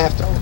have to.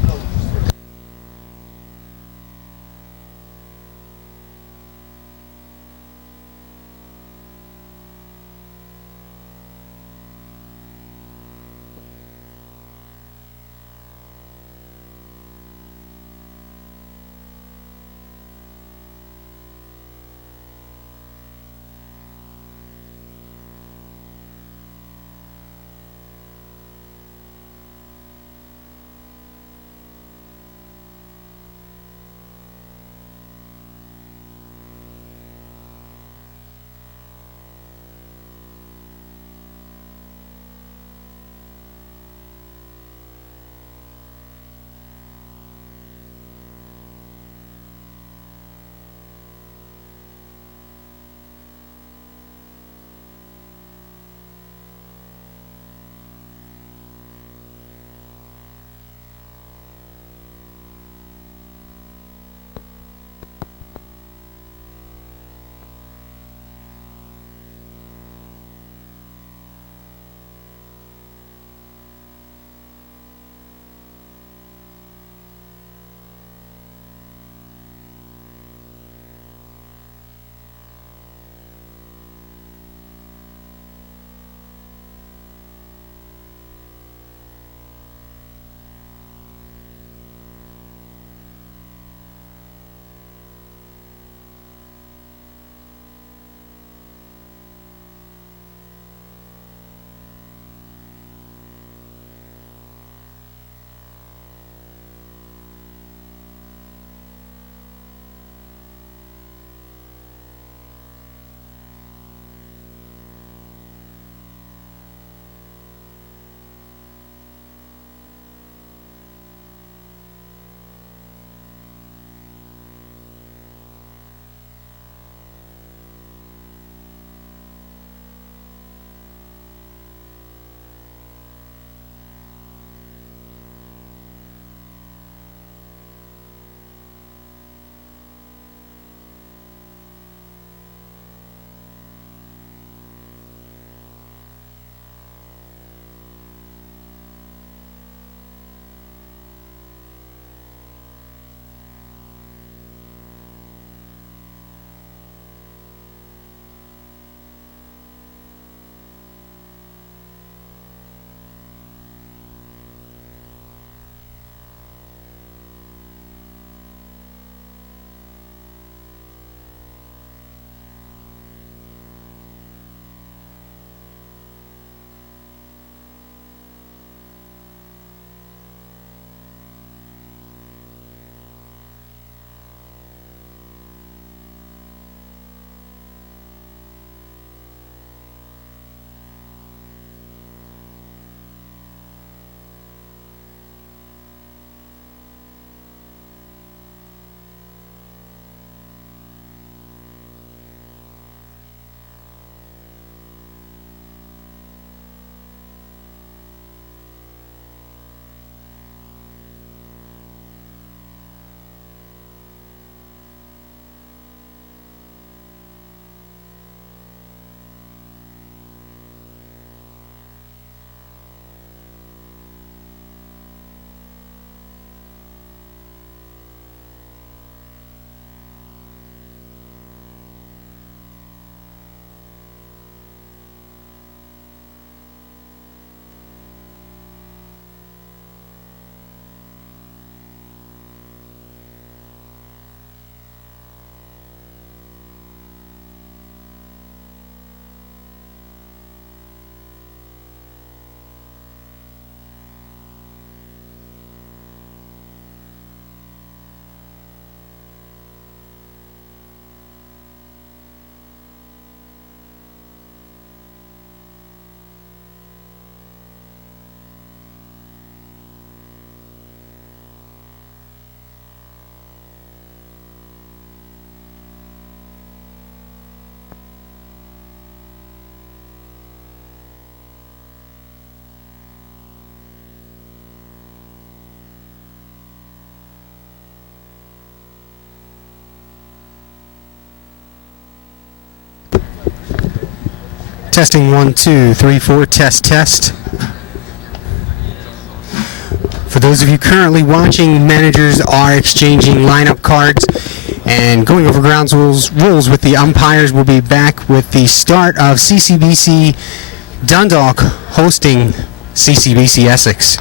Testing 1, 2, 3, 4. Test, test. For those of you currently watching, managers are exchanging lineup cards and going over ground rules with the umpires. We'll be back with the start of CCBC Dundalk hosting CCBC Essex.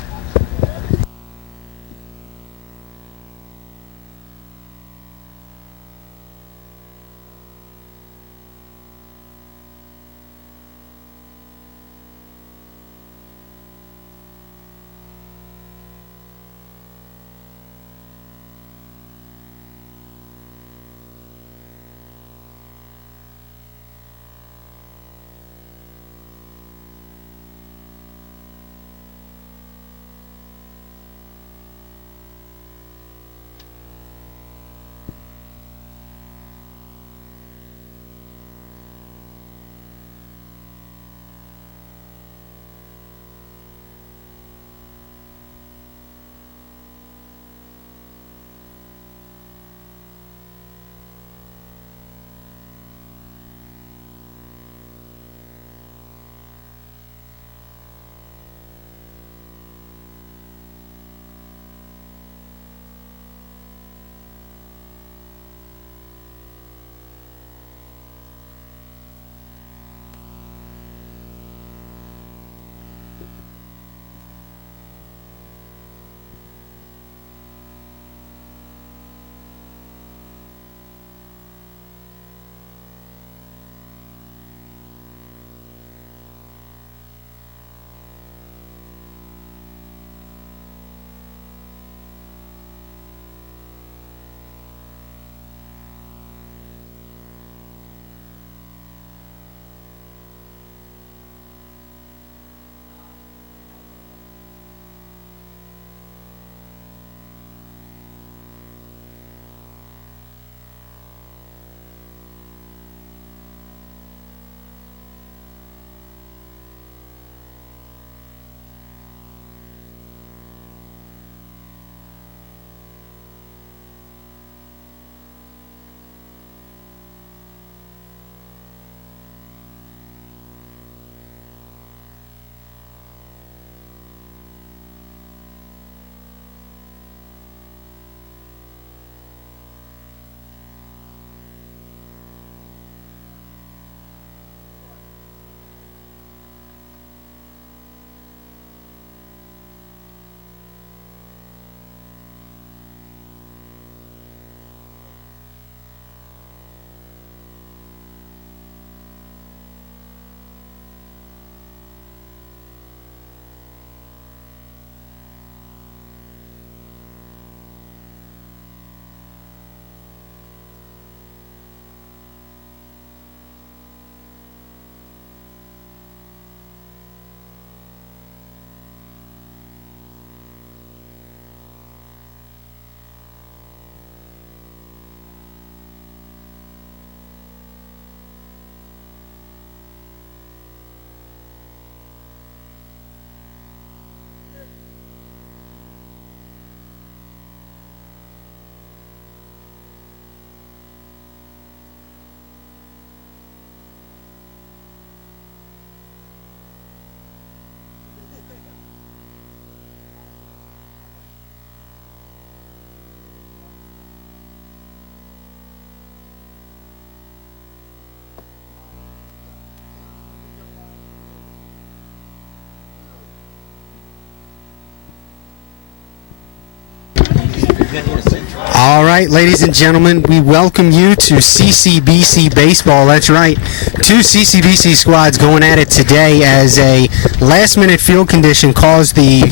All right, ladies and gentlemen, we welcome you to CCBC Baseball. That's right, two CCBC squads going at it today as a last-minute field condition caused the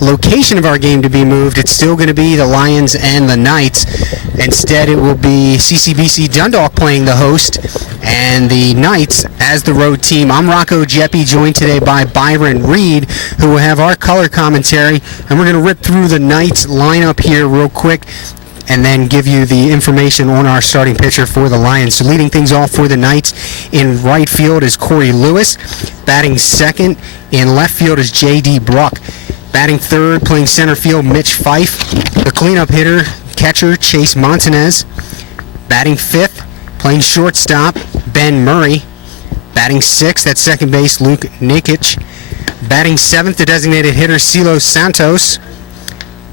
location of our game to be moved. It's still going to be the Lions and the Knights. Instead, it will be CCBC Dundalk playing the host and the Knights as the road team. I'm Rocco Jeppe, joined today by Byron Reed, who will have our color commentary, and we're going to rip through the Knights lineup here real quick and then give you the information on our starting pitcher for the Lions. So leading things off for the Knights in right field is Corey Lewis. Batting second in left field is J.D. Bruck. Batting third, playing center field, Mitch Fife. The cleanup hitter, catcher, Chase Montanez. Batting fifth, playing shortstop, Ben Murray. Batting sixth at second base, Luke Nikic. Batting seventh, the designated hitter, Silos Santos.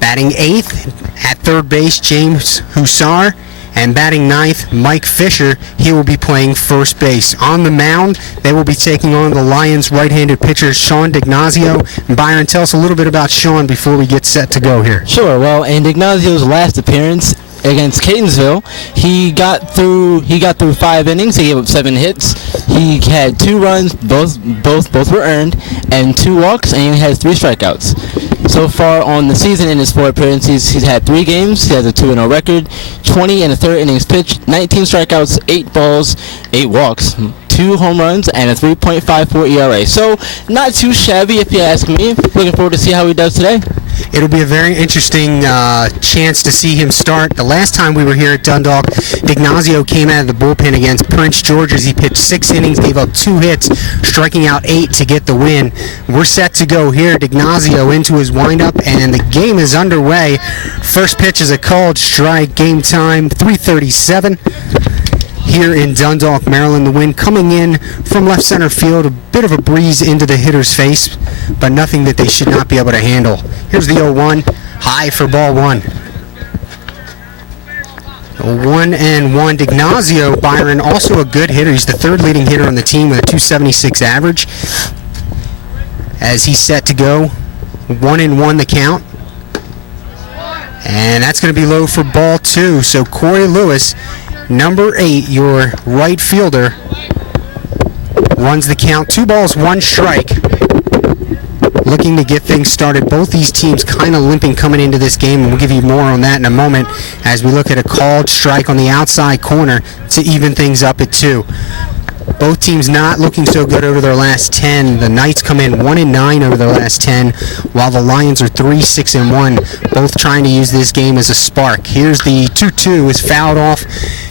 Batting 8th at third base, James Hussar. And batting 9th, Mike Fisher. He will be playing first base. On the mound, they will be taking on the Lions' right-handed pitcher, Sean DiGnazio. And Byron, tell us a little bit about Sean before we get set to go here. Sure. Well, in DiGnazio's last appearance against Catonsville, he got through 5 innings. He gave up 7 hits. He had 2 runs, both were earned, and 2 walks, and he has 3 strikeouts. So far on the season, in his 4 appearances, he's had 3 games. He has a 2-0 record, 20 and a third innings pitched, 19 strikeouts, 8 balls, 8 walks, 2 home runs, and a 3.54 ERA. So not too shabby, if you ask me. Looking forward to see how he does today. It'll be a very interesting chance to see him start. The last time we were here at Dundalk, DiGnazio came out of the bullpen against Prince George's. He pitched 6 innings, gave up 2 hits, striking out 8 to get the win. We're set to go here. DiGnazio into his windup, and the game is underway. First pitch is a called strike. Game time 3:37. Here in Dundalk, Maryland. The wind coming in from left center field, a bit of a breeze into the hitter's face, but nothing that they should not be able to handle. Here's the 0-1, high for ball 1. 1-1. DiGnazio, Byron, also a good hitter. He's the 3rd leading hitter on the team with a .276 average. As he's set to go, 1-1 the count. And that's going to be low for ball 2. So Corey Lewis, number 8, your right fielder, runs the count. 2 balls, 1 strike. Looking to get things started. Both these teams kind of limping coming into this game, and we'll give you more on that in a moment as we look at a called strike on the outside corner to even things up at 2. Both teams not looking so good over their last 10. The Knights come in 1-9 over their last 10, while the Lions are 3-6-1, both trying to use this game as a spark. Here's the 2-2 is fouled off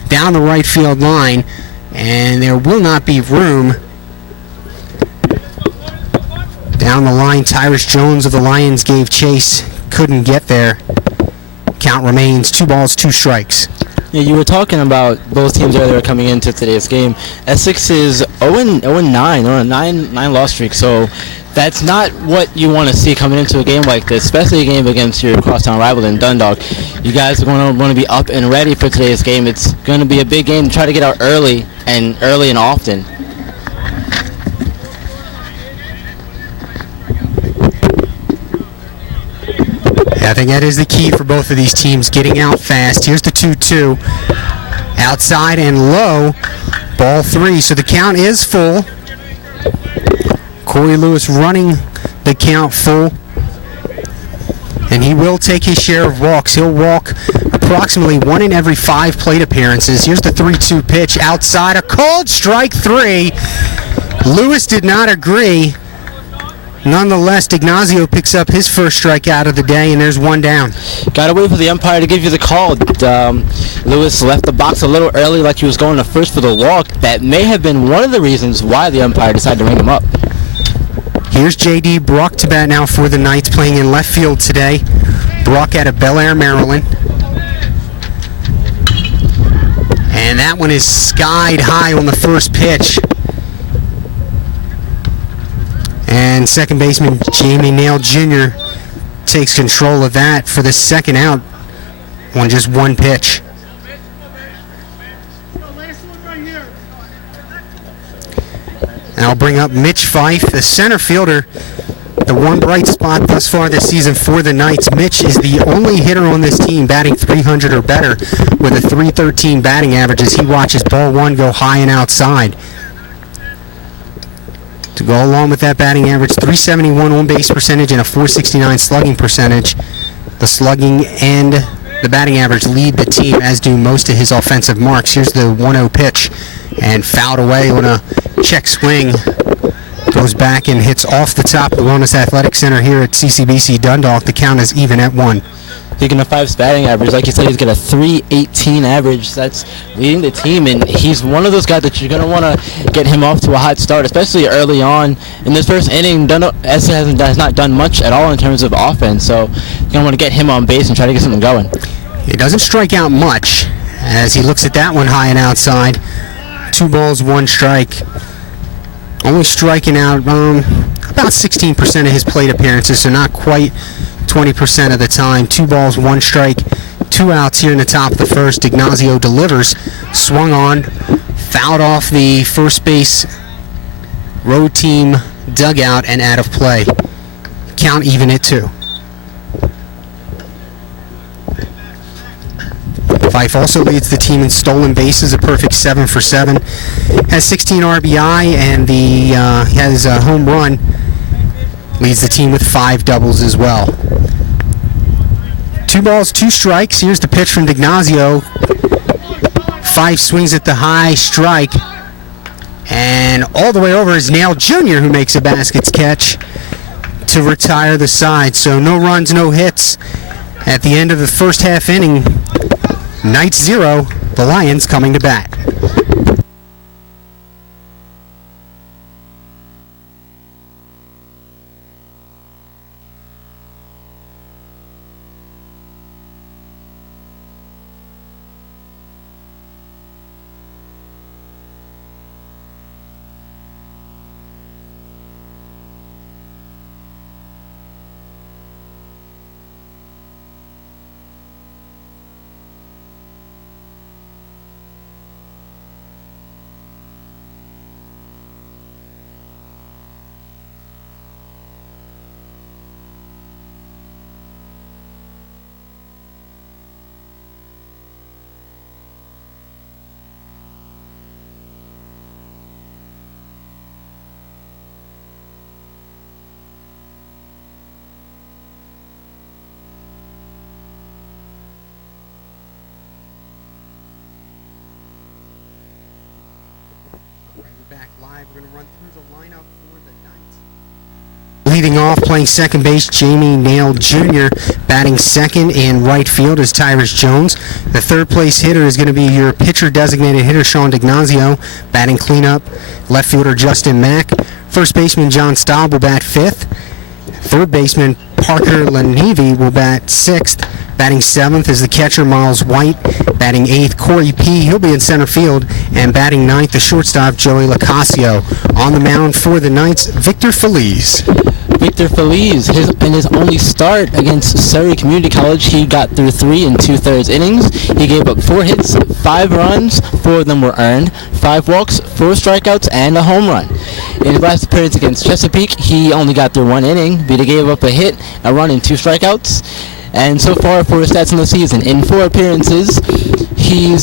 down the right field line, and there will not be room. Down the line, Tyrus Jones of the Lions gave chase, couldn't get there. Count remains 2 balls, 2 strikes. Yeah, you were talking about both teams earlier coming into today's game. Essex is 0-9 on a 9 loss streak, so that's not what you want to see coming into a game like this, especially a game against your crosstown rival in Dundalk. You guys are going to want to be up and ready for today's game. It's going to be a big game to try to get out early and often. I think that is the key for both of these teams, getting out fast. Here's the 2-2. Outside and low. Ball 3. So the count is full. Corey Lewis running the count full. And he will take his share of walks. He'll walk approximately 1 in every 5 plate appearances. Here's the 3-2 pitch. Outside, a called strike 3. Lewis did not agree. Nonetheless, DiGnazio picks up his first strikeout of the day, and there's 1 down. Got to wait for the umpire to give you the call. Lewis left the box a little early, like he was going to first for the walk. That may have been one of the reasons why the umpire decided to ring him up. Here's J.D. Brock to bat now for the Knights, playing in left field today. Brock out of Bel Air, Maryland. And that one is skied high on the first pitch. And second baseman Jamie Nail Jr. takes control of that for the second out on just 1 pitch. And I'll bring up Mitch Fife, the center fielder, the one bright spot thus far this season for the Knights. Mitch is the only hitter on this team batting .300 or better with a .313 batting average as he watches ball 1 go high and outside. To go along with that batting average, .371 on-base percentage and a .469 slugging percentage. The slugging and the batting average lead the team, as do most of his offensive marks. Here's the 1-0 pitch, and fouled away on a check swing. Goes back and hits off the top of the Wellness Athletic Center here at CCBC Dundalk. The count is even at 1. Speaking of Fife's batting average, like you said, he's got a .318 average. That's leading the team, and he's one of those guys that you're going to want to get him off to a hot start, especially early on. In this first inning, Essex has not done much at all in terms of offense, so you're going to want to get him on base and try to get something going. He doesn't strike out much as he looks at that one high and outside. 2 balls, 1 strike. Only striking out about 16% of his plate appearances, so not quite 20% of the time. 2 balls, 1 strike, 2 outs here in the top of the first. Ignacio delivers, swung on, fouled off the first base road team dugout and out of play. Count even at 2. Fife also leads the team in stolen bases, a perfect 7 for 7. Has 16 RBI and has a home run. Leads the team with 5 doubles as well. 2 balls, 2 strikes. Here's the pitch from Ignacio. Fife swings at the high strike. And all the way over is Nail Jr., who makes a baskets catch to retire the side. So no runs, no hits at the end of the first half inning. Knights 0, the Lions coming to bat. Back live, we're going to run through the lineup for the Knights. Leading off, playing second base, Jamie Nail Jr. Batting second and right field is Tyrus Jones. The third place hitter is going to be your pitcher designated hitter, Sean D'Ignazio. Batting cleanup, left fielder Justin Mack. First baseman John Staub will bat fifth. Third baseman Parker Lanevi will bat sixth. Batting seventh is the catcher Miles White. Batting eighth, Corey P. He'll be in center field. And batting ninth, the shortstop Joey Locascio. On the mound for the Knights, Victor Feliz. Victor Feliz, in his only start against Surrey Community College, he got through 3 2/3 innings. He gave up 4 hits, 5 runs, 4 of them were earned, 5 walks, 4 strikeouts, and a home run. In his last appearance against Chesapeake, he only got through 1 inning, but he gave up a hit, a run, and 2 strikeouts. And so far for his stats in the season, in 4 appearances, he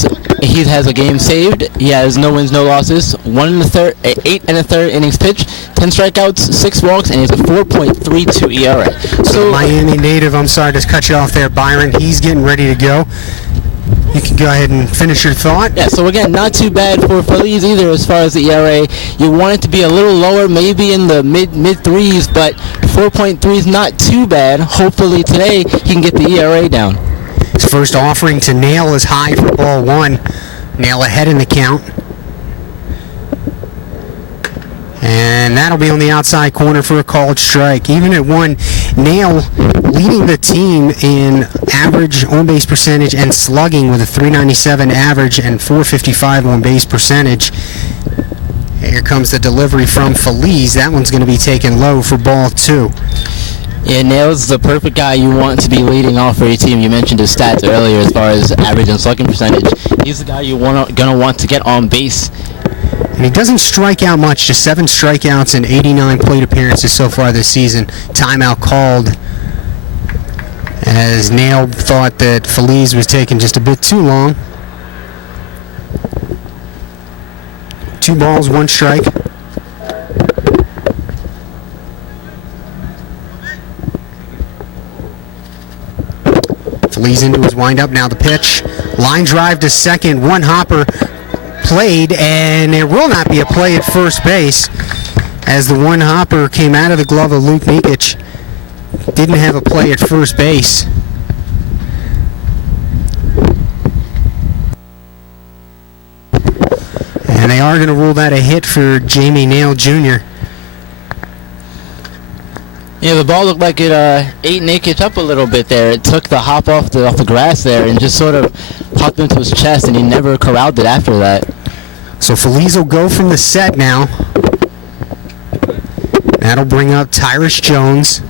has a game saved. He has no wins, no losses. 1 1/3, 8 1/3 innings pitched, 10 strikeouts, 6 walks, and he has a 4.32 ERA. So Miami native, I'm sorry to cut you off there, Byron. He's getting ready to go. You can go ahead and finish your thought. Yeah, so again, not too bad for Feliz either as far as the ERA. You want it to be a little lower, maybe in the mid threes, but 4.3 is not too bad. Hopefully today he can get the ERA down. His first offering to Nail is high for ball 1. Nail ahead in the count. And that'll be on the outside corner for a called strike. Even at 1, Nail leading the team in average on-base percentage and slugging with a .397 average and .455 on-base percentage. Here comes the delivery from Feliz. That one's going to be taken low for ball 2. Yeah, Nail's the perfect guy you want to be leading off for your team. You mentioned his stats earlier as far as average and slugging percentage. He's the guy you're going to want to get on base. And he doesn't strike out much, just 7 strikeouts and 89 plate appearances so far this season. Timeout called as Nail thought that Feliz was taking just a bit too long. 2 balls, 1 strike. Feliz into his windup, now the pitch. Line drive to second, 1 hopper played, and there will not be a play at first base as the 1 hopper came out of the glove of Luke Mikic. Didn't have a play at first base. And they are going to rule that a hit for Jamie Nail Jr. Yeah, the ball looked like it ate Mikic up a little bit there. It took the hop off the grass there and just sort of popped into his chest, and he never corralled it after that. So Feliz will go from the set now. That'll bring up Tyrus Jones.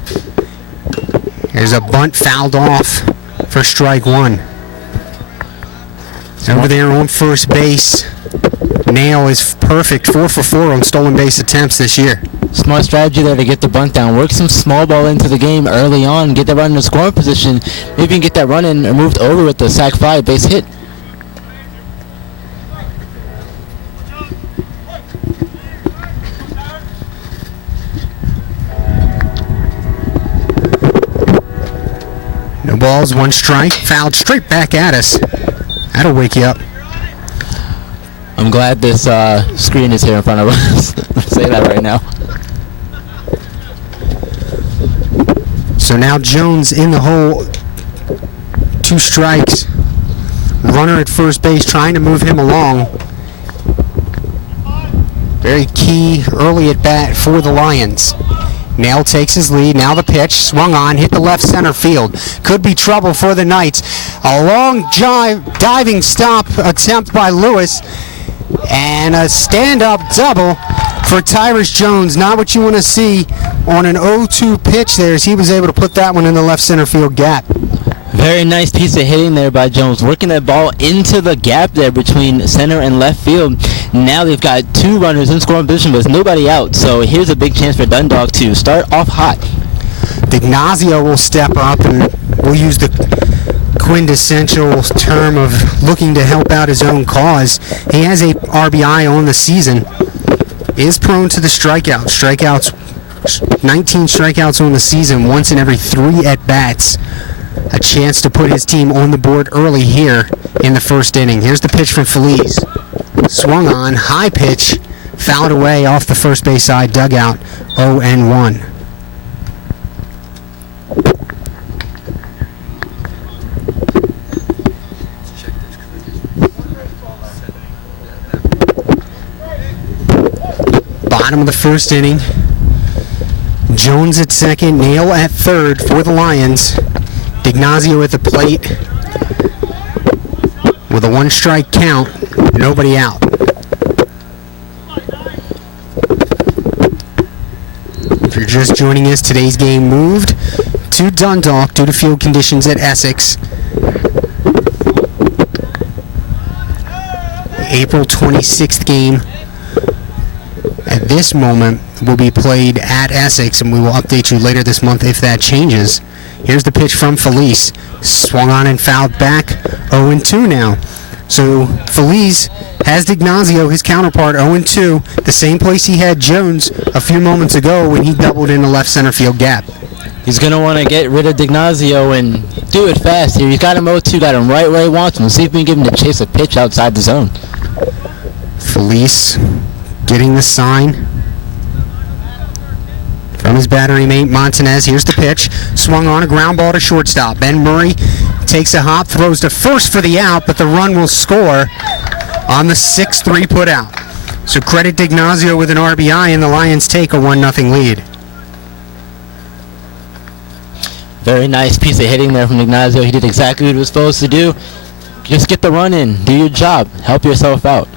There's a bunt fouled off for strike one. Over there on first base, Nail is perfect, 4 for 4 on stolen base attempts this year. Smart strategy there to get the bunt down. Work some small ball into the game early on. Get that run in the scoring position. Maybe you can get that run in or moved over with the sac fly base hit. No balls, 1 strike. Fouled straight back at us. That'll wake you up. I'm glad this screen is here in front of us. I'll say that right now. So now Jones in the hole. 2 strikes. Runner at first base trying to move him along. Very key early at bat for the Lions. Nail takes his lead. Now the pitch. Swung on. Hit the left center field. Could be trouble for the Knights. A long diving stop attempt by Lewis. And a stand-up double for Tyrus Jones. Not what you want to see on an 0-2 pitch there, as he was able to put that one in the left center field gap. Very nice piece of hitting there by Jones, working that ball into the gap there between center and left field. Now they've got 2 runners in scoring position, but there's nobody out. So here's a big chance for Dundalk to start off hot. D'Ignazio will step up, and we'll use the quintessential term of looking to help out his own cause. He has a RBI on the season. Is prone to the strikeouts. 19 strikeouts on the season, once in every 3 at-bats. A chance to put his team on the board early here in the first inning. Here's the pitch from Feliz. Swung on, high pitch, fouled away off the first base side dugout, 0-1. Bottom of the first inning. Jones at second, Nail at third for the Lions. D'Ignazio at the plate with a 1-strike count, nobody out. If you're just joining us, today's game moved to Dundalk due to field conditions at Essex. April 26th game at this moment will be played at Essex, and we will update you later this month if that changes. Here's the pitch from Feliz. Swung on and fouled back. 0-2 now. So Feliz has D'Ignazio, his counterpart, 0-2, the same place he had Jones a few moments ago when he doubled in the left center field gap. He's going to want to get rid of D'Ignazio and do it fast here. He's got him 0-2, got him right where he wants him. Let's see if we can give him to chase a pitch outside the zone. Feliz getting the sign from his battery mate Montanez. Here's the pitch. Swung on, a ground ball to shortstop. Ben Murray takes a hop, throws to first for the out, but the run will score on the 6-3 put out. So credit D'Ignazio with an RBI, and the Lions take a 1-0 lead. Very nice piece of hitting there from D'Ignazio. He did exactly what he was supposed to do. Just get the run in. Do your job. Help yourself out.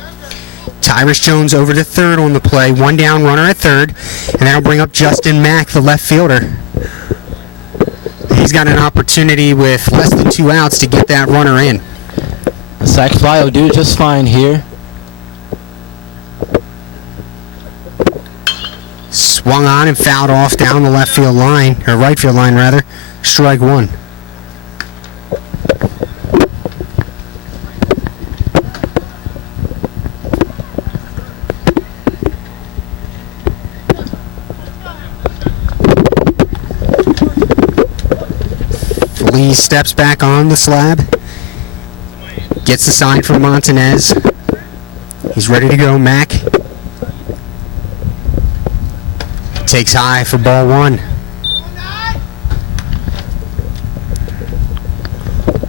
Tyrus Jones over to third on the play. 1 down, runner at third. And that'll bring up Justin Mack, the left fielder. He's got an opportunity with less than 2 outs to get that runner in. The sac fly will do just fine here. Swung on and fouled off down the left field line, or right field line rather. Strike 1. Lee steps back on the slab, gets the sign from Montanez. He's ready to go. Mack takes high for ball 1.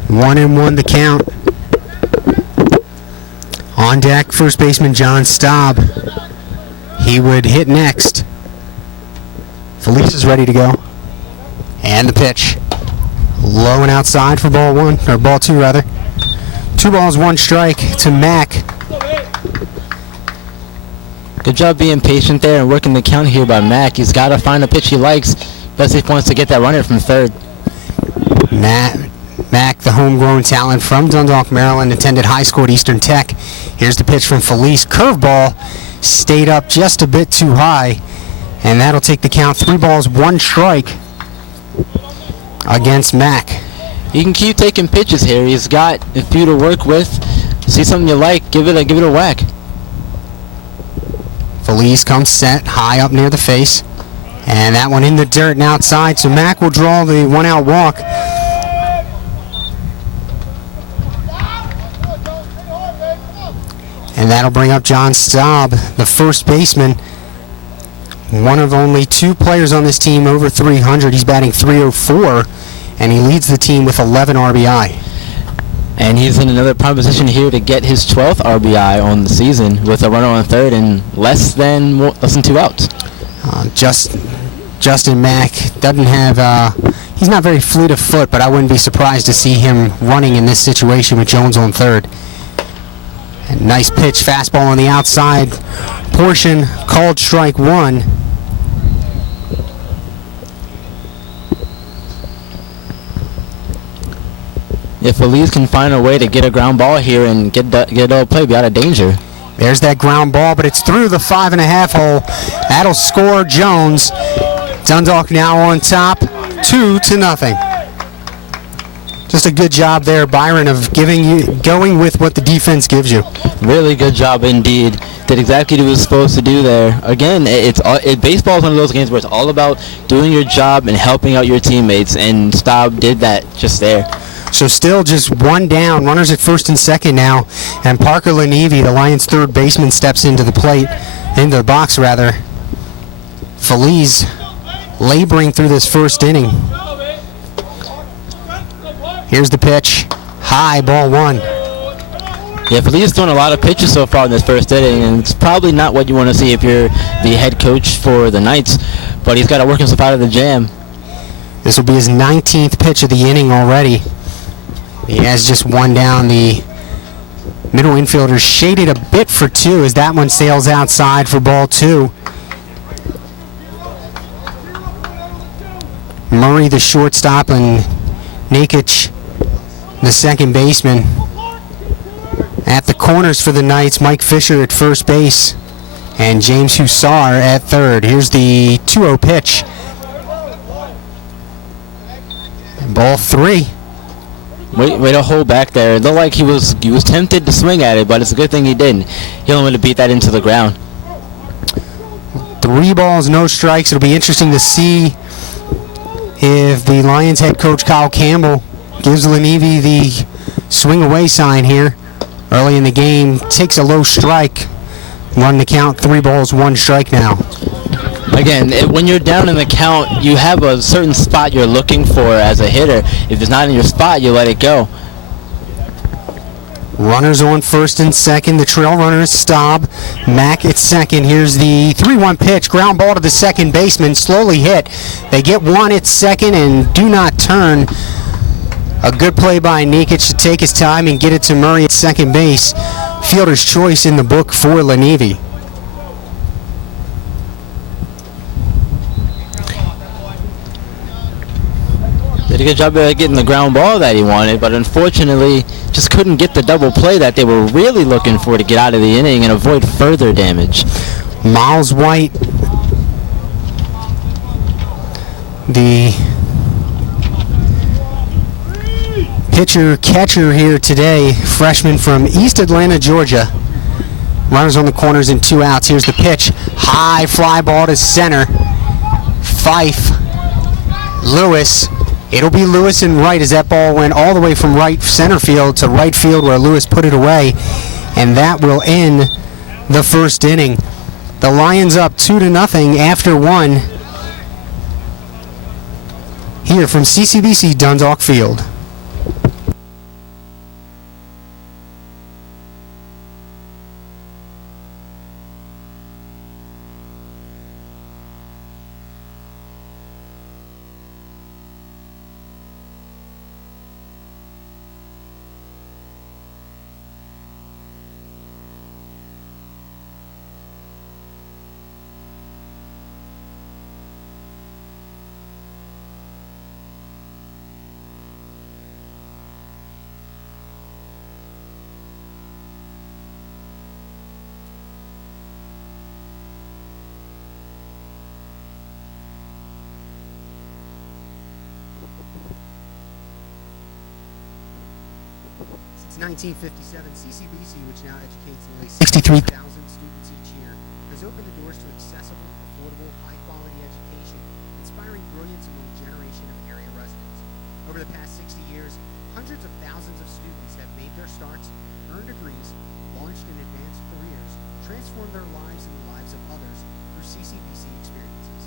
1-1 the count. On deck, first baseman John Staub. He would hit next. Feliz is ready to go. And the pitch. Low and outside for ball 1, or ball 2 rather. 2 balls, 1 strike to Mack. Good job being patient there and working the count here by Mack. He's got to find a pitch he likes, especially if he wants to get that runner from third. Mack, the homegrown talent from Dundalk, Maryland, attended high school at Eastern Tech. Here's the pitch from Felice. Curveball stayed up just a bit too high, and that'll take the count. 3 balls, 1 strike against Mack. He can keep taking pitches here. He's got a few to work with. See something you like, give it a whack. Felice comes set high up near the face, and that one in the dirt and outside, so Mack will draw the 1-out walk. And that'll bring up John Staub, the first baseman. One of only 2 players on this team over 300. He's batting .304, and he leads the team with 11 RBI. And he's in another prime position here to get his 12th RBI on the season with a runner on third and less than 2 outs. Justin Mack doesn't have, he's not very fleet of foot, but I wouldn't be surprised to see him running in this situation with Jones on third. And nice pitch, fastball on the outside portion, called strike 1. If Felice can find a way to get a ground ball here and get a double play, be out of danger. There's that ground ball, but it's through the 5.5 hole. That'll score Jones. Dundalk now on top, 2-0. Just a good job there, Byron, of going with what the defense gives you. Really good job indeed. Did exactly what he was supposed to do there. Again, baseball is one of those games where it's all about doing your job and helping out your teammates, and Staub did that just there. So still just 1 down. Runners at first and second now. And Parker Lanivi, the Lions' third baseman, steps into the box rather. Felice laboring through this first inning. Here's the pitch. High, ball 1. Yeah, Felice has thrown a lot of pitches so far in this first inning, and it's probably not what you want to see if you're the head coach for the Knights, but he's got to work himself out of the jam. This will be his 19th pitch of the inning already. He has just 1 down. The middle infielder shaded a bit for 2 as that one sails outside for ball 2. Murray, the shortstop, and Nakic, the second baseman. At the corners for the Knights, Mike Fisher at first base and James Hussar at third. Here's the 2-0 pitch. And ball 3. Way to hold back there. It looked like he was tempted to swing at it, but it's a good thing he didn't. He only wanted to beat that into the ground. 3 balls, no strikes. It'll be interesting to see if the Lions head coach Kyle Campbell gives Lanivi the swing away sign here early in the game. Takes a low strike. Run the count, 3 balls, 1 strike now. Again, when you're down in the count, you have a certain spot you're looking for as a hitter. If it's not in your spot, you let it go. Runners on first and second. The trail runner is Staub. Mack at second. Here's the 3-1 pitch. Ground ball to the second baseman. Slowly hit. They get 1 at second and do not turn. A good play by Nakic to take his time and get it to Murray at second base. Fielder's choice in the book for Lanivi. Did a good job of getting the ground ball that he wanted, but unfortunately just couldn't get the double play that they were really looking for to get out of the inning and avoid further damage. Miles White, the pitcher-catcher here today, freshman from East Atlanta, Georgia. Runners on the corners and 2 outs. Here's the pitch. High fly ball to center. Fife. Lewis. It'll be Lewis and right as that ball went all the way from right center field to right field where Lewis put it away. And that will end the first inning. The Lions up 2-0 after 1 here from CCBC Dundalk Field. Since 1957, CCBC, which now educates nearly 63,000 students each year, has opened the doors to accessible, affordable, high-quality education, inspiring brilliance among a generation of area residents. Over the past 60 years, hundreds of thousands of students have made their starts, earned degrees, launched in advanced careers, transformed their lives and the lives of others through CCBC experiences.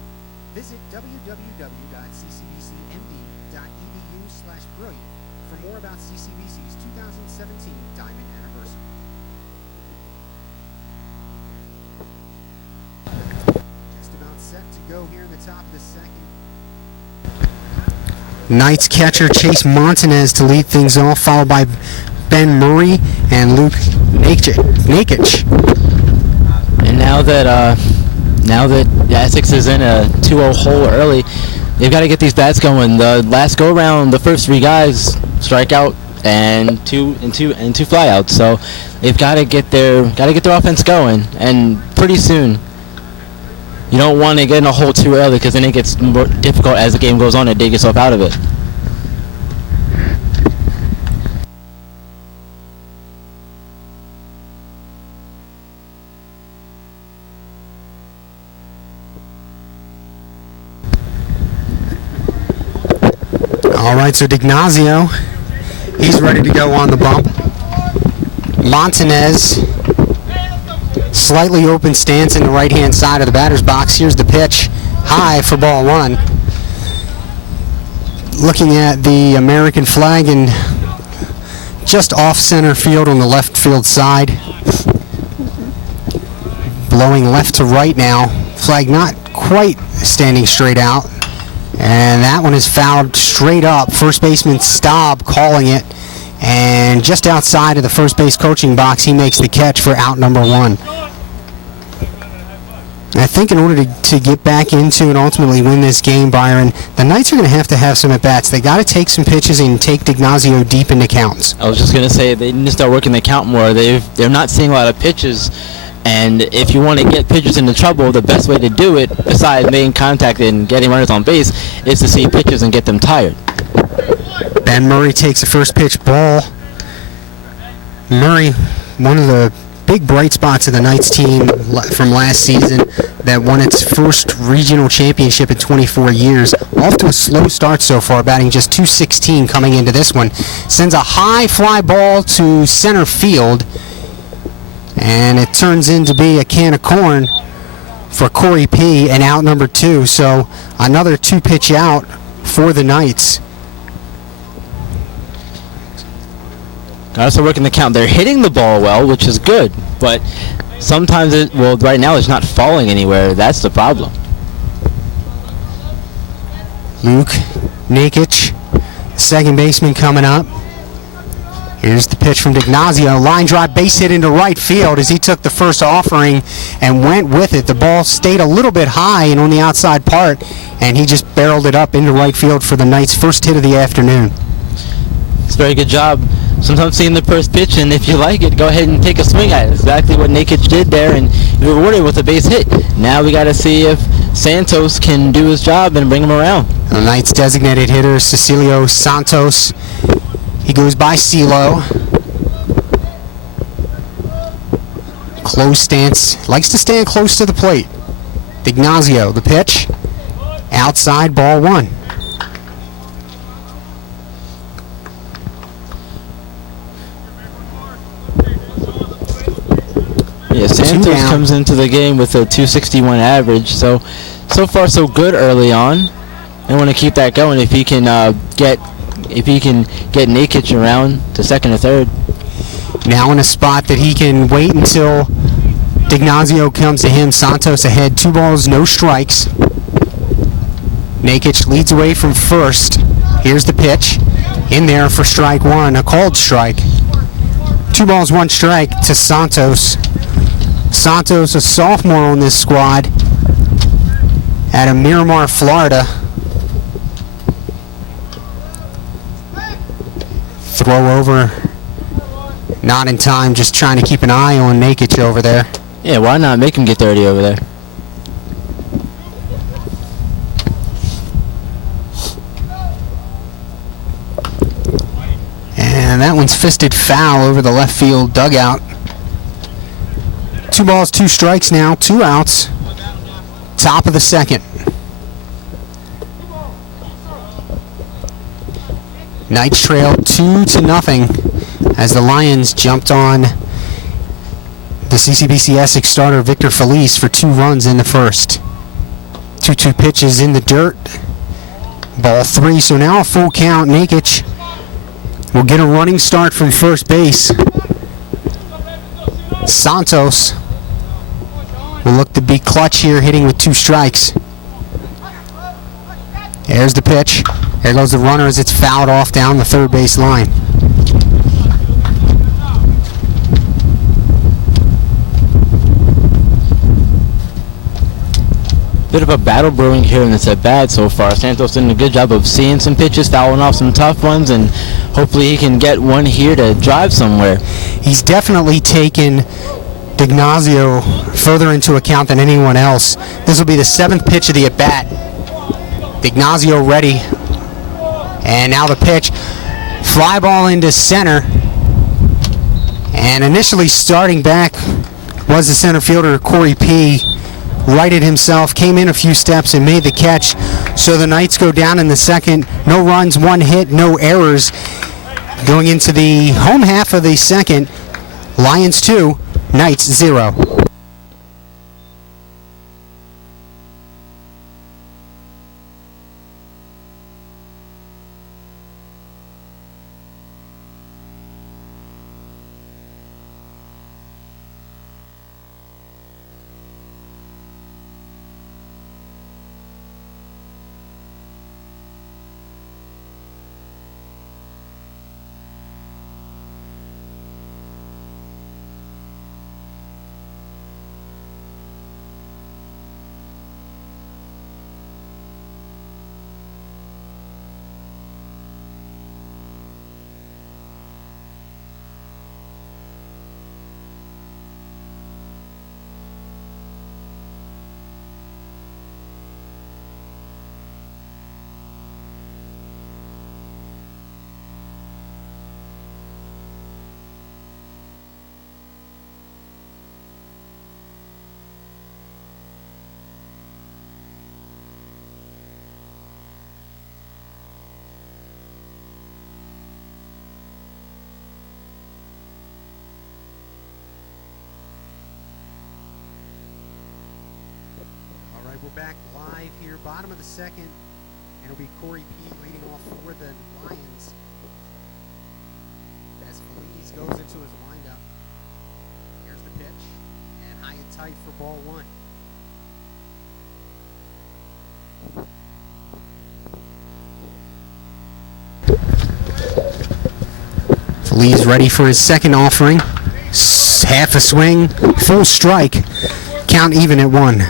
Visit www.ccbcmd.edu/brilliant for more about CCBC's 2017 Diamond Anniversary. Just about set to go here in the top of the second. Knights catcher Chase Montanez to lead things off, followed by Ben Murray and Luke Nakic. And now that Essex is in a 2-0 hole early, they've got to get these bats going. The last go round, the first three guys strike out and two flyouts. So they've got to get their offense going, and pretty soon. You don't want to get in a hole too early, because then it gets more difficult as the game goes on to dig yourself out of it. All right, so D'Ignazio, he's ready to go on the bump. Montanez, slightly open stance in the right-hand side of the batter's box. Here's the pitch, high for ball one. Looking at the American flag and just off center field on the left field side. Blowing left to right now. Flag not quite standing straight out. And that one is fouled straight up. First baseman Staub calling it. And just outside of the first base coaching box, he makes the catch for out number one. I think in order to get back into and ultimately win this game, Byron, the Knights are going to have some at-bats. They got to take some pitches and take D'Ignazio deep into counts. I was just going to say, they need to start working the count more. They're not seeing a lot of pitches. And if you want to get pitchers into trouble, the best way to do it, besides making contact and getting runners on base, is to see pitches and get them tired. Ben Murray takes the first pitch ball. Murray, one of the big bright spots of the Knights team from last season that won its first regional championship in 24 years. Off to a slow start so far, batting just .216 coming into this one. Sends a high fly ball to center field. And it turns in to be a can of corn for Corey P. and out number two. So another two-pitch out for the Knights. Also working the count. They're hitting the ball well, which is good. But sometimes, right now it's not falling anywhere. That's the problem. Luke Nakic, second baseman, coming up. Here's the pitch from D'Ignazio. Line drive, base hit into right field as he took the first offering and went with it. The ball stayed a little bit high and on the outside part, and he just barreled it up into right field for the Knights' first hit of the afternoon. It's a very good job. Sometimes seeing the first pitch, and if you like it, go ahead and take a swing at it. Exactly what Nakic did there, and you were rewarded with a base hit. Now we got to see if Santos can do his job and bring him around. The Knights' designated hitter, Cecilio Santos. He goes by CeeLo. Close stance. Likes to stand close to the plate. D'Ignazio, the pitch. Outside, ball one. Yeah, Santos comes into the game with a .261 average. So far so good early on. They want to keep that going if he can get Nakic around to second or third. Now in a spot that he can wait until D'Ignazio comes to him. Santos ahead, 2 balls, no strikes. Nakic leads away from first. Here's the pitch. In there for strike one, a called strike. 2 balls, 1 strike to Santos. Santos, a sophomore on this squad out of Miramar, Florida. Throw over, not in time, just trying to keep an eye on Nakic over there. Yeah, why not make him get dirty over there? And that one's fisted foul over the left field dugout. 2 balls, 2 strikes now, 2 outs. Top of the second. Knights trail 2-0 as the Lions jumped on the CCBC Essex starter Victor Feliz for 2 runs in the first. 2-2 pitches in the dirt. Ball 3, so now a full count. Nakic will get a running start from first base. Santos will look to be clutch here, hitting with 2 strikes. There's the pitch. There goes the runner as it's fouled off down the third base line. Bit of a battle brewing here in this at-bat so far. Santos doing a good job of seeing some pitches, fouling off some tough ones, and hopefully he can get one here to drive somewhere. He's definitely taken D'Ignazio further into account than anyone else. This will be the 7th pitch of the at-bat. D'Ignazio ready. And now the pitch. Fly ball into center. And initially starting back was the center fielder, Corey P. Righted himself, came in a few steps and made the catch. So the Knights go down in the second. No runs, 1 hit, no errors. Going into the home half of the second, Lions 2, Knights 0. We're back live here, bottom of the second, and it'll be Corey P. leading off for the Lions as Feliz goes into his windup. Here's the pitch, and high and tight for ball 1. Feliz ready for his second offering. Half a swing, full strike. Count even at 1.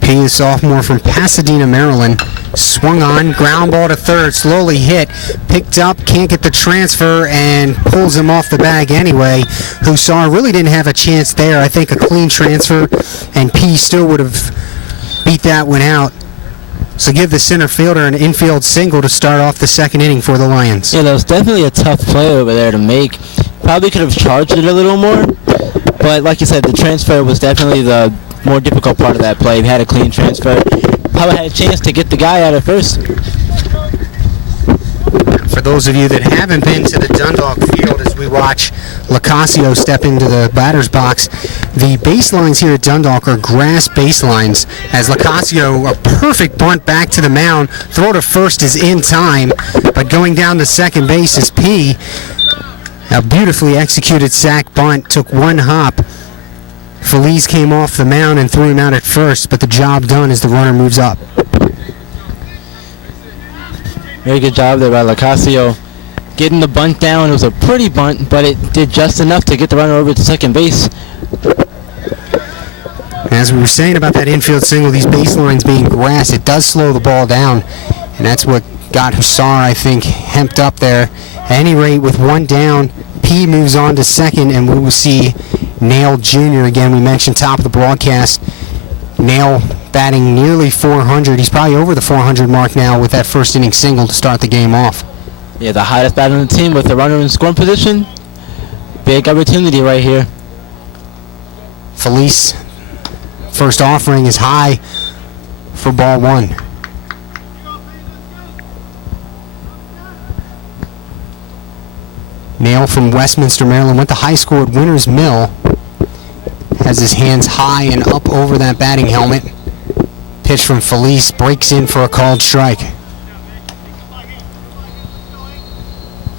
The sophomore from Pasadena, Maryland, swung on, ground ball to third, slowly hit, picked up, can't get the transfer, and pulls him off the bag anyway. Hussar really didn't have a chance there. I think a clean transfer, and P still would have beat that one out. So give the center fielder an infield single to start off the second inning for the Lions. Yeah, that was definitely a tough play over there to make. Probably could have charged it a little more, but like you said, the transfer was definitely the more difficult part of that play. We had a clean transfer. Probably had a chance to get the guy out at first. For those of you that haven't been to the Dundalk field as we watch Lacasio step into the batter's box, the baselines here at Dundalk are grass baselines as Lacasio, a perfect bunt back to the mound. Throw to first is in time, but going down to second base is P. A beautifully executed sac bunt, took 1 hop. Feliz came off the mound and threw him out at first, but the job done as the runner moves up. Very good job there by Lacasio. Getting the bunt down. It was a pretty bunt, but it did just enough to get the runner over to second base. As we were saying about that infield single, these baselines being grass, it does slow the ball down, and that's what got Hussar, I think, hemped up there. At any rate, with 1 down, P moves on to second, and we will see Nail Jr. again. We mentioned top of the broadcast. Nail batting nearly 400. He's probably over the 400 mark now with that first inning single to start the game off. Yeah, the highest batter on the team with the runner in scoring position. Big opportunity right here. Felice, first offering is high for ball one. Nail from Westminster, Maryland, went to high school at Winters Mill. Has his hands high and up over that batting helmet. Pitch from Felice, breaks in for a called strike.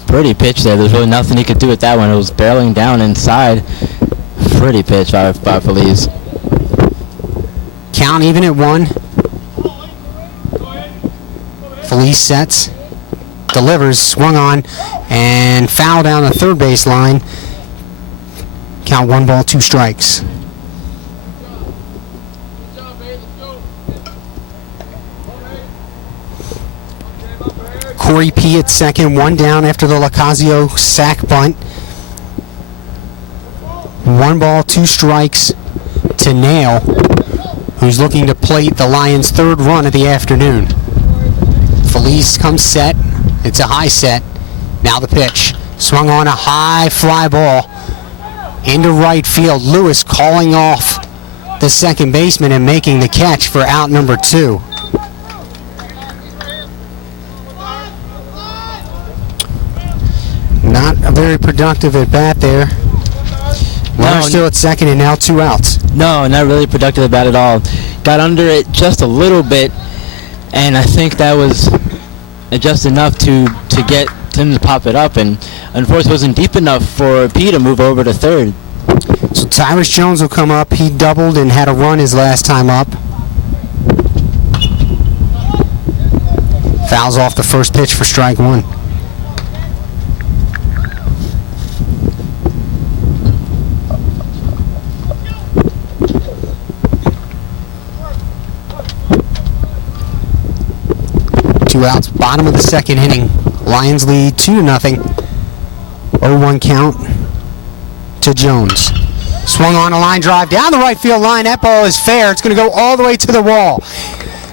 Pretty pitch there. There's really nothing he could do with that one. It was barreling down inside. Pretty pitch by Felice. Count even at one. Felice sets, delivers, swung on, and foul down the third base line. Count 1 ball, 2 strikes. Corey P at second, 1 down after the Lacazio sac bunt. 1 ball, 2 strikes to Nail, who's looking to plate the Lions' third run of the afternoon. Felice comes set. It's a high set. Now the pitch. Swung on a high fly ball into right field. Lewis calling off the second baseman and making the catch for out number 2. Not a very productive at bat there. Runner still at second and now 2 outs. No, not really productive at bat at all. Got under it just a little bit, and I think that was just enough to get him to pop it up, and unfortunately wasn't deep enough for P to move over to third. So Tyrus Jones will come up. He doubled and had a run his last time up. Fouls off the first pitch for strike 1. Two outs, bottom of the second inning. Lions lead 2-0. 0-1 count to Jones. Swung on a line drive down the right field line. That ball is fair. It's going to go all the way to the wall.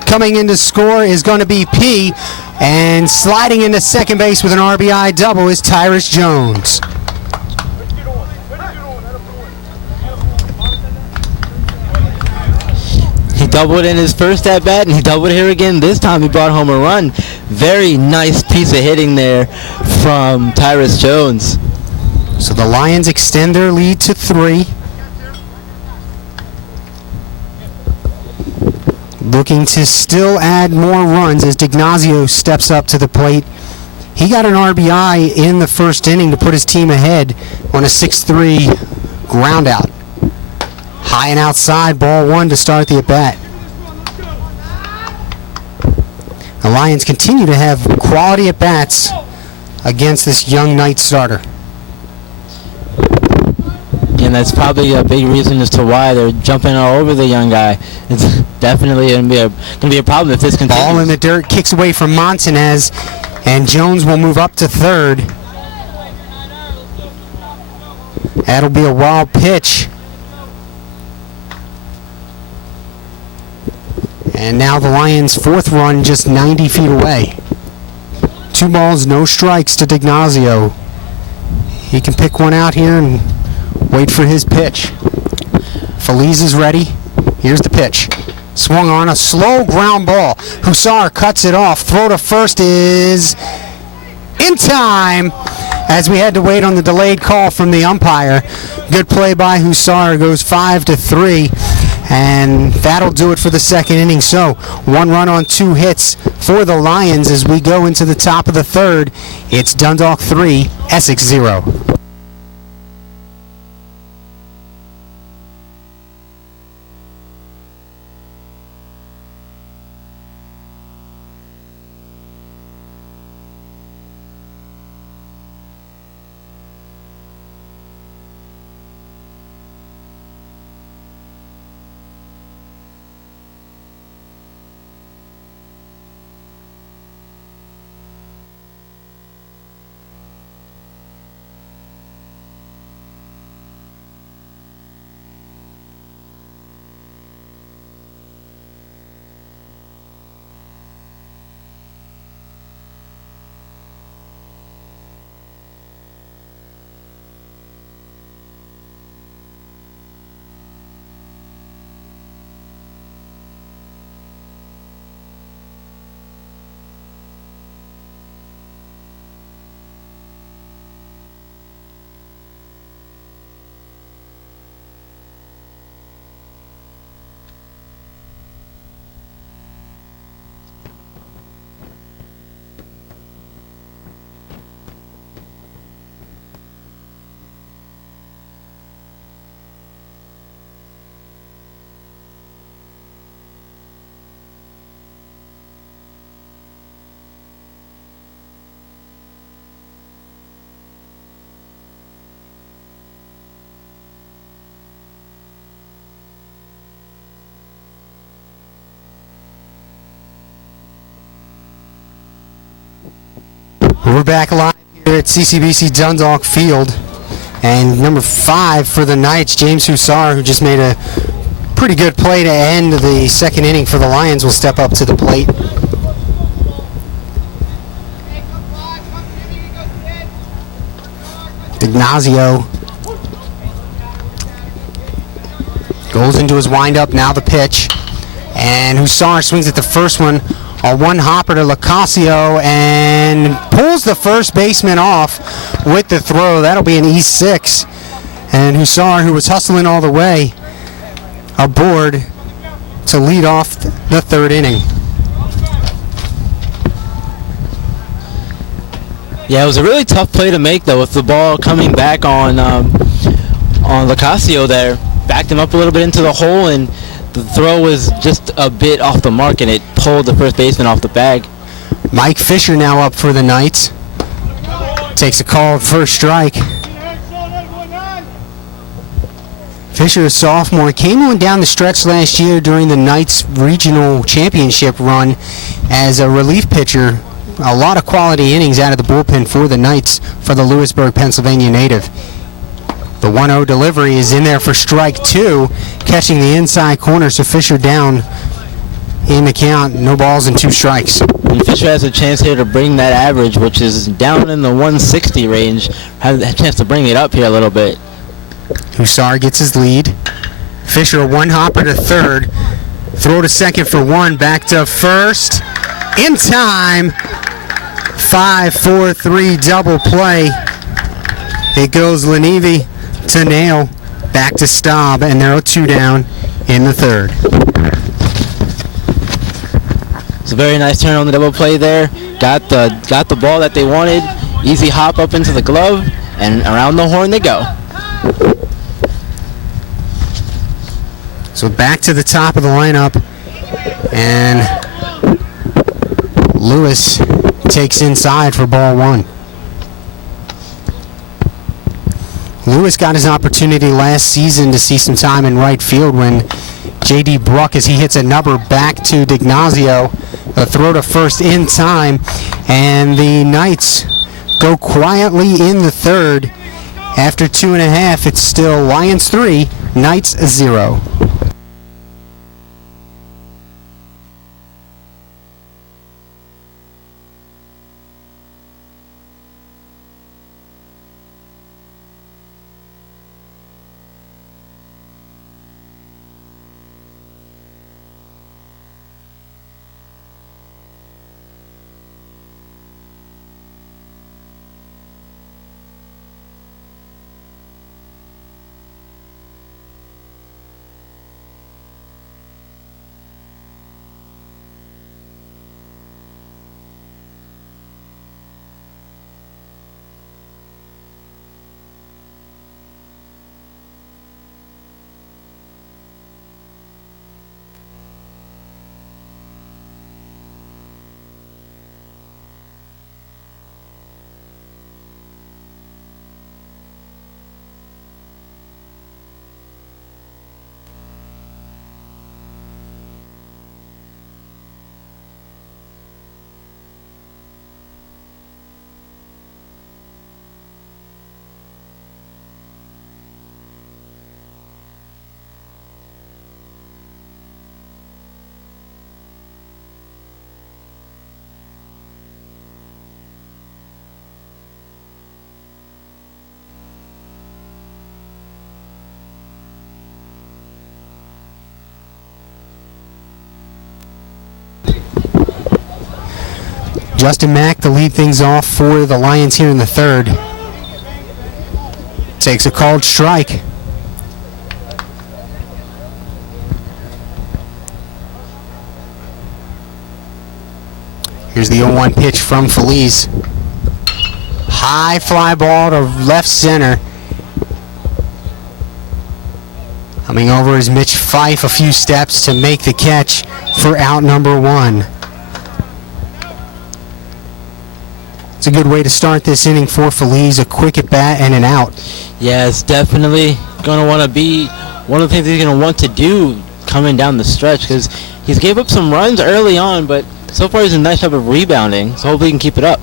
Coming in to score is going to be P. And sliding into second base with an RBI double is Tyrus Jones. He doubled in his first at bat, and he doubled here again. This time he brought home a run. Very nice piece of hitting there from Tyrus Jones. So the Lions extend their lead to 3. Looking to still add more runs as D'Ignazio steps up to the plate. He got an RBI in the first inning to put his team ahead on a 6-3 ground out. High and outside, ball 1 to start the at-bat. The Lions continue to have quality at-bats against this young Knight starter. And that's probably a big reason as to why they're jumping all over the young guy. It's definitely going to be a problem if this continues. Ball in the dirt, kicks away from Montanez, and Jones will move up to third. That'll be a wild pitch. And now the Lions' 4th run just 90 feet away. 2 balls, no strikes to D'Ignazio. He can pick one out here and wait for his pitch. Feliz is ready. Here's the pitch. Swung on a slow ground ball. Hussar cuts it off. Throw to first is in time, as we had to wait on the delayed call from the umpire. Good play by Hussar. Goes 5-3. And that'll do it for the second inning. So 1 run on 2 hits for the Lions as we go into the top of the third. It's Dundalk 3, Essex 0. We're back live here at CCBC Dundalk Field. And number 5 for the Knights, James Hussar, who just made a pretty good play to end the second inning for the Lions, will step up to the plate. Ignacio goes into his windup, now the pitch. And Hussar swings at the first one. A one-hopper to Lacasio and pulls the first baseman off with the throw. That'll be an E6. And Hussar, who was hustling all the way, aboard to lead off the third inning. Yeah, it was a really tough play to make, though, with the ball coming back on Lacasio there. Backed him up a little bit into the hole, and the throw was just a bit off the mark, and it pulled the first baseman off the bag. Mike Fisher now up for the Knights. Takes a call at first strike. Fisher, a sophomore, came on down the stretch last year during the Knights regional championship run as a relief pitcher. A lot of quality innings out of the bullpen for the Knights for the Lewisburg, Pennsylvania native. The 1-0 delivery is in there for strike 2, catching the inside corner, so Fisher down in the count. No balls and 2 strikes. And Fisher has a chance here to bring that average, which is down in the 160 range, has a chance to bring it up here a little bit. Hussar gets his lead. Fisher, a one-hopper to third. Throw to second for 1, back to first. In time. 5-4-3 double play. It goes Lanivi to Nail, back to Staub, and there are 2 down in the third. It's a very nice turn on the double play there. Got the ball that they wanted. Easy hop up into the glove, and around the horn they go. So back to the top of the lineup, and Lewis takes inside for ball 1. Lewis got his opportunity last season to see some time in right field when J.D. Bruck, as he hits a number back to D'Ignazio, a throw to first in time, and the Knights go quietly in the third. After 2.5, it's still Lions 3, Knights 0. Justin Mack to lead things off for the Lions here in the third. Takes a called strike. Here's the 0-1 pitch from Feliz. High fly ball to left center. Coming over is Mitch Fife a few steps to make the catch for out number 1. It's a good way to start this inning for Feliz, a quick at bat and an out. Yeah, it's definitely going to want to be one of the things he's going to want to do coming down the stretch, because he's gave up some runs early on, but so far he's a nice job of rebounding, so hopefully he can keep it up.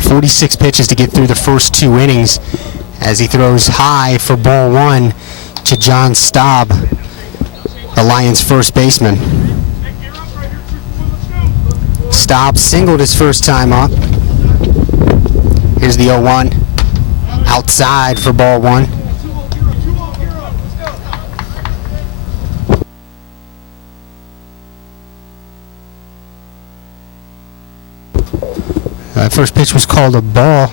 46 pitches to get through the first 2 innings as he throws high for ball 1 to John Staub, the Lions' first baseman. Staub singled his first time up. Here's the 0-1. Outside for ball 1. That first pitch was called a ball.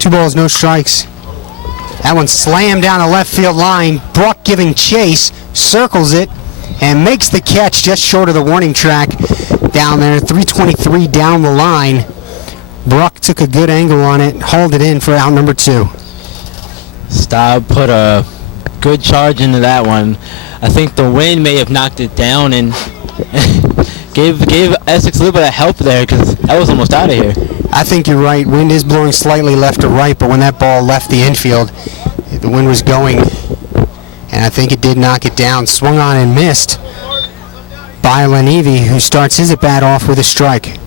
2 balls, no strikes. That one slammed down the left field line. Bruck giving chase, circles it, and makes the catch just short of the warning track down there. 323 down the line. Bruck took a good angle on it, hauled it in for out number 2. Staub put a good charge into that one. I think the wind may have knocked it down and gave Essex a little bit of help there, because that was almost out of here. I think you're right. Wind is blowing slightly left to right, but when that ball left the infield, the wind was going, and I think it did knock it down. Swung on and missed by Lenivi, who starts his at-bat off with a strike.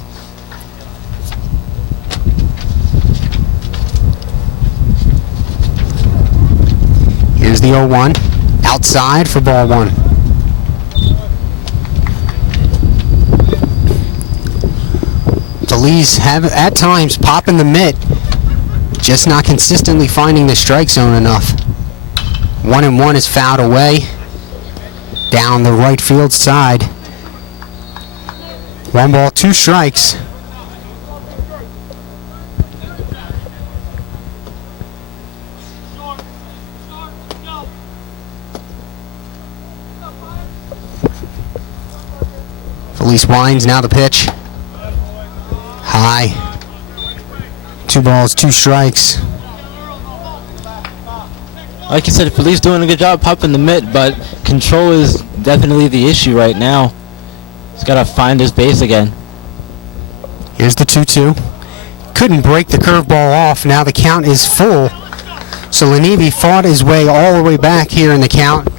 Here's the 0-1. Outside for ball 1. The Lees have at times popping the mitt, just not consistently finding the strike zone enough. 1-1 is fouled away down the right field side. 1 ball, 2 strikes. Felice winds, now the pitch. High. 2 balls, 2 strikes. Like you said, Felice doing a good job popping the mitt, but control is definitely the issue right now. He's got to find his base again. Here's the 2-2. Couldn't break the curveball off. Now the count is full. So Lenivi fought his way all the way back here in the count.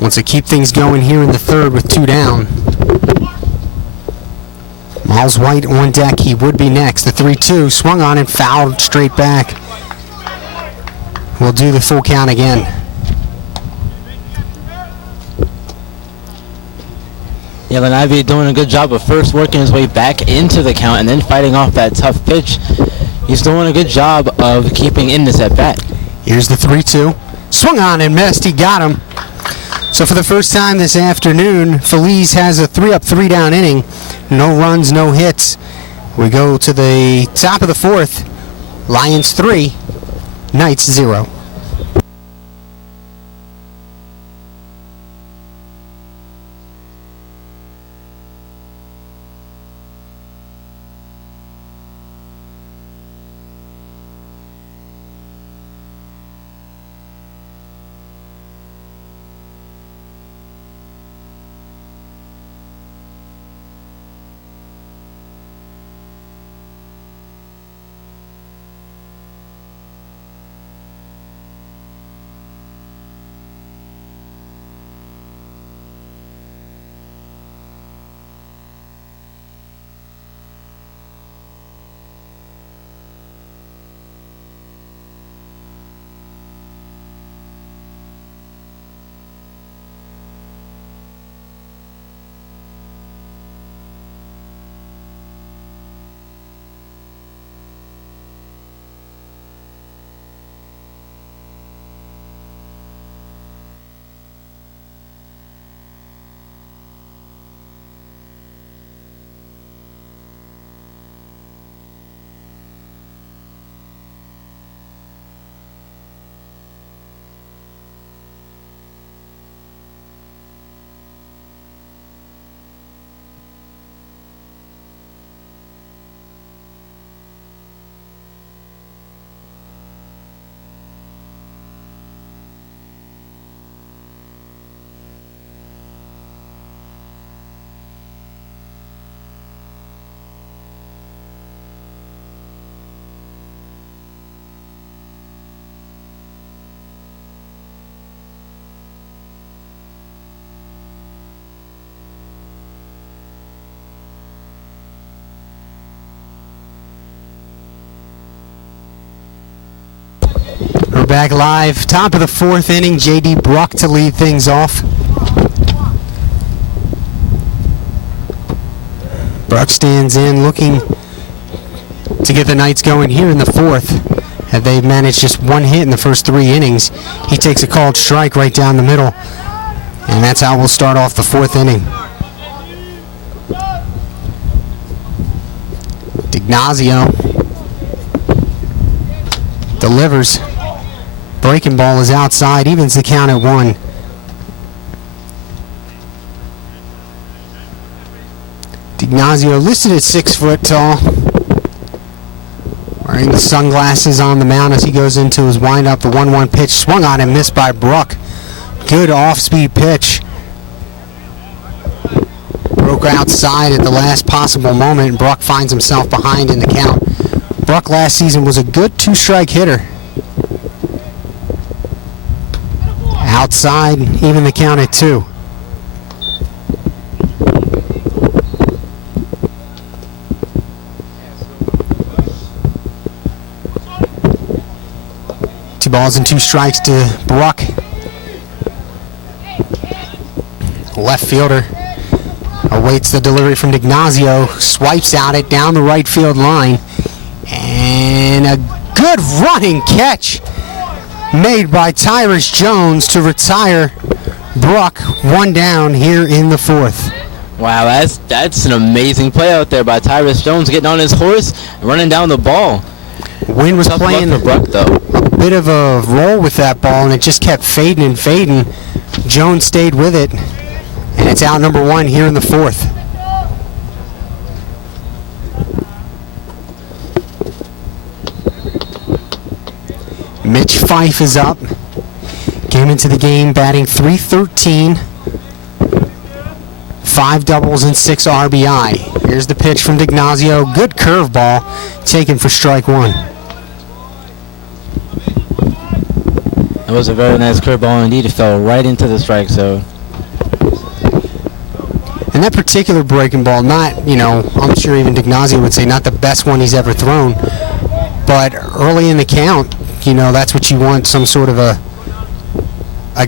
Wants to keep things going here in the 3rd with 2 down. Miles White on deck. He would be next. The 3-2 swung on and fouled straight back. We'll do the full count again. Yeah, Lenivi doing a good job of first working his way back into the count and then fighting off that tough pitch. He's doing a good job of keeping in this at-bat. Here's the 3-2. Swung on and missed. He got him. So for the first time this afternoon, Felice has a 3-up, 3-down inning. No runs, no hits. We go to the top of the 4th. Lions 3, Knights 0. back live. Top of the fourth inning, J.D. Bruck to lead things off. Bruck stands in looking to get the Knights going here in the fourth. Have they managed just one hit in the first 3 innings? He takes a called strike right down the middle. And that's how we'll start off the fourth inning. D'Ignazio delivers. Breaking ball is outside, evens the count at 1. D'Ignazio listed at 6 foot tall. Wearing the sunglasses on the mound as he goes into his windup. The 1-1 pitch swung on and missed by Bruck. Good off-speed pitch. Broke outside at the last possible moment, and Bruck finds himself behind in the count. Bruck last season was a good 2-strike hitter. Outside, even the count at 2. Two balls and 2 strikes to Bruck. Left fielder awaits the delivery from D'Ignazio, swipes out it down the right field line, and a good running catch made by Tyrus Jones to retire Bruck. 1 down here in the fourth. Wow, that's an amazing play out there by Tyrus Jones, getting on his horse, running down the ball. Wind was Tough playing luck for Bruck, though. a bit of a roll with that ball, and it just kept fading and fading. Jones stayed with it, and it's out number 1 here in the fourth. Mitch Fife is up. Came into the game batting .313. 5 doubles and 6 RBI. Here's the pitch from D'Ignazio. Good curveball taken for strike 1. It was a very nice curveball indeed. It fell right into the strike zone. And that particular breaking ball, not, I'm sure even D'Ignazio would say not the best one he's ever thrown, but early in the count, that's what you want, some sort of a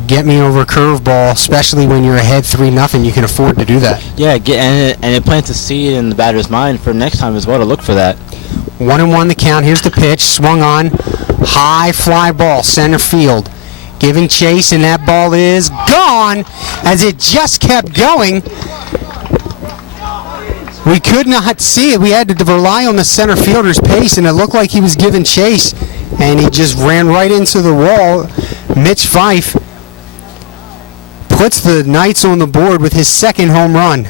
get-me-over curveball, especially when you're ahead 3-0. You can afford to do that. Yeah, and it plants a seed in the batter's mind for next time as well to look for that. 1-1 the count. Here's the pitch. Swung on. High fly ball, center field. Giving chase, and that ball is gone as it just kept going. We could not see it. We had to rely on the center fielder's pace, and it looked like he was giving chase, and he just ran right into the wall. Mitch Fife puts the Knights on the board with his 2nd home run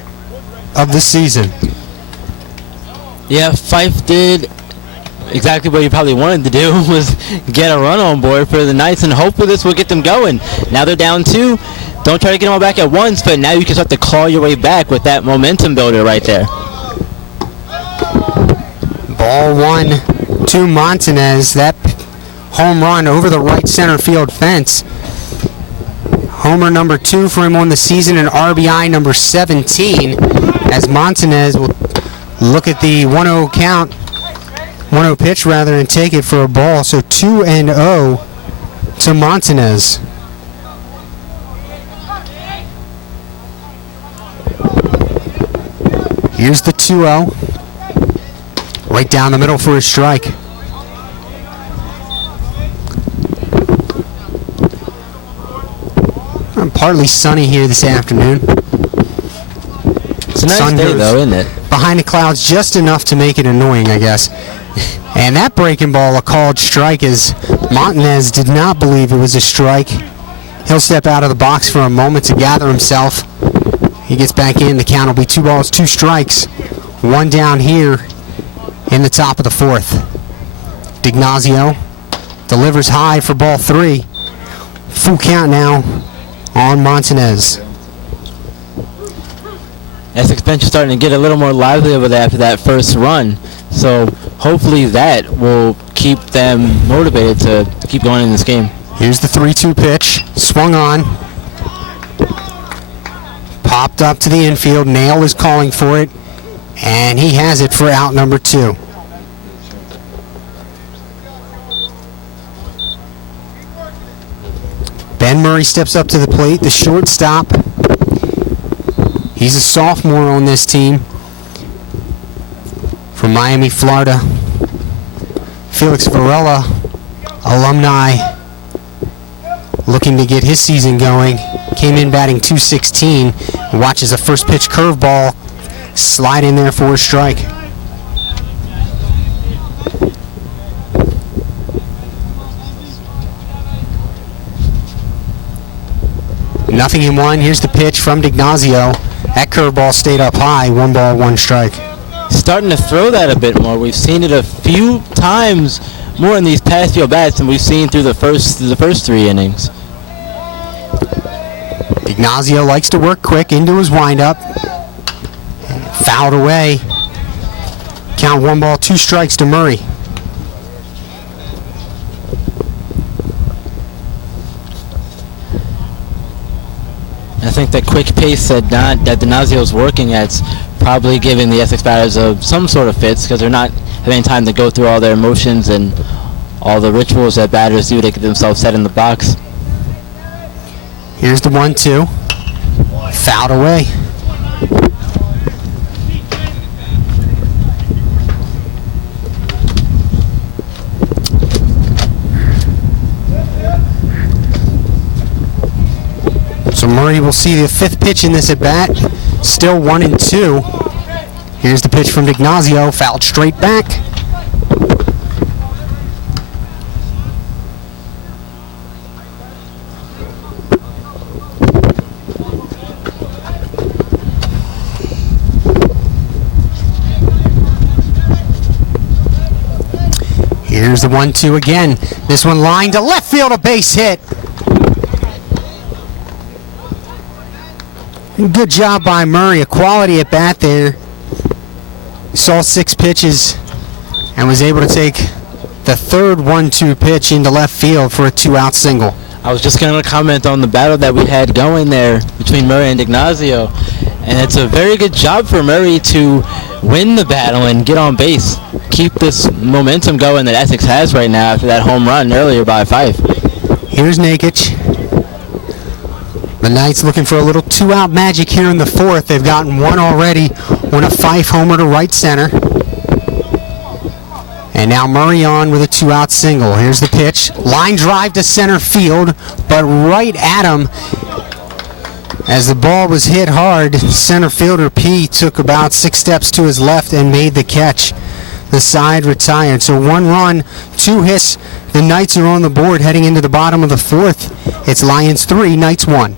of the season. Yeah, Fife did exactly what he probably wanted to do, was get a run on board for the Knights, and hopefully this will get them going. Now they're down 2. Don't try to get them all back at once, but now you can start to claw your way back with that momentum builder right there. Ball 1 to Montanez. That home run over the right center field fence. Homer number 2 for him on the season, and RBI number 17, as Montanez will look at the 1-0 count, 1-0 pitch rather, and take it for a ball. So 2-0 to Montanez. Here's the 2-0. Right down the middle for a strike. Partly sunny here this afternoon. It's a nice day though, isn't it? Behind the clouds just enough to make it annoying, I guess. And that breaking ball, a called strike, as Montanez did not believe it was a strike. He'll step out of the box for a moment to gather himself. He gets back in. The count will be 2 balls, 2 strikes. 1 down here in the top of the fourth. D'Ignazio delivers high for ball 3. Full count now on Montanez. Essex bench is starting to get a little more lively over there after that first run. So hopefully that will keep them motivated to keep going in this game. Here's the 3-2 pitch. Swung on. Popped up to the infield. Nail is calling for it. And he has it for out number 2. Ben Murray steps up to the plate, the shortstop. He's a sophomore on this team from Miami, Florida. Felix Varela, alumni, looking to get his season going. Came in batting .216. Watches a first pitch curveball slide in there for a strike. Nothing in one. Here's the pitch from D'Ignazio. That curveball stayed up high. 1 ball, 1 strike. Starting to throw that a bit more. We've seen it a few times more in these past few bats than we've seen through the first 3 innings. D'Ignazio likes to work quick into his windup. Fouled away. Count 1 ball, 2 strikes to Murray. I think that quick pace that D'Ignazio is working at's probably giving the Essex batters some sort of fits, because they're not having time to go through all their emotions and all the rituals that batters do to get themselves set in the box. Here's the 1-2. Fouled away. So Murray will see the 5th pitch in this at bat. Still 1-2. Here's the pitch from D'Ignazio. Fouled straight back. Here's the 1-2 again. This one lined to left field, a base hit. Good job by Murray, a quality at bat there. Saw 6 pitches and was able to take the 3rd 1-2 pitch into left field for a 2-out single. I was just going to comment on the battle that we had going there between Murray and D'Ignazio, and it's a very good job for Murray to win the battle and get on base. Keep this momentum going that Essex has right now after that home run earlier by 5. Here's Nakic. The Knights looking for a little 2-out magic here in the 4th. They've gotten 1 already on a Fife homer to right center. And now Murray on with a 2-out single. Here's the pitch. Line drive to center field, but right at him. As the ball was hit hard, center fielder P took about 6 steps to his left and made the catch. The side retired. So 1 run, 2 hits. The Knights are on the board heading into the bottom of the 4th. It's Lions 3, Knights 1.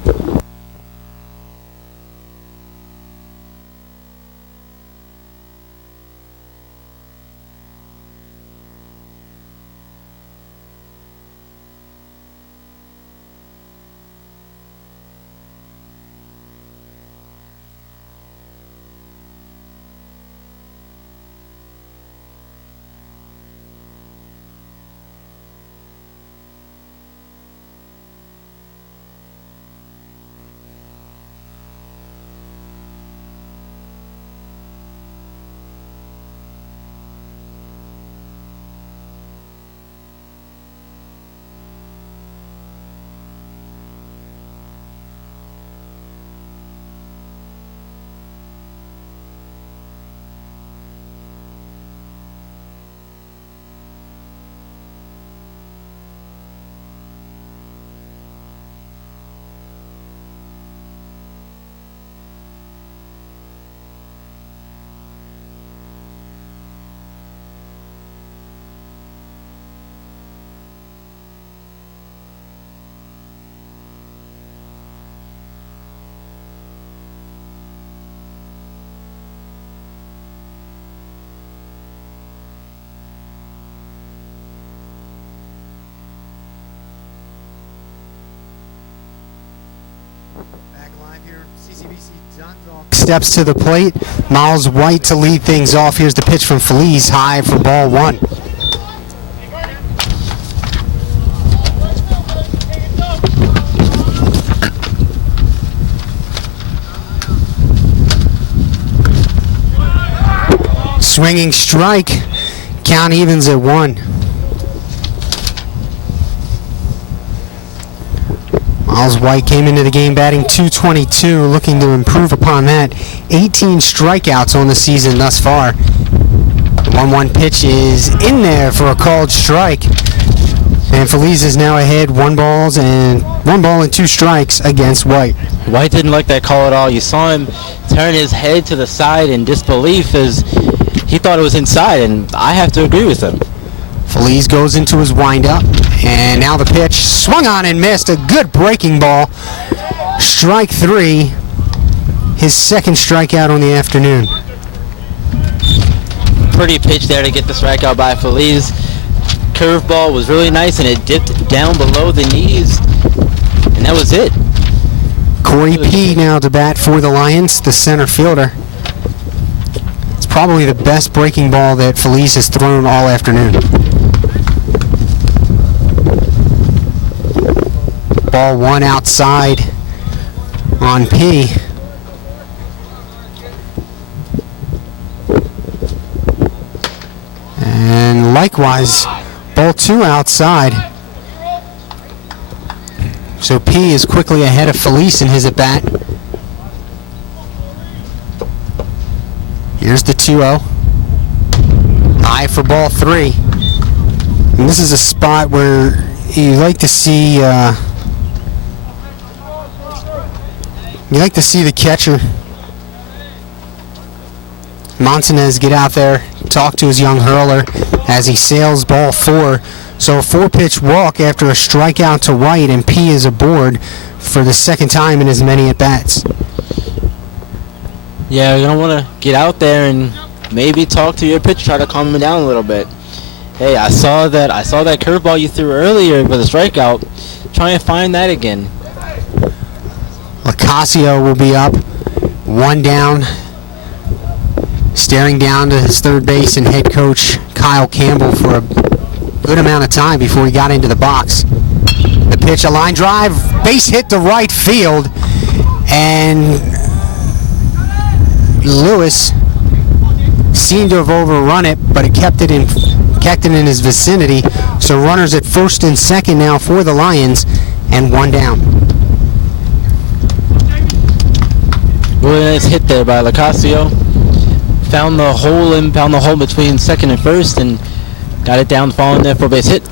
Back live here, CCBC Dundalk steps to the plate. Miles White to lead things off. Here's the pitch from Feliz, high for ball 1. Swinging strike. Count evens at 1. Miles White came into the game batting .222, looking to improve upon that. 18 strikeouts on the season thus far. The 1-1 pitch is in there for a called strike. And Feliz is now ahead 1 ball and 2 strikes against White. White didn't like that call at all. You saw him turn his head to the side in disbelief as he thought it was inside, and I have to agree with him. Feliz goes into his windup, and now the pitch swung on and missed. A good breaking ball. Strike 3, his second strikeout on the afternoon. Pretty pitch there to get the strikeout by Feliz. Curveball was really nice, and it dipped down below the knees, and that was it. Corey P. now to bat for the Lions, the center fielder. It's probably the best breaking ball that Feliz has thrown all afternoon. Ball 1 outside on P. And likewise, ball 2 outside. So P is quickly ahead of Feliz in his at-bat. Here's the 2-0. High for ball 3. And this is a spot where you like to see the catcher Montanez get out there, talk to his young hurler as he sails ball 4. So a 4-pitch walk after a strikeout to White, and P is aboard for the second time in as many at-bats. Yeah, you're going to want to get out there and maybe talk to your pitcher, try to calm him down a little bit. Hey, I saw that curveball you threw earlier with a strikeout. Try and find that again. Locasio will be up, 1 down, staring down to his third base and head coach Kyle Campbell for a good amount of time before he got into the box. The pitch, a line drive, base hit to right field, and Lewis seemed to have overrun it, but it kept it in his vicinity. So runners at first and second now for the Lions, and 1 down. Really nice hit there by Locasio. Found the hole between second and first, and got it down, falling there for a base hit.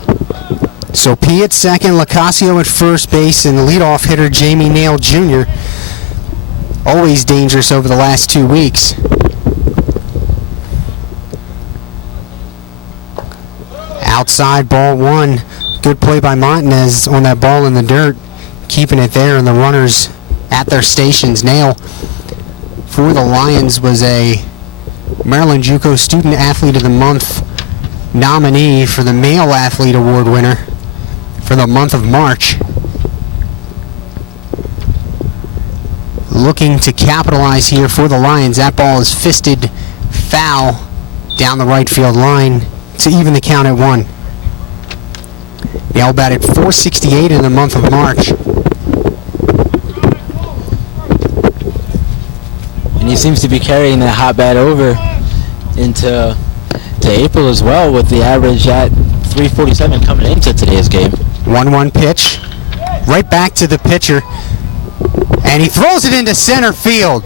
So P at second, Locasio at first base, and the leadoff hitter Jamie Nail Jr. always dangerous over the last 2 weeks. Outside, ball 1. Good play by Montanez on that ball in the dirt, keeping it there, and the runners at their stations. Nail for the Lions was a Maryland JUCO Student Athlete of the Month nominee for the Male Athlete Award winner for the month of March. Looking to capitalize here for the Lions. That ball is fisted foul down the right field line to even the count at 1. Nail batted .468 in the month of March. And he seems to be carrying that hot bat over into April as well, with the average at .347 coming into today's game. 1-1 pitch. Right back to the pitcher. And he throws it into center field.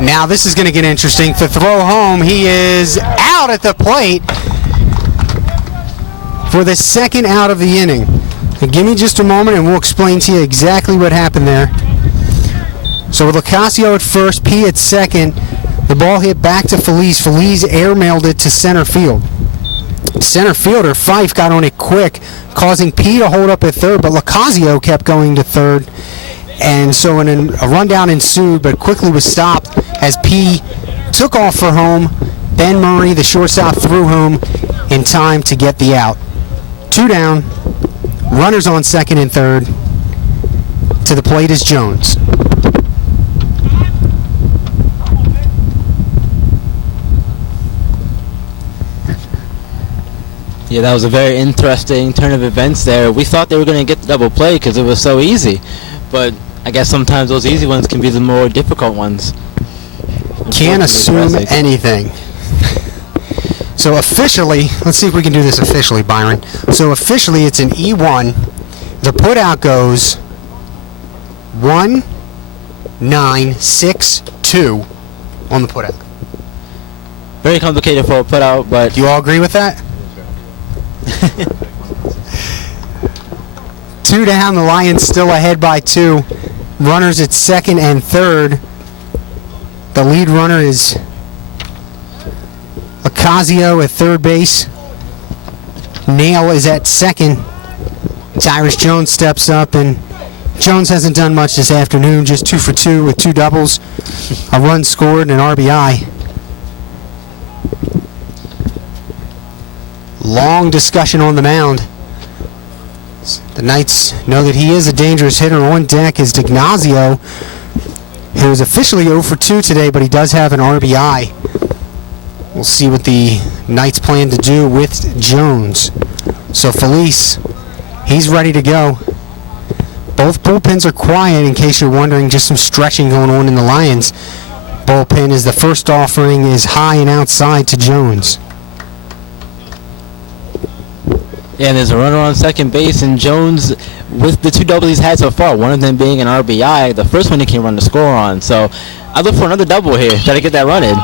Now this is going to get interesting. To throw home, he is out at the plate for the second out of the inning. Now, give me just a moment and we'll explain to you exactly what happened there. So with Locasio at first, P at second, the ball hit back to Feliz. Feliz airmailed it to center field. Center fielder Fife got on it quick, causing P to hold up at third, but Locasio kept going to third. And so a rundown ensued, but quickly was stopped as P took off for home. Ben Murray, the shortstop, threw home in time to get the out. 2 down, runners on second and third. To the plate is Jones. Yeah, that was a very interesting turn of events there. We thought they were going to get the double play because it was so easy. But I guess sometimes those easy ones can be the more difficult ones. Can't assume anything. So officially, let's see if we can do this officially, Byron. So officially, it's an E1. The putout goes 1-9-6-2 on the putout. Very complicated for a putout, but Do you all agree with that? 2 down, the Lions still ahead by 2. Runners at second and third. The lead runner is Ocasio at third base. Nail is at second. Tyrus Jones steps up, and Jones hasn't done much this afternoon, just 2 for 2 with 2 doubles, a run scored, and an RBI. Long discussion on the mound. The Knights know that he is a dangerous hitter. On deck is D'Ignazio, who is officially 0 for 2 today, but he does have an RBI. We'll see what the Knights plan to do with Jones. So Felice, he's ready to go. Both bullpens are quiet, in case you're wondering, just some stretching going on in the Lions bullpen as the first offering is high and outside to Jones. yeah, there's a runner on second base, and Jones, with the 2 doubles he's had so far, one of them being an RBI, the first one he can run the score on. So I look for another double here, try to get that run in.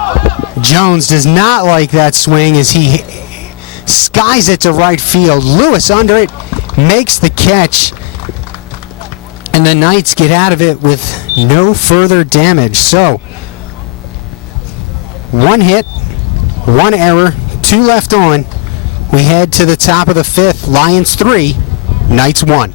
Jones does not like that swing as he skies it to right field. Lewis under it, makes the catch, and the Knights get out of it with no further damage. So 1 hit, 1 error, 2 left on. We head to the top of the 5th. Lions 3, Knights 1.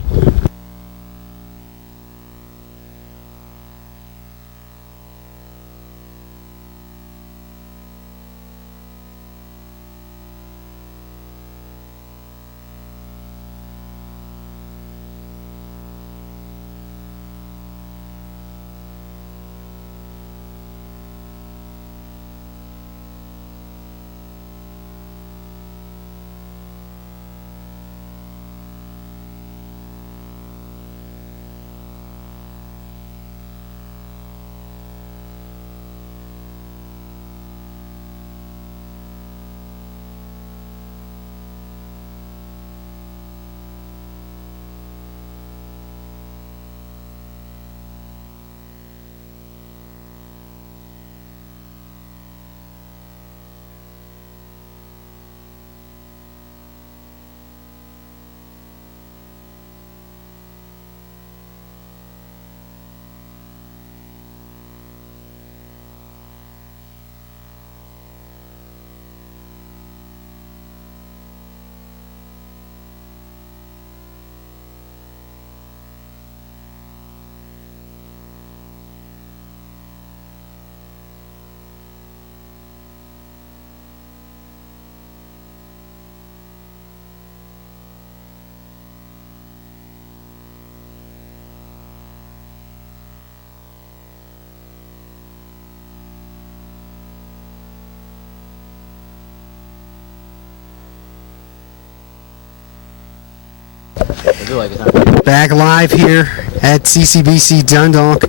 Back live here at CCBC Dundalk.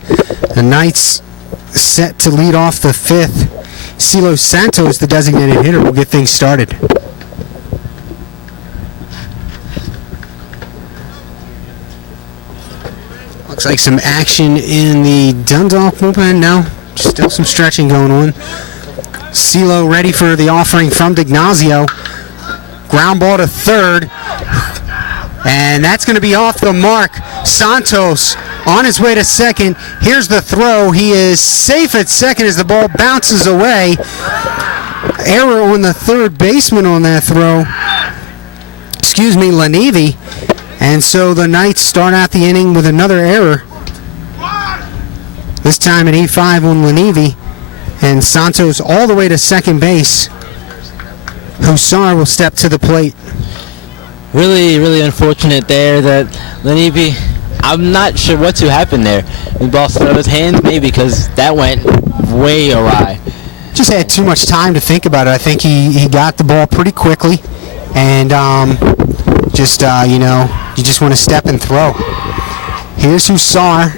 The Knights set to lead off the 5th. Silo Santos, the designated hitter, will get things started. Looks like some action in the Dundalk bullpen now. Still some stretching going on. Silo ready for the offering from D'Ignazio. Ground ball to third. And that's going to be off the mark. Santos on his way to second. Here's the throw. He is safe at second as the ball bounces away. Error on the third baseman on that throw. Excuse me, Lanivi. And so the Knights start out the inning with another error. This time an 8-5 on Lanivi. And Santos all the way to second base. Hussar will step to the plate. Really, really unfortunate there that Lanivi, I'm not sure what to happen there. The ball slid out of his hands, maybe, because that went way awry. Just had too much time to think about it. I think he got the ball pretty quickly, and you just want to step and throw. Here's Hussar,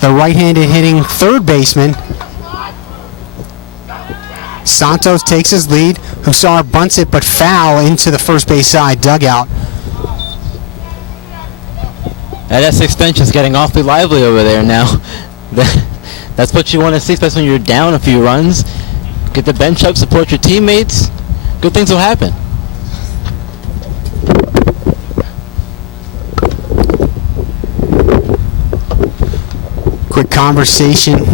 the right-handed hitting third baseman. Santos takes his lead. Hussar bunts it, but foul into the first base side dugout. That Essex bench is getting awfully lively over there now. That's what you want to see, especially when you're down a few runs. Get the bench up, support your teammates. Good things will happen. Quick conversation.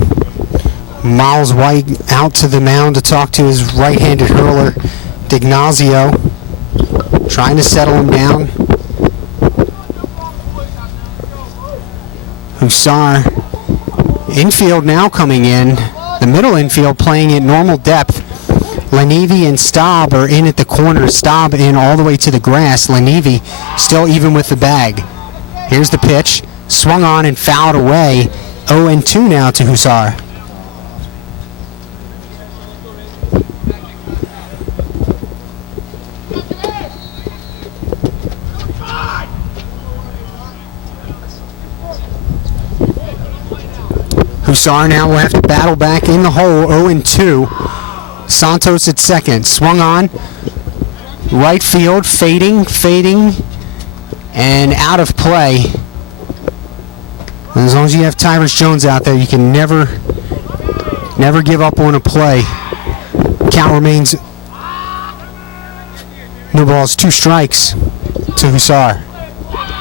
Miles White out to the mound to talk to his right-handed hurler, D'Ignazio, trying to settle him down. Hussar, infield now coming in. The middle infield playing at normal depth. Lanivi and Staub are in at the corner. Staub in all the way to the grass. Lanivi still even with the bag. Here's the pitch. Swung on and fouled away. 0-2 now to Hussar. Hussar now will have to battle back in the hole, 0-2. Santos at second, swung on. Right field, fading, and out of play. As long as you have Tyrus Jones out there, you can never give up on a play. Count remains no balls, 2 strikes to Hussar.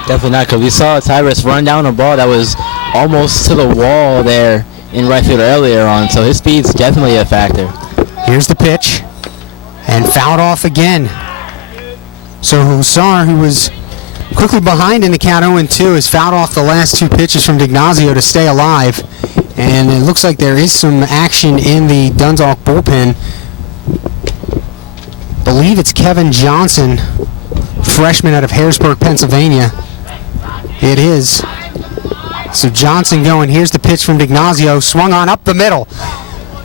Definitely not, because we saw Tyrus run down a ball that was almost to the wall there in right field earlier on, so his speed's definitely a factor. Here's the pitch, and fouled off again. So Hussar, who was quickly behind in the count 0-2, has fouled off the last 2 pitches from D'Ignazio to stay alive, and it looks like there is some action in the Dundalk bullpen. I believe it's Kevin Johnson, freshman out of Harrisburg, Pennsylvania. It is. So Johnson going. Here's the pitch from D'Ignazio. Swung on up the middle.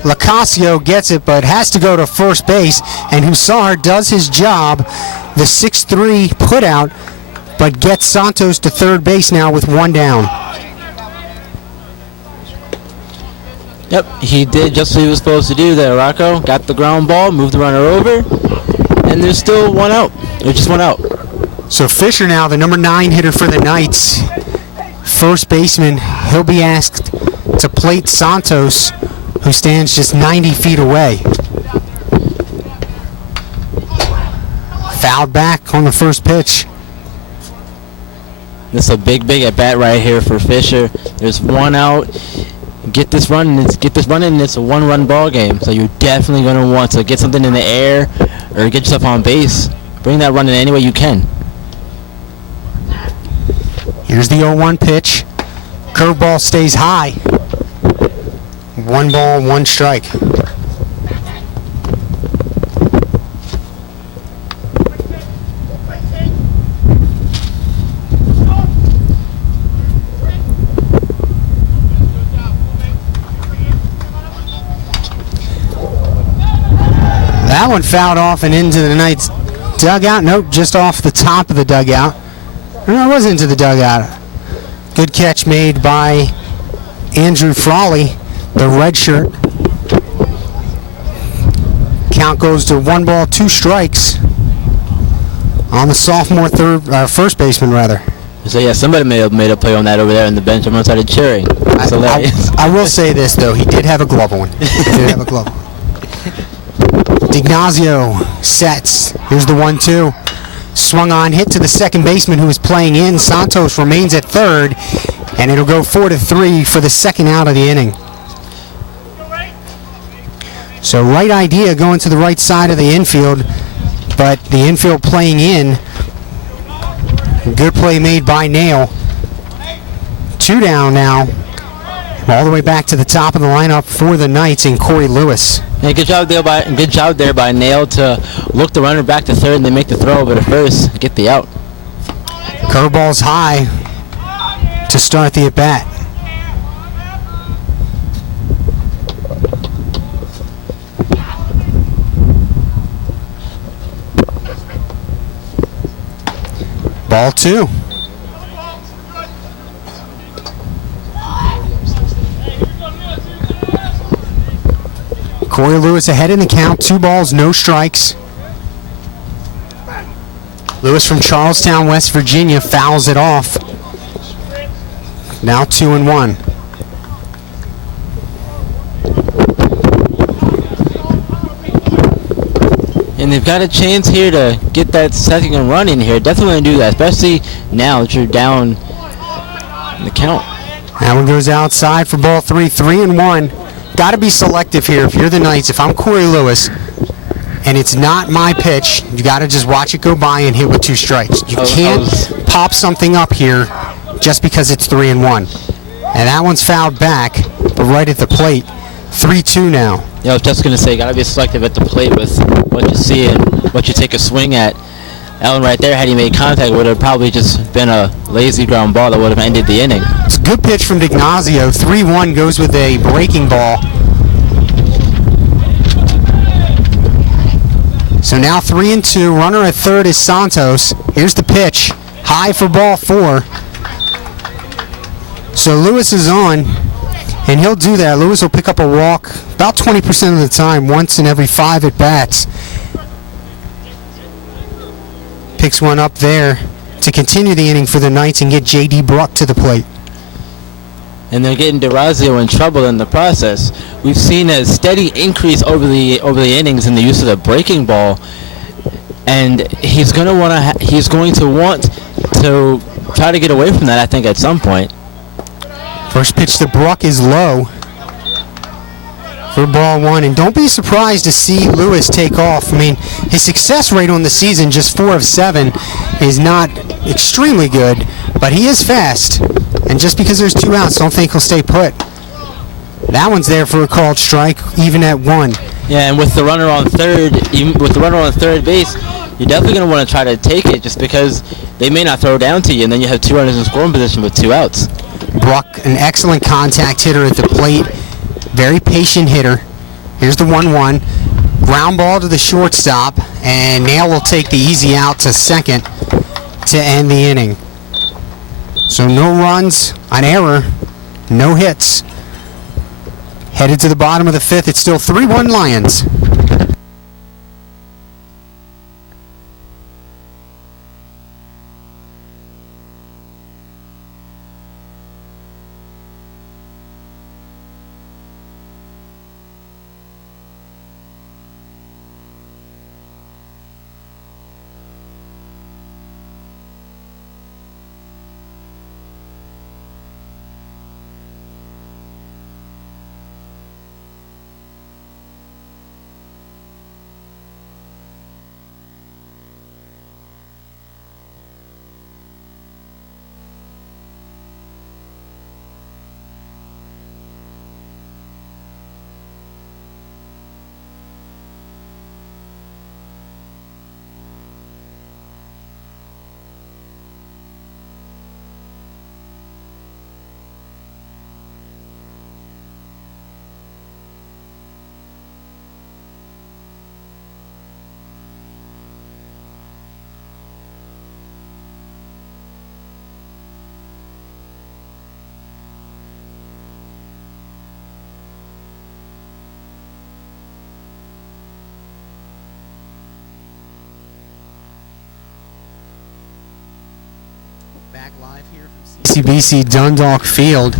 Lacasio gets it, but has to go to first base. And Hussar does his job. The 6-3 put out, but gets Santos to third base now with 1 down. Yep, he did just what he was supposed to do there, Rocco. Got the ground ball, moved the runner over, and there's still 1 out. There's just 1 out. So Fisher now, the number 9 hitter for the Knights. First baseman, he'll be asked to plate Santos, who stands just 90 feet away. Fouled back on the first pitch. This is a big at bat right here for Fisher. There's 1 out. Get this running, and it's a 1-run ball game. So you're definitely going to want to get something in the air or get yourself on base. Bring that run in any way you can. Here's the 0-1 pitch. Curveball stays high. 1 ball, 1 strike. That one fouled off and into the Knights dugout. Nope, just off the top of the dugout. No, it was into the dugout. Good catch made by Andrew Frawley, the red shirt. Count goes to 1 ball, 2 strikes on the sophomore first baseman, rather. So yeah, somebody may have made a play on that over there in the bench. Everyone started cheering. It's hilarious. I will say this though, he did have a glove on. D'Ignazio sets. Here's the 1-2. Swung on, hit to the second baseman who was playing in. Santos remains at third, and it'll go 4-3 for the second out of the inning. So right idea going to the right side of the infield, but the infield playing in. Good play made by Nail. 2 down now. All the way back to the top of the lineup for the Knights in Corey Lewis. Yeah, good job there by Nail to look the runner back to third and then make the throw, but at first get the out. Curveball's high to start the at bat. Ball 2. Corey Lewis ahead in the count. 2 balls, no strikes. Lewis from Charlestown, West Virginia, fouls it off. Now 2-1. And they've got a chance here to get that second run in here. Definitely going to do that, especially now that you're down in the count. That one goes outside for ball 3, 3-1. Got to be selective here. If you're the Knights, if I'm Corey Lewis, and it's not my pitch, you got to just watch it go by and hit with 2 strikes. You can't pop something up here just because it's 3-1. And that one's fouled back, but right at the plate. 3-2 now. Yeah, I was just going to say, got to be selective at the plate with what you see and what you take a swing at. That one right there, had he made contact, would have probably just been a lazy ground ball that would have ended the inning. It's a good pitch from D'Ignazio. 3-1 goes with a breaking ball. So now 3-2. Runner at third is Santos. Here's the pitch. High for ball 4. So Lewis is on, and he'll do that. Lewis will pick up a walk about 20% of the time, once in every 5 at-bats. Picks one up there to continue the inning for the Knights and get J.D. Bruck to the plate. And they're getting D'Orazio in trouble in the process. We've seen a steady increase over the innings in the use of the breaking ball, and he's going to want to try to get away from that, I think, at some point. First pitch to Bruck is low for ball 1, and don't be surprised to see Lewis take off. I mean, his success rate on the season, just 4 of 7, is not extremely good, but he is fast. And just because there's 2 outs, don't think he'll stay put. That one's there for a called strike, even at 1. Yeah, and with the runner on third, even with the runner on third base, you're definitely going to want to try to take it just because they may not throw down to you, and then you have 2 runners in scoring position with 2 outs. Bruck, an excellent contact hitter at the plate. Very patient hitter. Here's the 1-1. Ground ball to the shortstop, and Nail will take the easy out to second to end the inning. So no runs, an error, no hits. Headed to the bottom of the 5th, it's still 3-1 Lions. Back live here from CCBC Dundalk Field.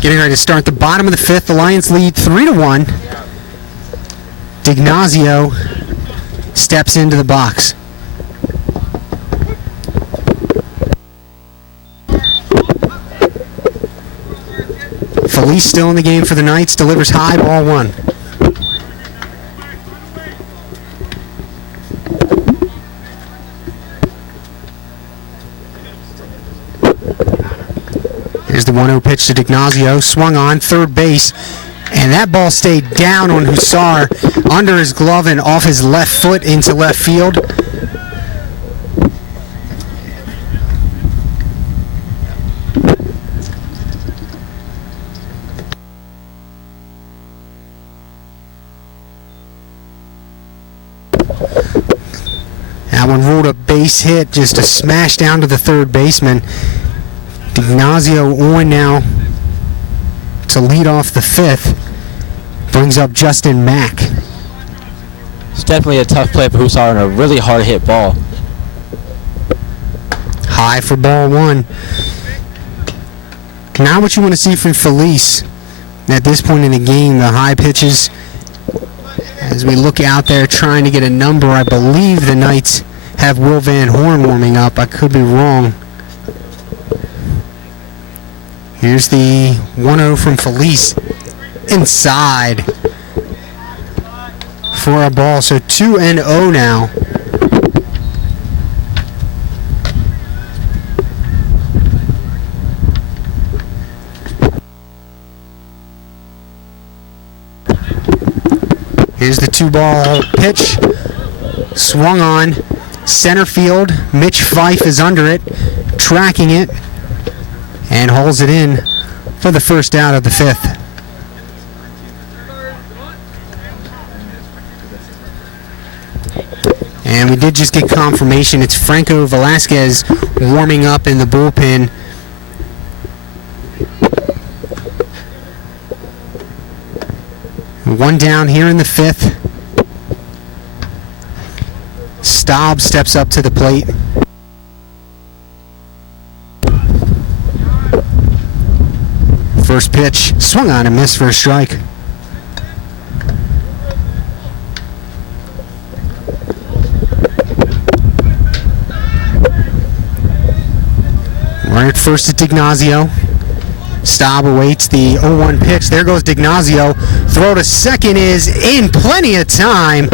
Getting ready to start the bottom of the 5th. The Lions lead 3-1. D'Ignazio steps into the box. Felice still in the game for the Knights. Delivers high, ball 1. Here's the 1-0 pitch to D'Ignazio. Swung on, third base. And that ball stayed down on Hussar under his glove and off his left foot into left field. That one ruled a base hit, just a smash down to the third baseman. D'Ignazio on now to lead off the 5th. Brings up Justin Mack. It's definitely a tough play for Hussar and a really hard hit ball. High for ball one. Now what you want to see from Felice at this point in the game, the high pitches. As we look out there trying to get a number, I believe the Knights have Will Van Horn warming up. I could be wrong. Here's the 1-0 from Felice. Inside for a ball. So 2-0 now. Here's the 2-ball pitch. Swung on. Center field. Mitch Fife is under it. Tracking it. And hauls it in for the first out of the fifth. And we did just get confirmation. It's Franco Velasquez warming up in the bullpen. One down here in the fifth. Staub steps up to the plate. First pitch, swung on and missed for a strike. Right at first at D'Ignazio. Staub awaits the 0-1 pitch. There goes D'Ignazio. Throw to second is in, plenty of time.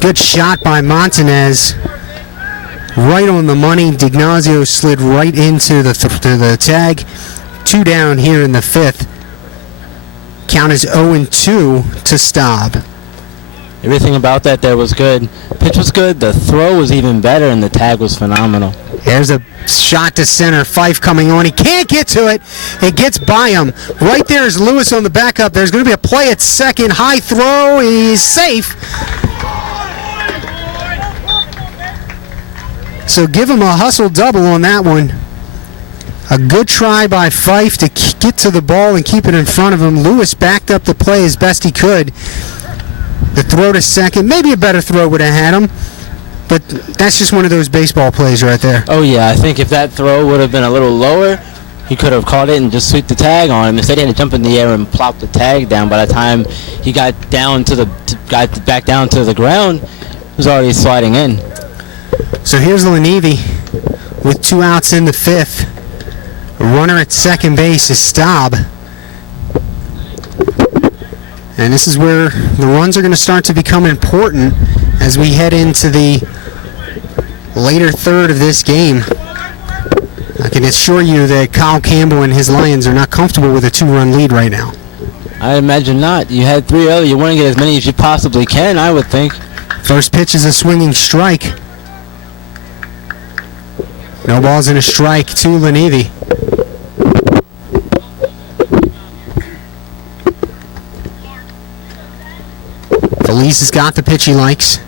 Good shot by Montanez. Right on the money. D'Ignazio slid right into the tag. 2 down here in the fifth. Count is 0-2 to Staub. Everything about that there was good. Pitch was good. The throw was even better, and the tag was phenomenal. There's a shot to center. Fife coming on. He can't get to it. It gets by him. Right there is Lewis on the backup. There's going to be a play at second. High throw. He's safe. So give him a hustle double on that one. A good try by Fife to get to the ball and keep it in front of him. Lewis backed up the play as best he could. The throw to second, maybe a better throw would have had him, but that's just one of those baseball plays right there. Oh yeah, I think if that throw would have been a little lower, he could have caught it and just swept the tag on him. Instead, he had to jump in the air and plop the tag down. By the time he got down got back down to the ground, he was already sliding in. So here's Lenivi with 2 outs in the fifth. A runner at second base is Staub. And this is where the runs are going to start to become important as we head into the later third of this game. I can assure you that Kyle Campbell and his Lions are not comfortable with a 2-run lead right now. I imagine not. You had 3 early. You want to get as many as you possibly can, I would think. First pitch is a swinging strike. No balls and a strike to Lenivi. Felice has got the pitch he likes.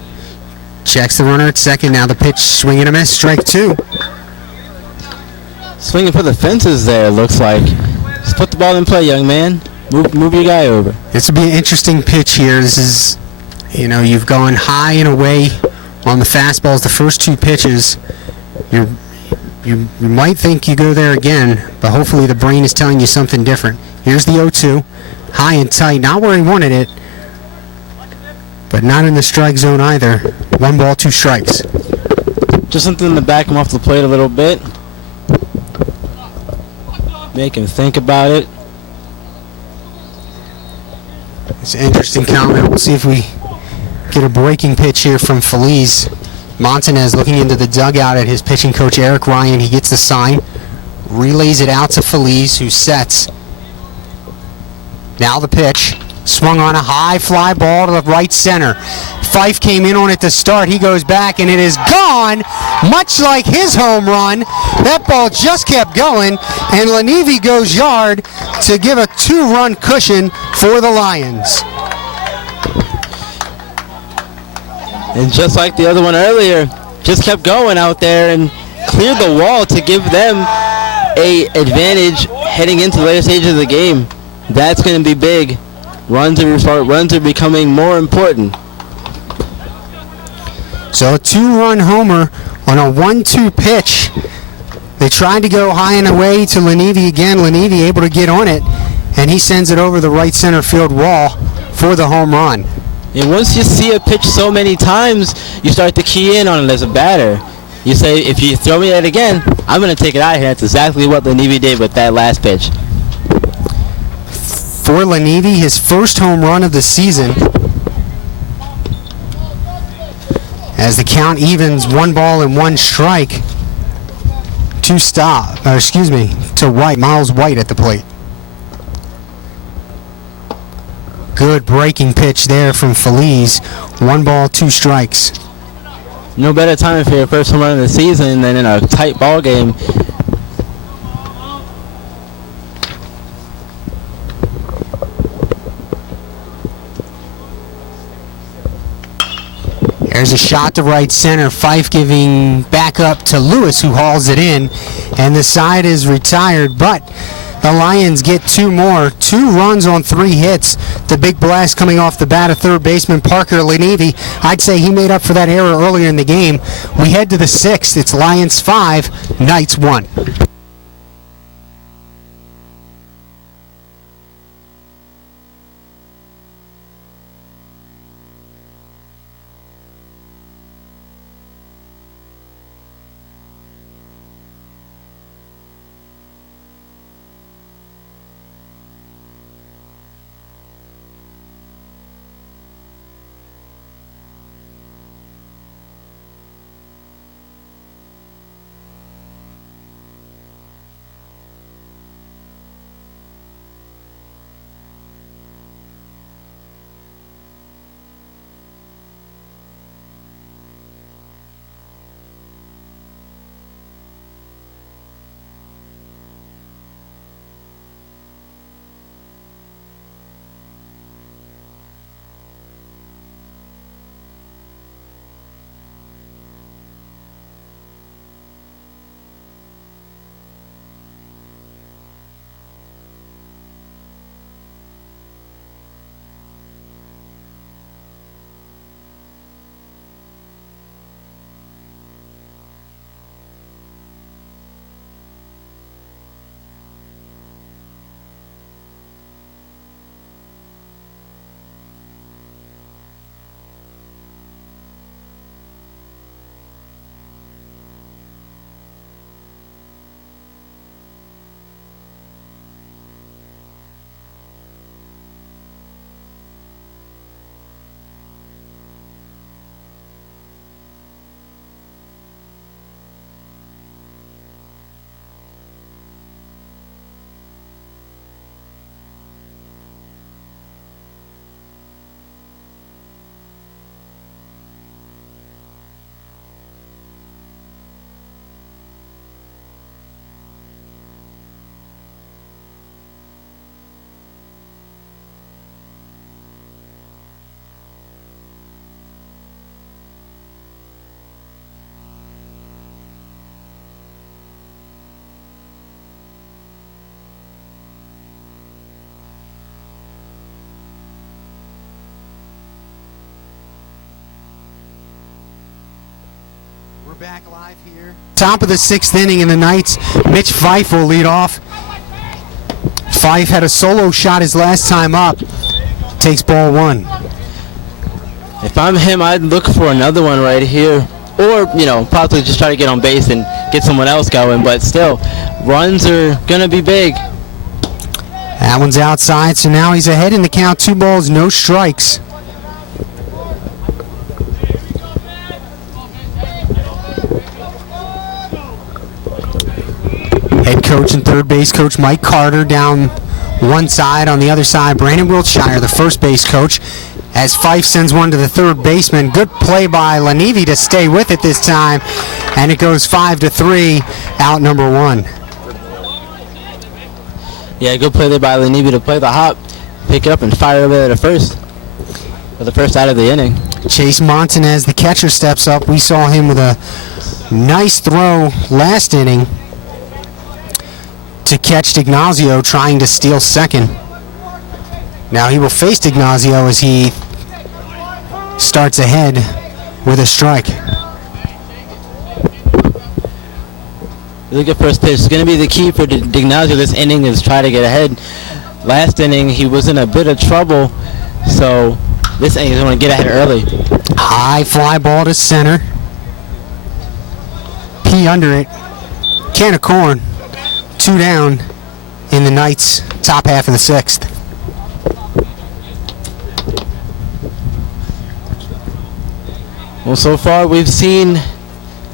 Checks the runner at second. Now the pitch, swing and a miss. Strike 2. Swinging for the fences there, looks like. Just put the ball in play, young man. Move your guy over. This will be an interesting pitch here. This is, you've gone high and away on the fastballs the first 2 pitches. You might think you go there again, but hopefully the brain is telling you something different. Here's the 0-2. High and tight. Not where he wanted it, but not in the strike zone either. 1 ball, 2 strikes. Just something to back him off the plate a little bit. Make him think about it. It's an interesting comment. We'll see if we get a breaking pitch here from Felice. Montanez looking into the dugout at his pitching coach, Eric Ryan. He gets the sign, relays it out to Felice, who sets. Now the pitch. Swung on a high fly ball to the right center. Fife came in on it to start. He goes back, and it is gone, much like his home run. That ball just kept going, and Lenivi goes yard to give a 2-run cushion for the Lions. And just like the other one earlier, just kept going out there and cleared the wall to give them a advantage heading into the later stages of the game. That's going to be big. Runs are becoming more important. So a 2-run homer on a 1-2 pitch. They tried to go high and away to Lenivi again. Lenivi able to get on it, and he sends it over the right center field wall for the home run. And once you see a pitch so many times, you start to key in on it as a batter. You say, if you throw me that again, I'm going to take it out of here. That's exactly what Lenivi did with that last pitch. For Lenivi, his first home run of the season. As the count evens 1-1 strike to White, Miles White at the plate. Good breaking pitch there from Feliz. 1-2 strikes. No better time for your first home run of the season than in a tight ball game. There's a shot to right center. Fife giving back up to Lewis, who hauls it in, and the side is retired, but the Lions get 2 more. 2 runs on 3 hits. The big blast coming off the bat of third baseman Parker Lenivi. I'd say he made up for that error earlier in the game. We head to the 6th. It's Lions 5, Knights 1. We're back live here. Top of the 6th inning in the Knights. Mitch Fife will lead off. Fife had a solo shot his last time up. Takes ball 1. If I'm him, I'd look for another one right here. Or, possibly just try to get on base and get someone else going. But still, runs are going to be big. That one's outside, so now he's ahead in the count. 2 balls, no strikes. Head coach and third base coach Mike Carter down one side. On the other side, Brandon Wiltshire, the first base coach, as Fife sends one to the third baseman. Good play by Lenivi to stay with it this time, and it goes 5-3, out number 1. Yeah, good play there by Lenivi to play the hop, pick it up and fire over there to first for the first out of the inning. Chase Montanez, the catcher, steps up. We saw him with a nice throw last inning to catch D'Ignazio trying to steal second. Now he will face D'Ignazio as he starts ahead with a strike. Really good first pitch. It's going to be the key for D'Ignazio this inning is try to get ahead. Last inning, he was in a bit of trouble, so this inning he's going to get ahead early. High fly ball to center. P under it. Can of corn. 2 down in the Knights' top half of the 6th. Well, so far we've seen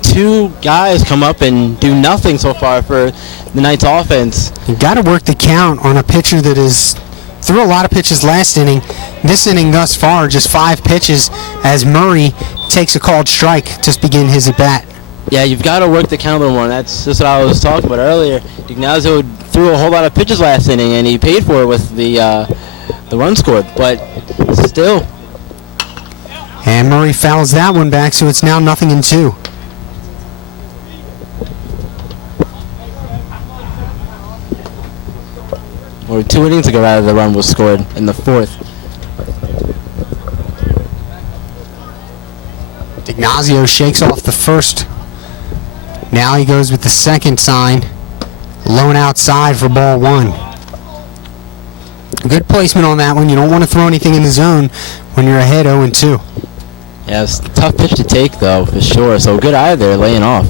2 guys come up and do nothing so far for the Knights offense. You got to work the count on a pitcher that is threw a lot of pitches last inning. This inning thus far, just 5 pitches as Murray takes a called strike to begin his at-bat. Yeah, you've got to work the count a little more. That's just what I was talking about earlier. D'Ignazio threw a whole lot of pitches last inning, and he paid for it with the run scored. But still. And Murray fouls that one back, so it's now 0-2. Or 2 innings ago, rather, the run was scored in the 4th. D'Ignazio shakes off the first. Now he goes with the second sign. Lone outside for ball 1. Good placement on that one. You don't want to throw anything in the zone when you're ahead 0-2. Yeah, it's a tough pitch to take, though, for sure. So good eye there, laying off.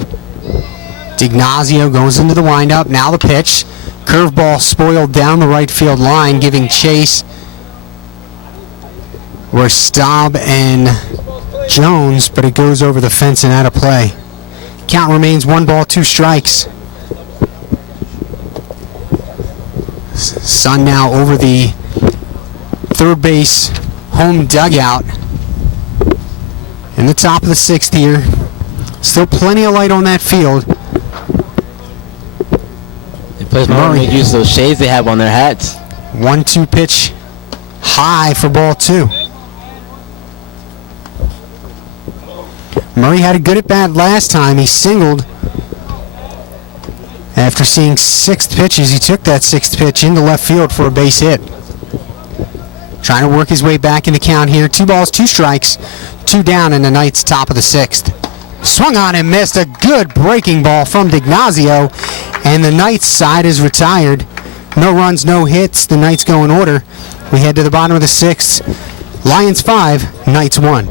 D'Ignazio goes into the windup. Now the pitch. Curveball spoiled down the right field line, giving chase were Staub and Jones, but it goes over the fence and out of play. Count remains 1 ball, 2 strikes. Sun now over the third base home dugout. In the top of the 6th here. Still plenty of light on that field. Players might make use of those shades they have on their hats. 1-2 pitch high for ball 2. Murray had a good at bat last time. He singled after seeing 6 pitches. He took that 6th pitch into left field for a base hit. Trying to work his way back in the count here. 2 balls, 2 strikes, 2 down in the Knights' top of the 6th. Swung on and missed. A good breaking ball from D'Ignazio, and the Knights side is retired. No runs, no hits. The Knights go in order. We head to the bottom of the 6th. Lions 5, Knights 1.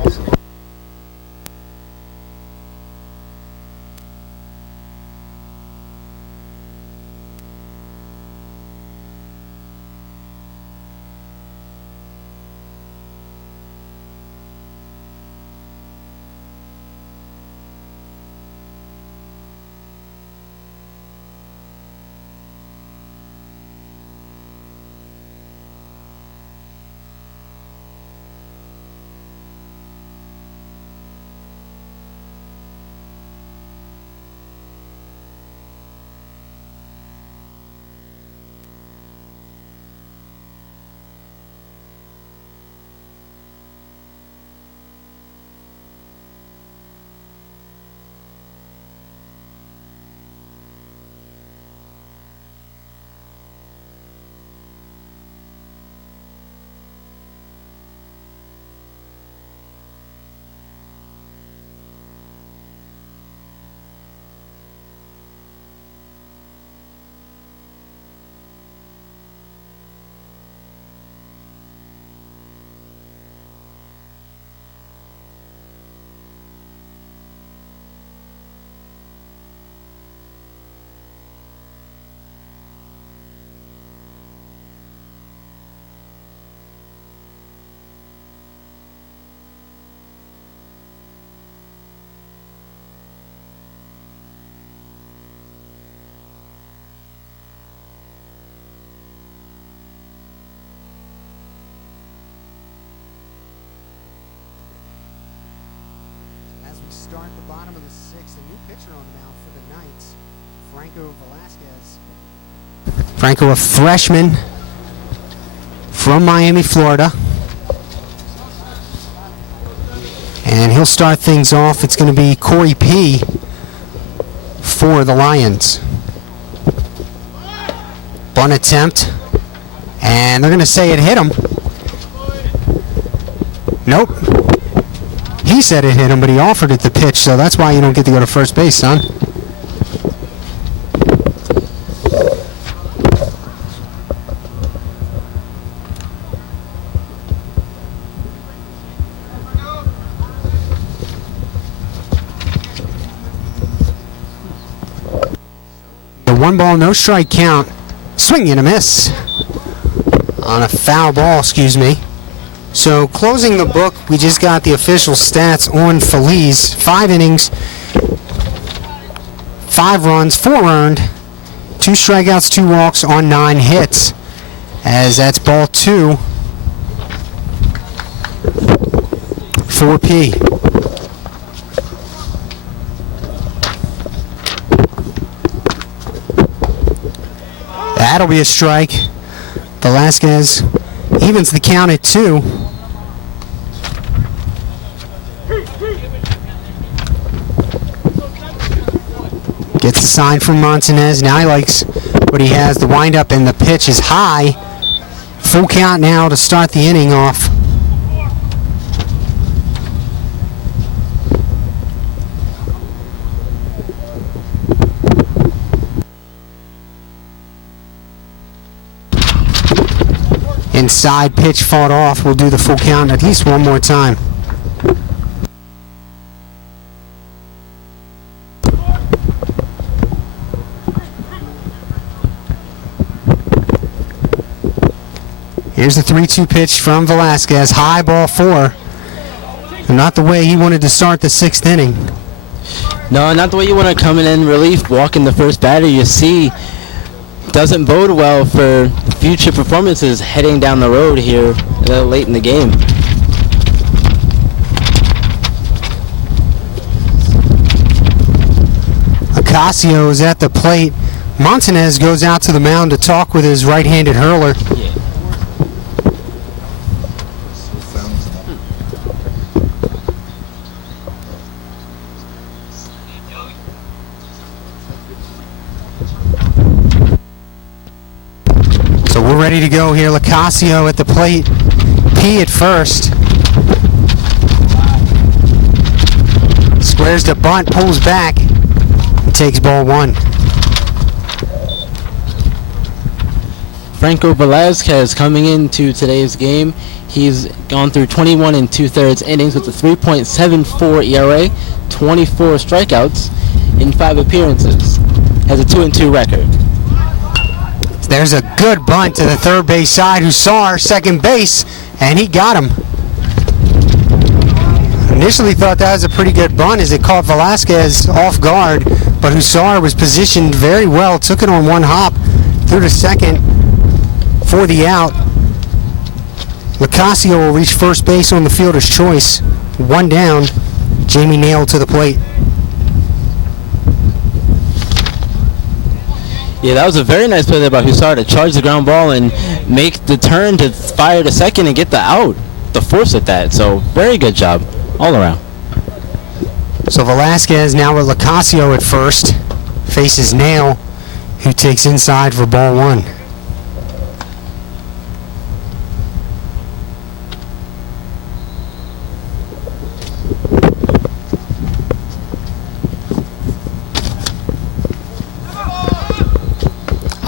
Start the bottom of the 6th. A new pitcher on the mound for the Knights, Franco Velasquez. Franco, a freshman from Miami, Florida. And he'll start things off. It's going to be Corey P. for the Lions. Bunt attempt. And they're going to say it hit him. Nope. He He said it hit him, but he offered it the pitch, so that's why you don't get to go to first base, son. The 1-ball, no strike count. Swing and a miss. On a foul ball, excuse me. So closing the book, we just got the official stats on Feliz. 5 innings, 5 runs, 4 earned, 2 strikeouts, 2 walks on 9 hits. As that's ball 2 for P. That'll be a strike. Velasquez evens the count at 2. Gets the sign from Montanez. Now he likes what he has. The windup and the pitch is high. Full count now to start the inning off. Inside pitch fought off. We'll do the full count at least one more time. Here's the 3-2 pitch from Velasquez. High, ball 4. Not the way he wanted to start the 6th inning. No, not the way you want to come in relief, walking the first batter. You see, doesn't bode well for future performances heading down the road here late in the game. Ocasio is at the plate. Montanez goes out to the mound to talk with his right-handed hurler. So we're ready to go here. Ocasio at the plate. P at first. Squares the bunt, pulls back, and takes ball 1. Franco Velasquez coming into today's game. He's gone through 21 2/3 innings with a 3.74 ERA, 24 strikeouts in 5 appearances. Has a 2-2 record. There's a good bunt to the third base side. Hussar, second base, and he got him. Initially thought that was a pretty good bunt as it caught Velasquez off guard, but Hussar was positioned very well, took it on one hop through to second for the out. Locasio will reach first base on the fielder's choice. 1 down. Jamie Nail to the plate. Yeah, that was a very nice play there by Hussar to charge the ground ball and make the turn to fire to second and get the out, the force at that. So very good job all around. So Velasquez now with Locasio at first. Faces Nail, who takes inside for ball 1.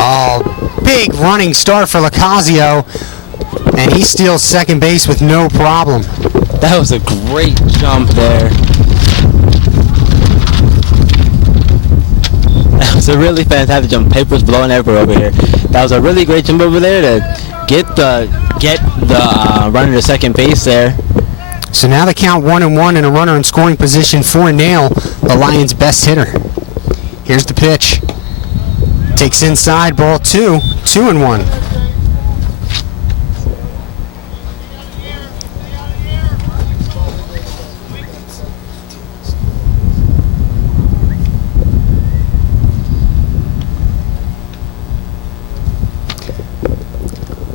Oh, big running start for Locasio, and he steals second base with no problem. That was a great jump there. That was a really fantastic jump. Paper's blowing everywhere over here. That was a really great jump over there to get the runner to second base there. So now the count 1-1 and a runner in scoring position for Nail, the Lions' best hitter. Here's the pitch. Takes inside, ball 2, 2-1.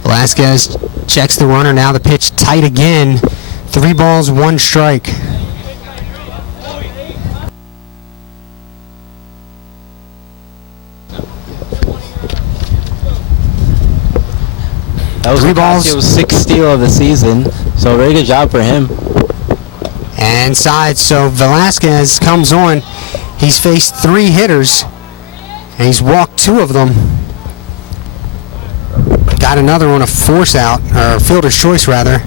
Velasquez checks the runner. Now the pitch tight again. 3 balls, 1 strike. That was 3 balls. It was 6th steal of the season, so very good job for him. and inside. So Velasquez comes on. He's faced 3 hitters, and he's walked 2 of them. Got another one, a force out, or fielder's choice rather.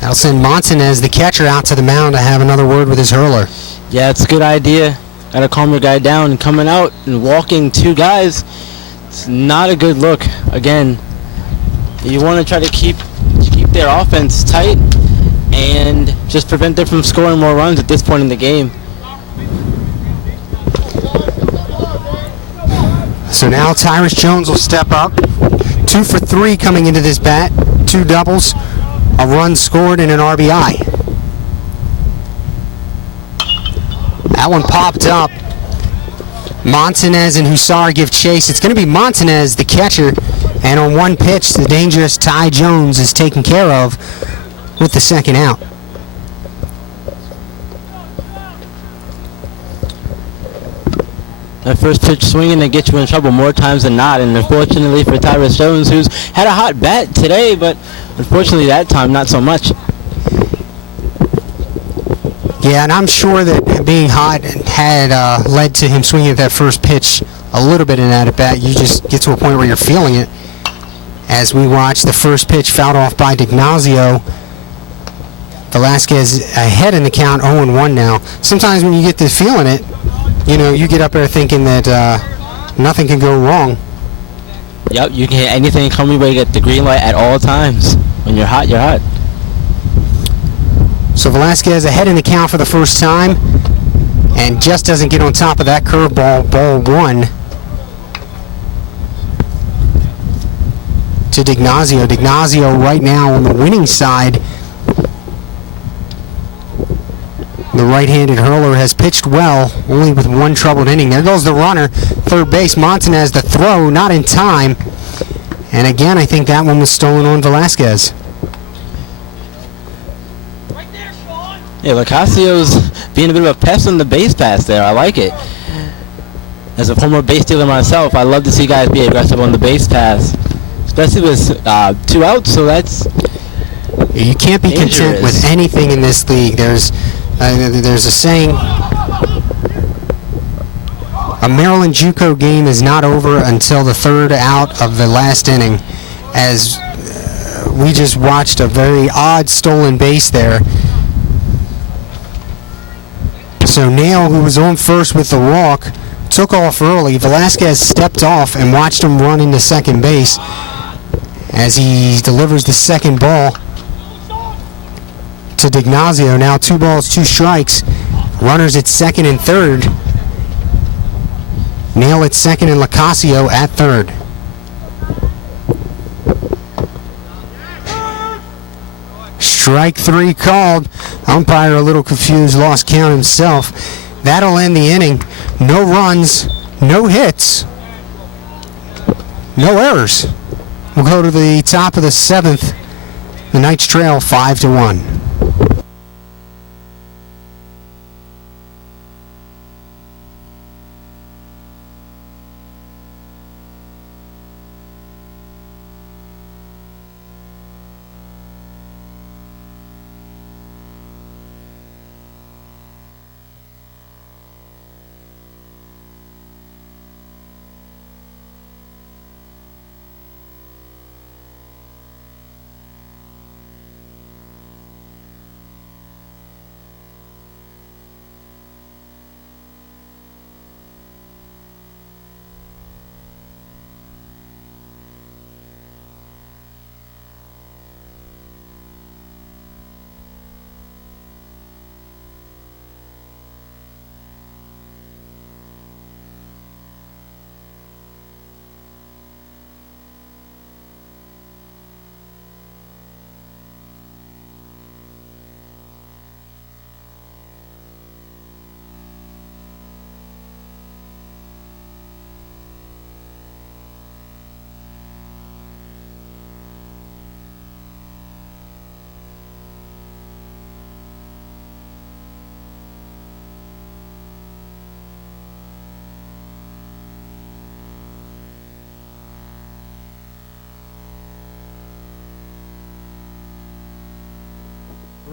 That'll send Montanez, the catcher, out to the mound to have another word with his hurler. Yeah, it's a good idea. Gotta calm your guy down, and coming out and walking 2 guys, it's not a good look. Again, you want to try to keep their offense tight and just prevent them from scoring more runs at this point in the game. So now Tyrus Jones will step up. 2 for 3 coming into this bat. 2 doubles, a run scored, and an RBI. That one popped up. Montanez and Hussar give chase. It's going to be Montanez, the catcher, and on 1 pitch, the dangerous Ty Jones is taken care of with the second out. That first pitch swinging to get you in trouble more times than not, and unfortunately for Tyrus Jones, who's had a hot bat today, but unfortunately that time not so much. Yeah, and I'm sure that being hot had led to him swinging at that first pitch a little bit in that at bat. You just get to a point where you're feeling it. As we watch the first pitch fouled off by D'Ignazio. Velasquez ahead in the count, 0-1 now. Sometimes when you get to feeling it, you know, you get up there thinking that nothing can go wrong. Yep, you can hit anything coming, but you get the green light at all times. When you're hot, you're hot. So Velasquez ahead in the count for the first time, and just doesn't get on top of that curveball. Ball 1 to D'Ignazio. D'Ignazio right now on the winning side. The right-handed hurler has pitched well, only with 1 troubled inning. There goes the runner, third base. Montanez, the throw, not in time. And again, I think that one was stolen on Velasquez. Yeah, Lacasio's being a bit of a pest on the base pass there. I like it. As a former base stealer myself, I love to see guys be aggressive on the base pass, especially with 2 outs. So that's you can't be dangerous. Content with anything in this league. There's a saying: a Maryland JUCO game is not over until the 3rd out of the last inning. As we just watched a very odd stolen base there. So Nail, who was on first with the walk, took off early. Velasquez stepped off and watched him run into second base as he delivers the second ball to D'Ignazio. Now 2 balls, 2 strikes. Runners at second and third. Nail at second and Lacasio at third. Strike 3 called. Umpire a little confused, lost count himself. That'll end the inning. No runs, no hits, no errors. We'll go to the top of the 7th. The Knights trail 5-1.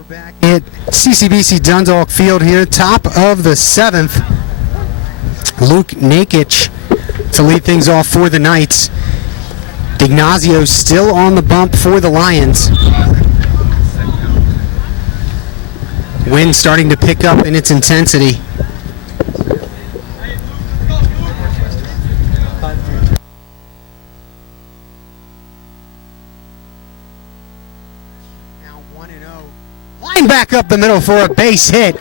Back at CCBC Dundalk Field here, top of the 7th. Luke Nakic to lead things off for the Knights. D'Ignazio still on the bump for the Lions. Wind starting to pick up in its intensity. Line back up the middle for a base hit,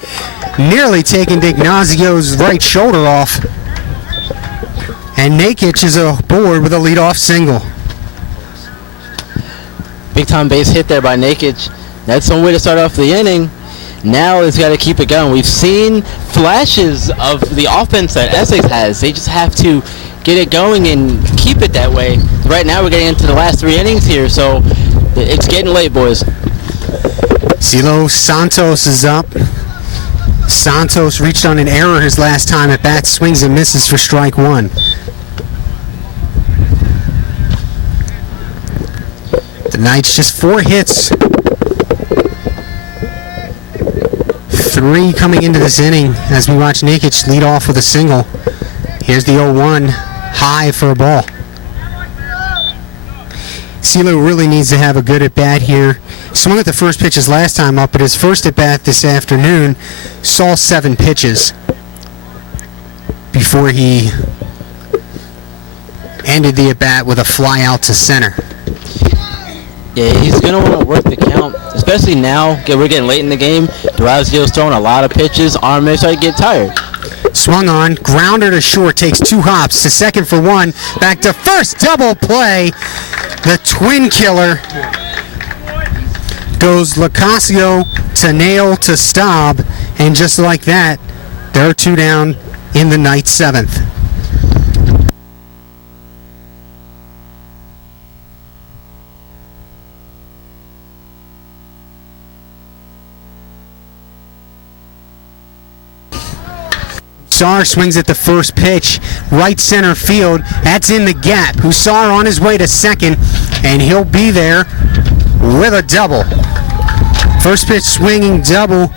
nearly taking D'Ignazio's right shoulder off. And Nakic is aboard with a leadoff single. Big time base hit there by Nakic. That's one way to start off the inning. Now it's got to keep it going. We've seen flashes of the offense that Essex has. They just have to get it going and keep it that way. Right now we're getting into the last 3 innings here, so it's getting late, boys. Silo Santos is up. Santos reached on an error his last time at bat, swings and misses for strike 1. The Knights just 4 hits. 3 coming into this inning as we watch Nakic lead off with a single. Here's the 0-1, high for a ball. Silo really needs to have a good at-bat here. Swung at the first pitches last time up, but his first at-bat this afternoon saw 7 pitches before he ended the at-bat with a fly out to center. Yeah, he's going to want to work the count, especially now. We're getting late in the game. D'Ignazio's throwing a lot of pitches. Arm may start to get tired. Swung on, grounder to short, takes 2 hops to second for 1, back to first, double play. The twin killer goes Locasio to Nail to Staub, and just like that, there are 2 down in the Knights' 7th. Hussar swings at the first pitch, right center field. That's in the gap. Hussar on his way to second, and he'll be there with a double. First pitch swinging double.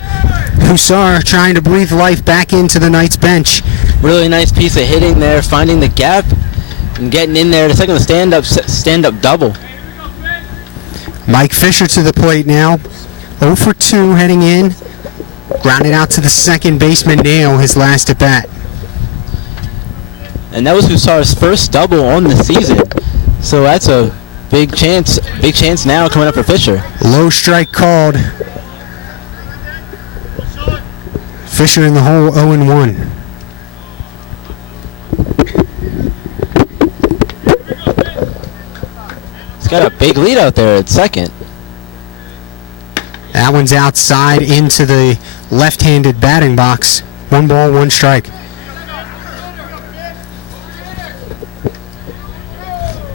Hussar trying to breathe life back into the Knights bench. Really nice piece of hitting there, finding the gap and getting in there to second the stand-up double. Mike Fisher to the plate now. 0 for 2 heading in. Grounded out to the second baseman, Nail, his last at bat. And that was Hussar's first double on the season. So that's a big chance now coming up for Fisher. Low strike called. Fisher in the hole, 0-1. He's got a big lead out there at second. That one's outside into the left-handed batting box. 1 ball, 1 strike.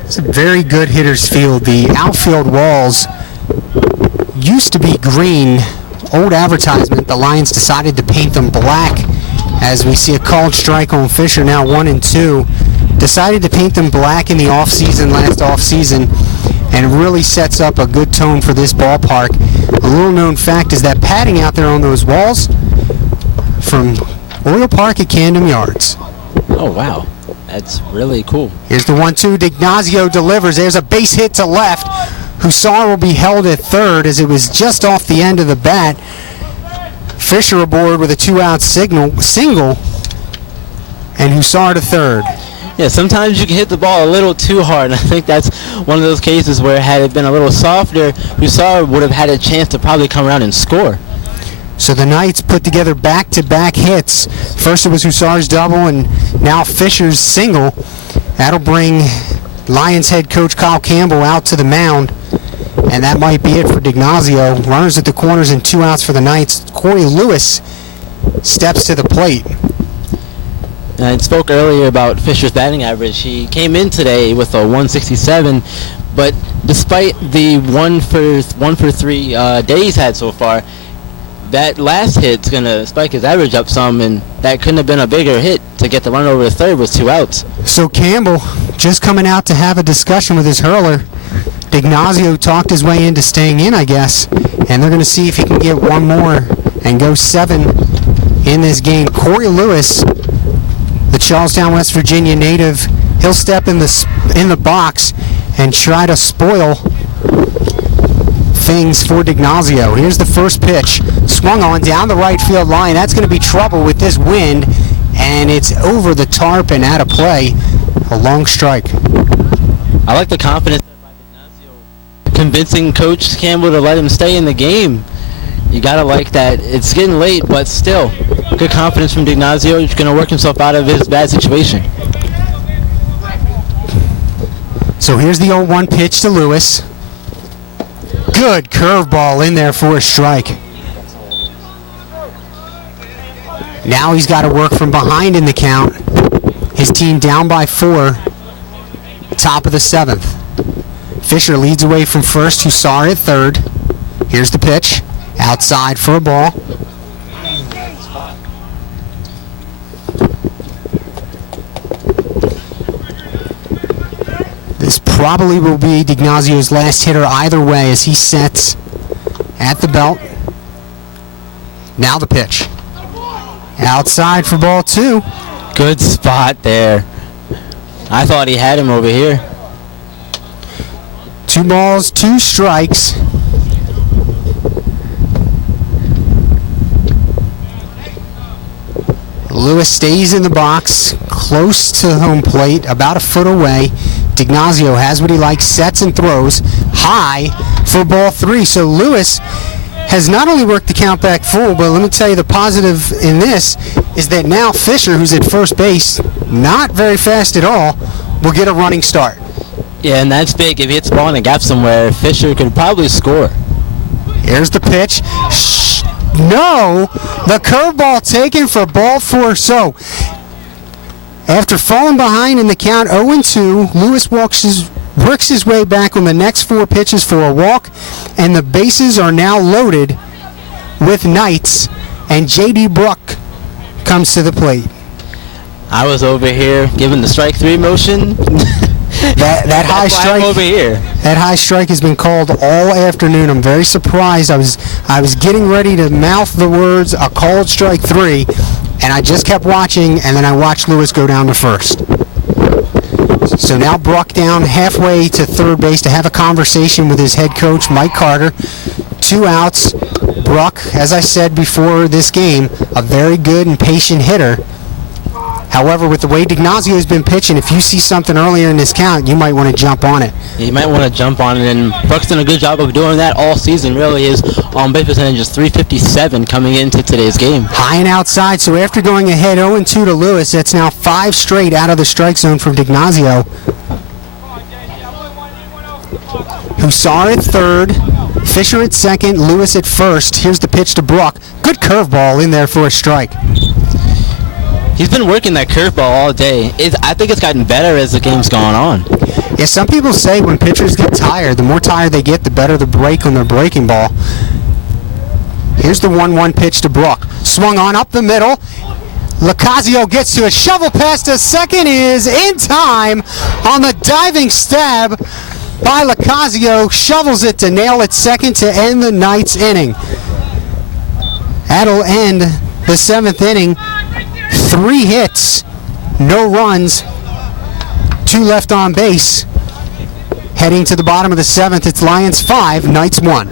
It's a very good hitter's field. The outfield walls used to be green. Old advertisement. The Lions decided to paint them black. As we see a called strike on Fisher, now 1-2. Decided to paint them black in the last off-season, and it really sets up a good tone for this ballpark. A little known fact is that padding out there on those walls from Oriole Park at Camden Yards. Oh, wow. That's really cool. Here's the 1-2. D'Ignazio delivers. There's a base hit to left. Hussar will be held at third as it was just off the end of the bat. Fisher aboard with a 2-out single, and Hussar to third. Yeah, sometimes you can hit the ball a little too hard, and I think that's one of those cases where had it been a little softer, Hussar would have had a chance to probably come around and score. So the Knights put together back-to-back hits. First it was Hussar's double, and now Fisher's single. That'll bring Lions head coach Kyle Campbell out to the mound, and that might be it for D'Ignazio. Runners at the corners and 2 outs for the Knights. Corey Lewis steps to the plate. And I spoke earlier about Fisher's batting average. He came in today with a 167, but despite the 1 for 3 days he's had so far, that last hit's going to spike his average up some, and that couldn't have been a bigger hit to get the run over to third with 2 outs. So Campbell just coming out to have a discussion with his hurler D'Ignazio talked his way into staying in, I guess, and they're going to see if he can get one more and go 7 in this game. Corey Lewis, the Charlestown, West Virginia native, he'll step in the box and try to spoil things for D'Ignazio. Here's the first pitch, swung on down the right field line. That's going to be trouble with this wind, and it's over the tarp and out of play. A long strike. I like the confidence by D'Ignazio, convincing Coach Campbell to let him stay in the game. You gotta like that. It's getting late, but still, good confidence from D'Ignazio. He's gonna work himself out of his bad situation. So here's the 0-1 pitch to Lewis. Good curveball in there for a strike. Now he's got to work from behind in the count. His team down by 4. Top of the 7th. Fisher leads away from first, Hussar at third. Here's the pitch. Outside for a ball. This probably will be D'Ignazio's last hitter either way as he sets at the belt. Now the pitch. Outside for ball 2. Good spot there. I thought he had him over here. 2 balls, 2 strikes. Lewis stays in the box, close to home plate, about a foot away. D'Ignazio has what he likes, sets and throws high for ball 3. So Lewis has not only worked the count back full, but let me tell you the positive in this is that now Fisher, who's at first base, not very fast at all, will get a running start. Yeah, and that's big. If he hits the ball in a gap somewhere, Fisher could probably score. Here's the pitch. No! The curveball taken for ball 4. So, after falling behind in the count 0-2, Lewis works his way back on the next 4 pitches for a walk, and the bases are now loaded with Knights, and J.D. Bruck comes to the plate. I was over here giving the strike 3 motion. That high strike over here. That high strike has been called all afternoon. I'm very surprised. I was getting ready to mouth the words "a called strike 3," and I just kept watching, and then I watched Lewis go down to first. So now Bruck down halfway to third base to have a conversation with his head coach, Mike Carter. 2 outs. Bruck, as I said before this game, a very good and patient hitter. However, with the way D'Ignazio has been pitching, if you see something earlier in this count, you might want to jump on it. You might want to jump on it, and Bruck's done a good job of doing that all season. Really, his on-base percentage is .357 coming into today's game. High and outside, so after going ahead 0-2 to Lewis, that's now 5 straight out of the strike zone from D'Ignazio. Hussar at third, Fisher at second, Lewis at first. Here's the pitch to Bruck. Good curveball in there for a strike. He's been working that curveball all day. I think it's gotten better as the game's gone on. Yeah, some people say when pitchers get tired, the more tired they get, the better the break on their breaking ball. Here's the 1-1 pitch to Bruck. Swung on up the middle. Locasio gets to it. Shovel pass to second is in time on the diving stab by Locasio. Shovels it to nail it second to end the Knights inning. That'll end the 7th inning. 3 hits, no runs, 2 left on base. Heading to the bottom of the 7th, it's Lions 5, Knights 1.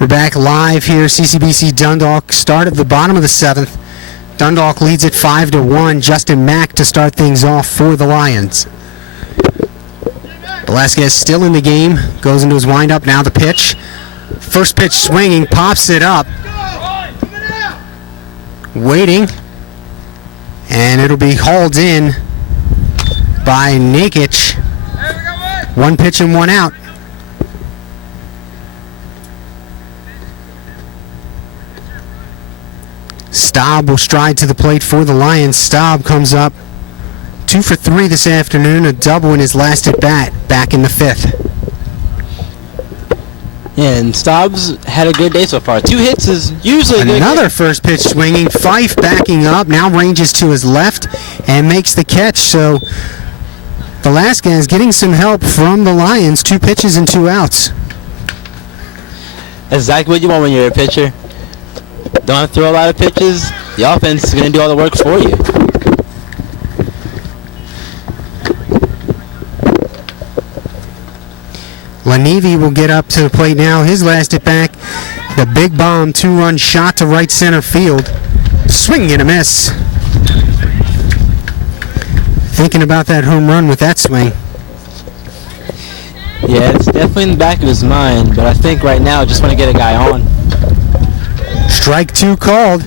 We're back live here. CCBC Dundalk start at the bottom of the 7th. Dundalk leads it 5-1. Justin Mack to start things off for the Lions. Velasquez still in the game. Goes into his windup. Now the pitch. First pitch swinging. Pops it up. Waiting. And it'll be hauled in by Nakic. One pitch and one out. Staub will stride to the plate for the Lions. Staub comes up 2 for 3 this afternoon, a double in his last at bat back in the 5th. Yeah, and Staub's had a good day so far. 2 hits is usually good. Another first pitch swinging. Fife backing up, now ranges to his left and makes the catch. So Velasquez getting some help from the Lions. 2 pitches and 2 outs. That's exactly what you want when you're a pitcher. Don't have to throw a lot of pitches. The offense is going to do all the work for you. Lanivi will get up to the plate now. His last at bat, the big bomb 2-run shot to right center field. Swing and a miss. Thinking about that home run with that swing. Yeah, it's definitely in the back of his mind, but I think right now I just want to get a guy on. Strike 2 called.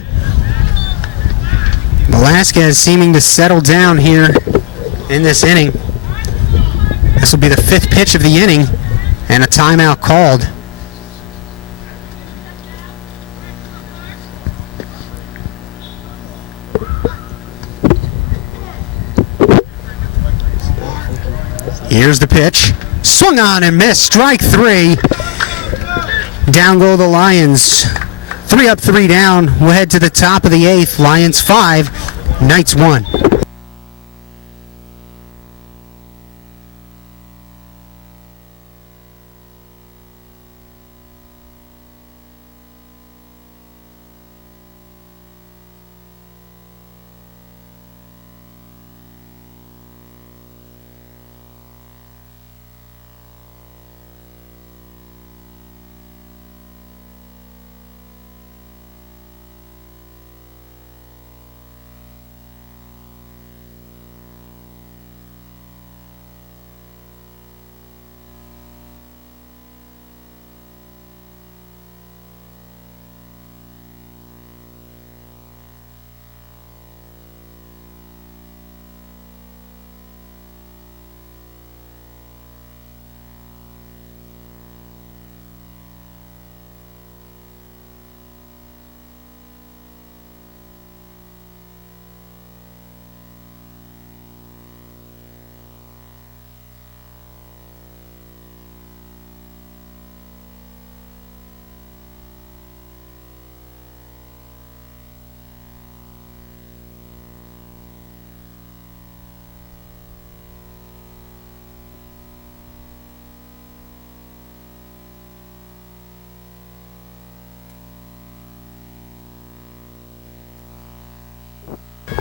Velasquez seeming to settle down here in this inning. This will be the 5th pitch of the inning and a timeout called. Here's the pitch. Swung on and missed. Strike 3. Down go the Lions. 3 up, 3 down. We'll head to the top of the 8th. Lions 5, Knights 1.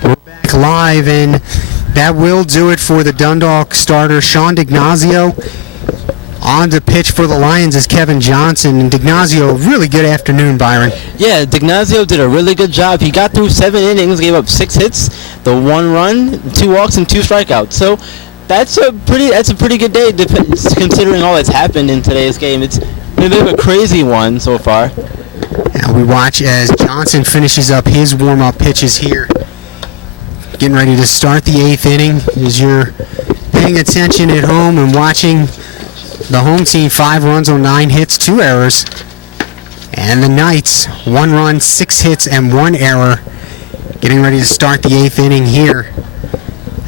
We're back live, and that will do it for the Dundalk starter, Sean D'Ignazio. On to pitch for the Lions is Kevin Johnson. And D'Ignazio, really good afternoon, Byron. Yeah, D'Ignazio did a really good job. He got through 7 innings, gave up 6 hits, the 1 run, 2 walks, and 2 strikeouts. So that's a pretty good day considering all that's happened in today's game. It's been a bit of a crazy one so far. Now we watch as Johnson finishes up his warm-up pitches here. Getting ready to start the 8th inning. As you're paying attention at home and watching the home team, 5 runs on 9 hits, 2 errors. And the Knights, 1 run, 6 hits, and 1 error. Getting ready to start the 8th inning here.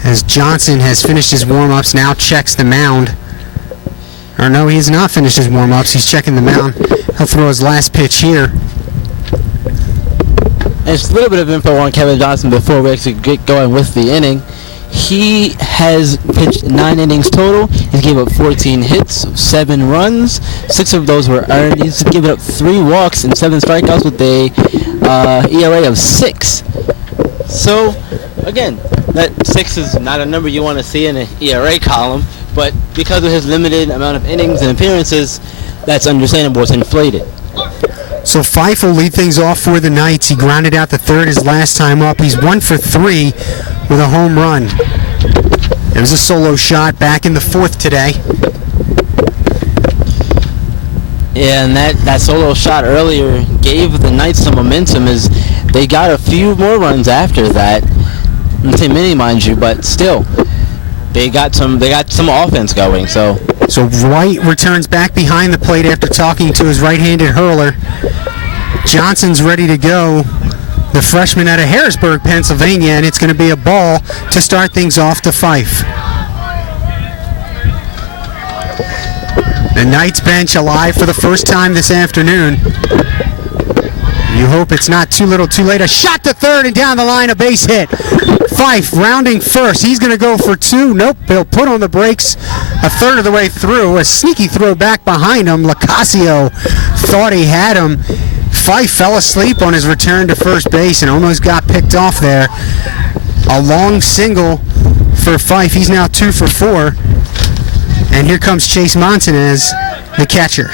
As Johnson has finished his warm-ups, now checks the mound. Or no, he has not finished his warm-ups. He's checking the mound. He'll throw his last pitch here. And just a little bit of info on Kevin Johnson before we actually get going with the inning. He has pitched 9 innings total. He's given up 14 hits, 7 runs. 6 of those were earned. He's given up 3 walks and 7 strikeouts with a ERA of 6. So, again, that 6 is not a number you want to see in an ERA column, but because of his limited amount of innings and appearances, That's understandable. It's inflated. So Fife will lead things off for the Knights. He grounded out the third his last time up. He's 1 for 3 with a home run. It was a solo shot back in the fourth today. Yeah, and that solo shot earlier gave the Knights some momentum as they got a few more runs after that. It's a mini, mind you, but still, they got some offense going. So White returns back behind the plate after talking to his right-handed hurler. Johnson's ready to go. The freshman out of Harrisburg, Pennsylvania, and it's going to be a ball to start things off to Fife. The Knights bench alive for the first time this afternoon. You hope it's not too little too late. A shot to third and down the line, a base hit. Fife rounding first. He's going to go for two. Nope, he'll put on the brakes a third of the way through. A sneaky throw back behind him. Lacasio thought he had him. Fife fell asleep on his return to first base and almost got picked off there. A long single for Fife. He's now 2 for 4. And here comes Chase Montanez, the catcher.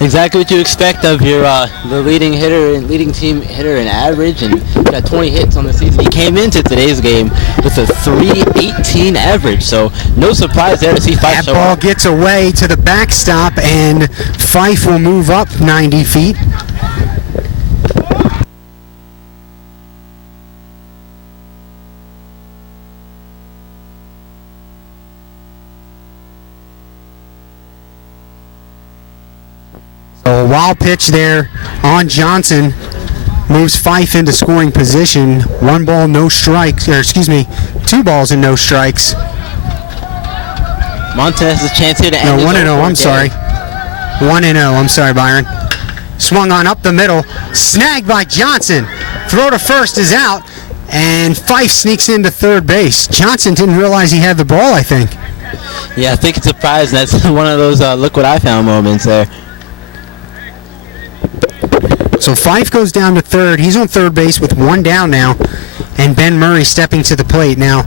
Exactly what you expect of your the leading team hitter in average, and got 20 hits on the season. He came into today's game with a .318 average, so no surprise there to see Fife show up. That ball gets away to the backstop, and Fife will move up 90 feet. A wild pitch there on Johnson moves Fife into scoring position. 1 ball, no strikes, or excuse me, 2 balls and no strikes. Montez has a chance here to end. No, 1-0, I'm sorry. 1-0, I'm sorry, Byron. Swung on up the middle, snagged by Johnson. Throw to first is out, and Fife sneaks into third base. Johnson didn't realize he had the ball, I think. Yeah, I think it's surprising. That's one of those look what I found moments there. So Fife goes down to third. He's on third base with 1 down now, and Ben Murray stepping to the plate. Now,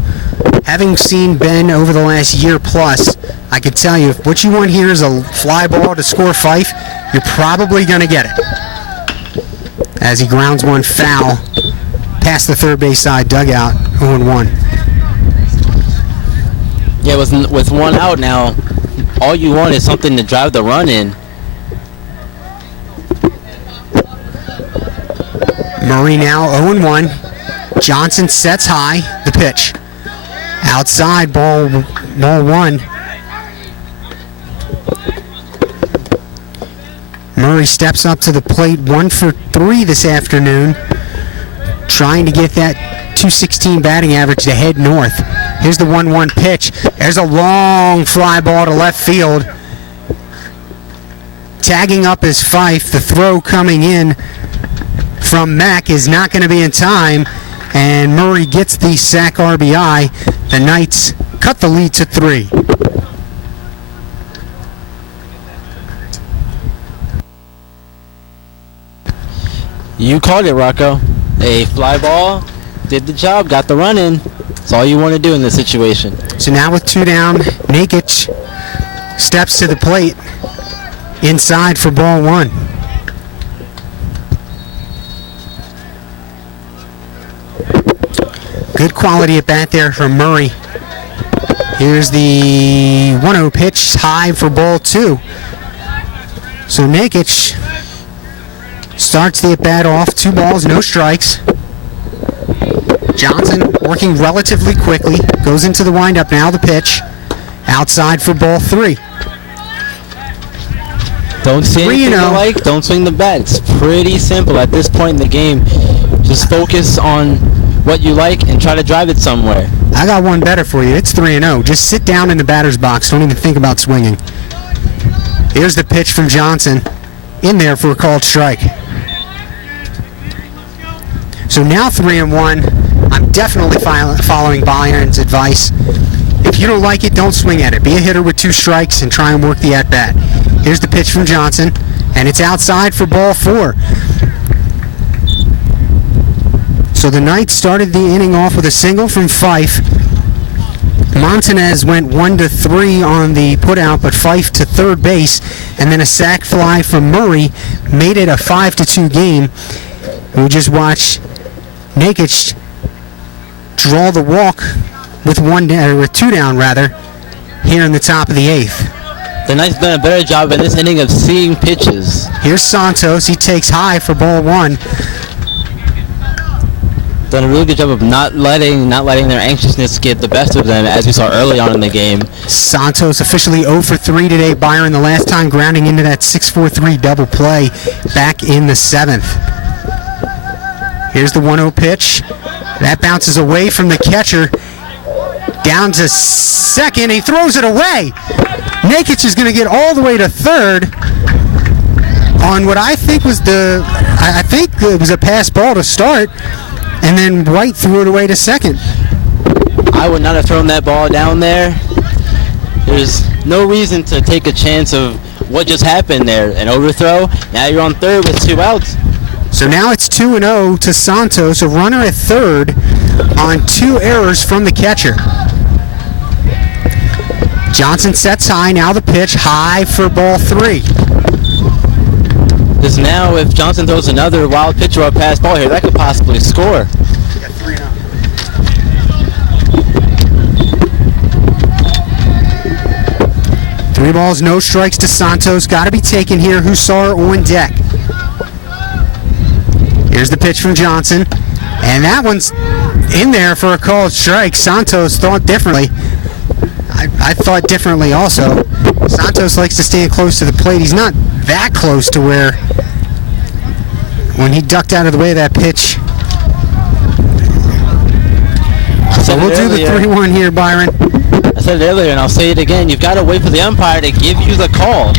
having seen Ben over the last year plus, I can tell you, if what you want here is a fly ball to score Fife, you're probably going to get it. As he grounds one foul past the third base side dugout, 0-1. Yeah, with 1 out now, all you want is something to drive the run in. Murray now 0-1. Johnson sets high. The pitch. Outside, ball 1. Murray steps up to the plate, 1 for 3 this afternoon. Trying to get that .216 batting average to head north. Here's the 1-1 pitch. There's a long fly ball to left field. Tagging up is Fife. The throw coming in from Mack is not going to be in time, and Murray gets the sac RBI. The Knights cut the lead to 3. You called it, Rocco. A fly ball did the job, got the run in. That's all you want to do in this situation. So now with 2 down, Nakic steps to the plate inside for ball 1. Good quality at bat there from Murray. Here's the 1-0 pitch, high for ball 2. So Nakic starts the at bat off, 2 balls, no strikes. Johnson working relatively quickly, goes into the windup now. The pitch outside for ball 3. Don't see anything you like, don't swing the bat. It's pretty simple at this point in the game. Just focus on what you like and try to drive it somewhere. I got one better for you. It's 3-0. Just sit down in the batter's box. Don't even think about swinging. Here's the pitch from Johnson. In there for a called strike. So now 3-1. I'm definitely following Byron's advice. If you don't like it, don't swing at it. Be a hitter with 2 strikes and try and work the at-bat. Here's the pitch from Johnson, and it's outside for ball 4. So the Knights started the inning off with a single from Fife. Montanez went 1-3 on the putout, but Fife to third base, and then a sac fly from Murray made it a 5-2 game. We'll just watch Nakic draw the walk with two down here in the top of the eighth. The Knights done a better job in this inning of seeing pitches. Here's Santos. He takes high for ball one. Done a really good job of not letting their anxiousness get the best of them, as we saw early on in the game. Santos officially 0 for 3 today. Byron, the last time grounding into that 6-4-3 double play back in the seventh. Here's the 1-0 pitch. That bounces away from the catcher. Down to second. He throws it away. Nakic is going to get all the way to third on what I think was I think it was a pass ball to start, and then White threw it away to second. I would not have thrown that ball down there. There's no reason to take a chance of what just happened there. An overthrow. Now you're on third with 2 outs. So now it's 2-0 to Santos, a runner at third on 2 errors from the catcher. Johnson sets high. Now the pitch high for ball 3. Because now if Johnson throws another wild pitch or a pass ball here, that could possibly score. Yeah, 3-0. 3 balls, no strikes to Santos. Got to be taken here. Hussar on deck. Here's the pitch from Johnson. And that one's in there for a called strike. Santos thought differently. I thought differently also. Santos likes to stand close to the plate. He's not that close to where when he ducked out of the way of that pitch. So we'll do the 3-1 here, Byron. I said it earlier, and I'll say it again. You've got to wait for the umpire to give you the call.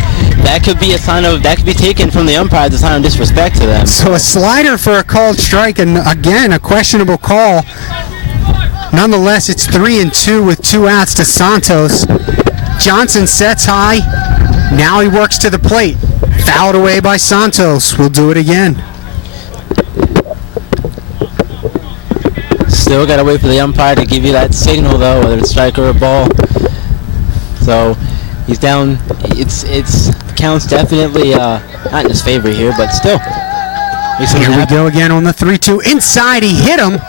That could be a sign of, that could be taken from the umpire as a sign of disrespect to them. So a slider for a called strike, and again, a questionable call. Nonetheless, it's 3-2 with 2 outs to Santos. Johnson sets high. Now he works to the plate. Fouled away by Santos. We'll do it again. Still got to wait for the umpire to give you that signal, though, whether it's strike or a ball. So he's down. It's counts definitely not in his favor here, but still. Here we go again on the 3-2. Inside, he hit him.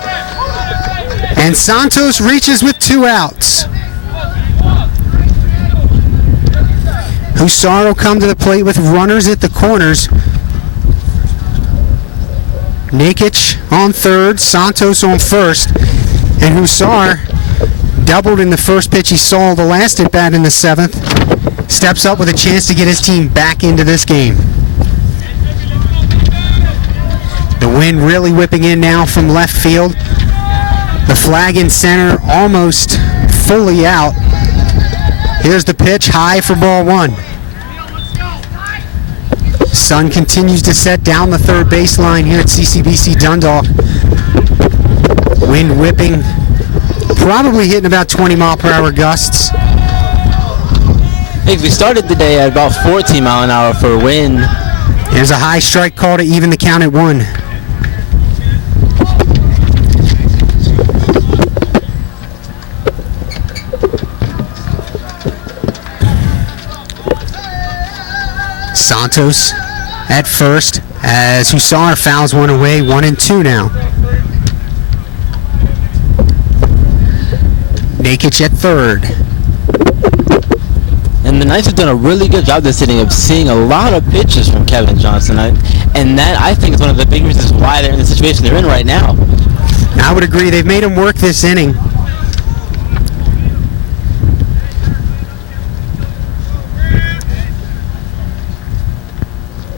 And Santos reaches with 2 outs. Hussar will come to the plate with runners at the corners. Nakic on third, Santos on first, and Hussar doubled in the first pitch he saw the last at bat in the seventh. Steps up with a chance to get his team back into this game. The wind really whipping in now from left field. The flag in center almost fully out. Here's the pitch, high for ball 1. Sun continues to set down the third baseline here at CCBC Dundalk. Wind whipping, probably hitting about 20-mile-per-hour gusts. I think we started the day at about 14 mile an hour for wind. There's a high strike call to even the count at 1. Santos at first as Hussar fouls one away, 1-2 now. Nakic at third. And the Knights have done a really good job this inning of seeing a lot of pitches from Kevin Johnson. And that, I think, is one of the big reasons why they're in the situation they're in right now. I would agree. They've made him work this inning.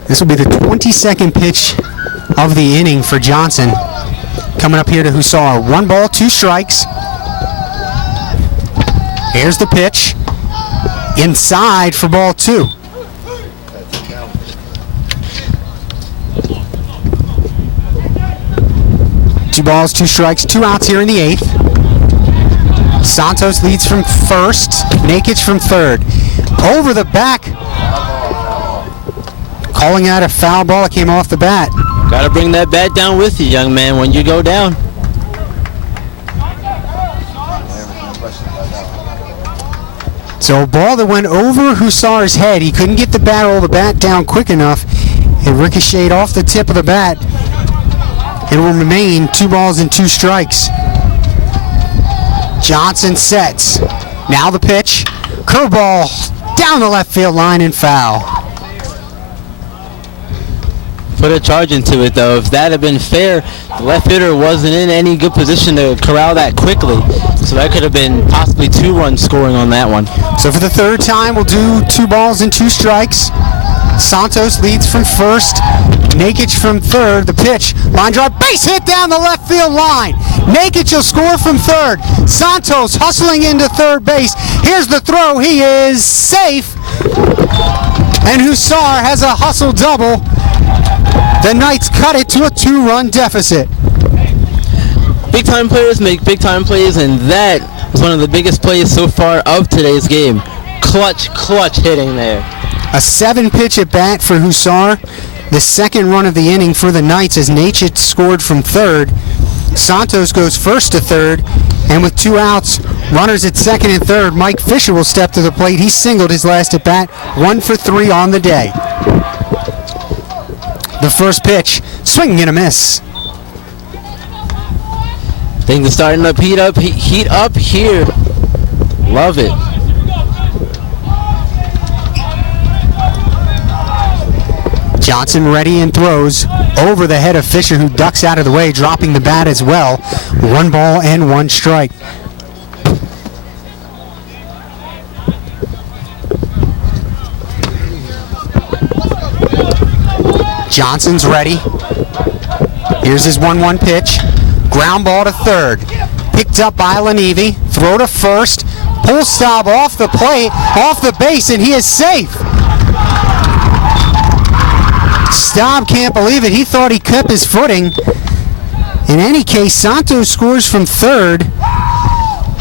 This will be the 22nd pitch of the inning for Johnson. Coming up here to Hussar. 1 ball, 2 strikes. Here's the pitch. Inside for ball 2. Two balls, 2 strikes, 2 outs here in the 8th. Santos leads from first. Nakic from third. Over the back. Calling out a foul ball. It came off the bat. Got to bring that bat down with you, young man, when you go down. So a ball that went over Hussar's head. He couldn't get the bat down quick enough. It ricocheted off the tip of the bat. It will remain 2 balls and 2 strikes. Johnson sets. Now the pitch. Curveball down the left field line and foul. Put a charge into it, though. If that had been fair, the left hitter wasn't in any good position to corral that quickly. So that could have been possibly 2-run scoring on that one. So for the third time, we'll do 2 balls and 2 strikes. Santos leads from first. Nakic from third. The pitch. Line drive. Base hit down the left field line. Nakic will score from third. Santos hustling into third base. Here's the throw. He is safe. And Hussar has a hustle double. The Knights cut it to a 2-run deficit. Big time players make big time plays, and that was one of the biggest plays so far of today's game. Clutch hitting there. A 7-pitch at bat for Hussar. The second run of the inning for the Knights as Nakic scored from third. Santos goes first to third, and with 2 outs, runners at second and third, Mike Fisher will step to the plate. He singled his last at bat, 1 for 3 on the day. The first pitch, swing and a miss. Things are starting to heat up here. Love it. Johnson ready and throws over the head of Fisher, who ducks out of the way, dropping the bat as well. 1 ball and 1 strike. Johnson's ready. Here's his 1-1 pitch. Ground ball to third. Picked up by Lanivi. Throw to first. Pull stop off the plate, off the base, and he is safe. Staub can't believe it. He thought he kept his footing. In any case, Santos scores from third.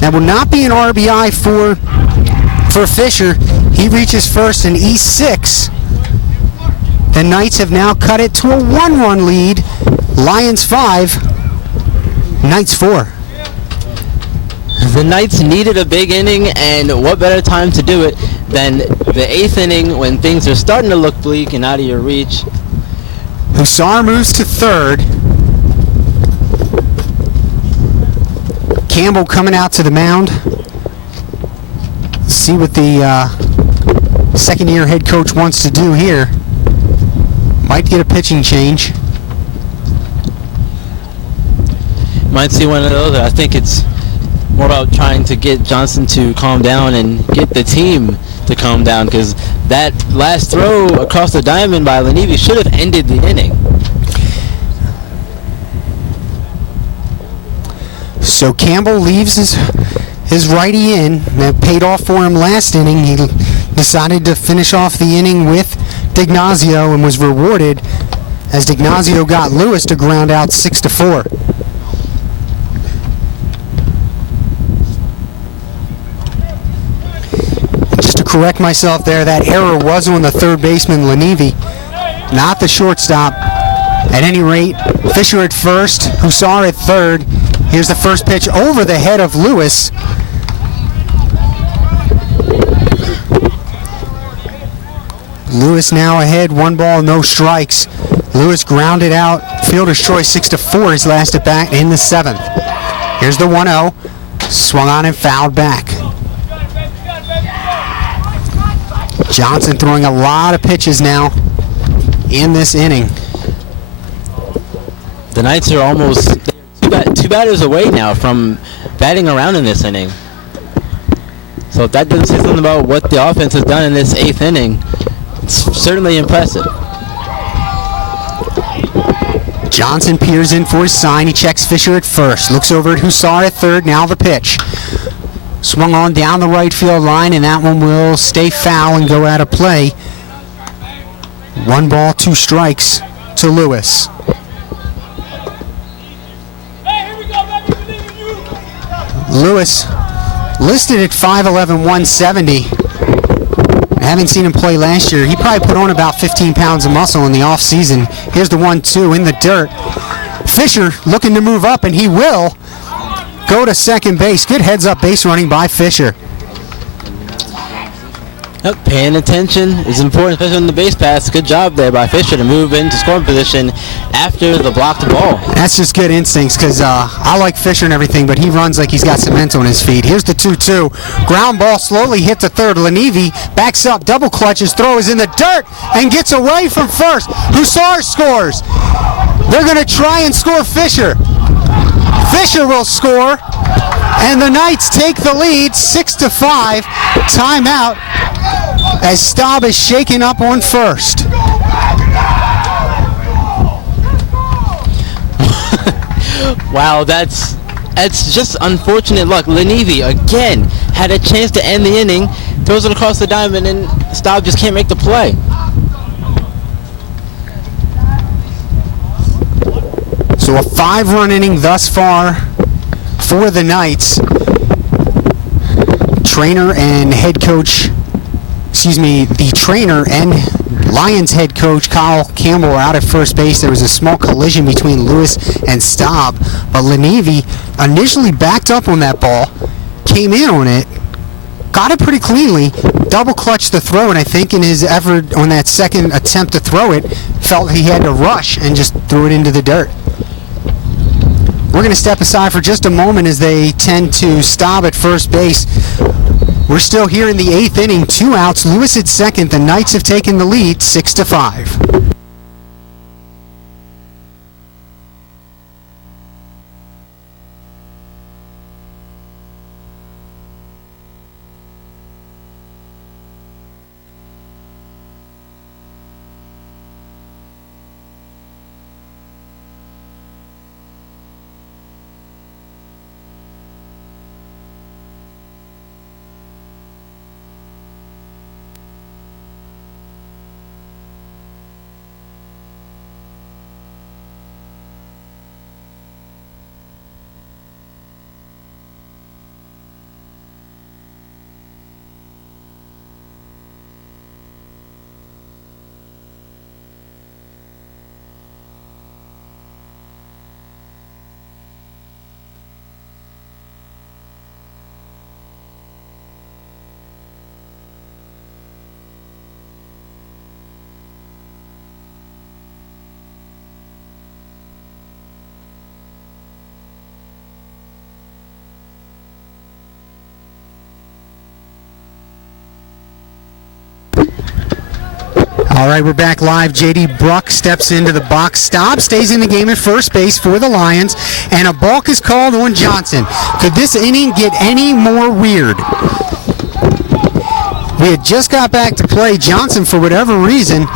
That will not be an RBI for Fisher. He reaches first in E6. The Knights have now cut it to a 1-run lead. Lions 5, Knights 4. The Knights needed a big inning, and what better time to do it than the 8th inning when things are starting to look bleak and out of your reach. Hussar moves to third. Campbell coming out to the mound. See what the second-year head coach wants to do here. Might get a pitching change. Might see one of those. I think it's more about trying to get Johnson to calm down and get the team to calm down, because that last throw across the diamond by Lanivi should have ended the inning. So Campbell leaves his righty in. That paid off for him last inning. He decided to finish off the inning with D'Ignazio and was rewarded as D'Ignazio got Lewis to ground out 6-4. Just to correct myself there, that error was on the third baseman Lanivi, not the shortstop. At any rate, Fisher at first, Hussar at third. Here's the first pitch over the head of Lewis. Lewis now ahead, 1 ball, no strikes. Lewis grounded out, fielder's choice 6-4, his last at bat in the 7th. Here's the 1-0, swung on and fouled back. Johnson throwing a lot of pitches now in this inning. The Knights are almost 2 batters away now from batting around in this inning. So if that doesn't say something about what the offense has done in this 8th inning, it's certainly impressive. Johnson peers in for his sign. He checks Fisher at first. Looks over at Hussar at third. Now the pitch. Swung on down the right field line, and that one will stay foul and go out of play. 1 ball, 2 strikes to Lewis. Lewis listed at 5'11", 170. I haven't seen him play last year. He probably put on about 15 pounds of muscle in the offseason. Here's the 1-2 in the dirt. Fisher looking to move up, and he will. go to second base. Good heads-up base running by Fisher. Yep, paying attention is important, especially on the base pass. Good job there by Fisher to move into scoring position after the blocked ball. That's just good instincts because I like Fisher and everything, but he runs like he's got cement on his feet. Here's the 2-2. Ground ball slowly hit to third. Lenivi backs up, double clutches, throws in the dirt, and gets away from first. Hussar scores. They're going to try and score Fisher. Fisher will score, and the Knights take the lead 6-5. Timeout as Staub is shaken up on first. Wow, that's just unfortunate luck. Lenivi again had a chance to end the inning, throws it across the diamond, and Staub just can't make the play. So a 5-run inning thus far for the Knights. The trainer and Lions head coach Kyle Campbell are out at first base. There was a small collision between Lewis and Staub, but Lenivi initially backed up on that ball, came in on it, got it pretty cleanly, double clutched the throw, and I think in his effort on that second attempt to throw it, felt he had to rush and just threw it into the dirt. We're going to step aside for just a moment as they tend to Staub at first base. We're still here in the 8th inning, 2 outs, Lewis at second. The Knights have taken the lead 6-5. All right, we're back live. J.D. Bruck steps into the box. Staub stays in the game at first base for the Lions, and a balk is called on Johnson. Could this inning get any more weird? We had just got back to play. Johnson, for whatever reason,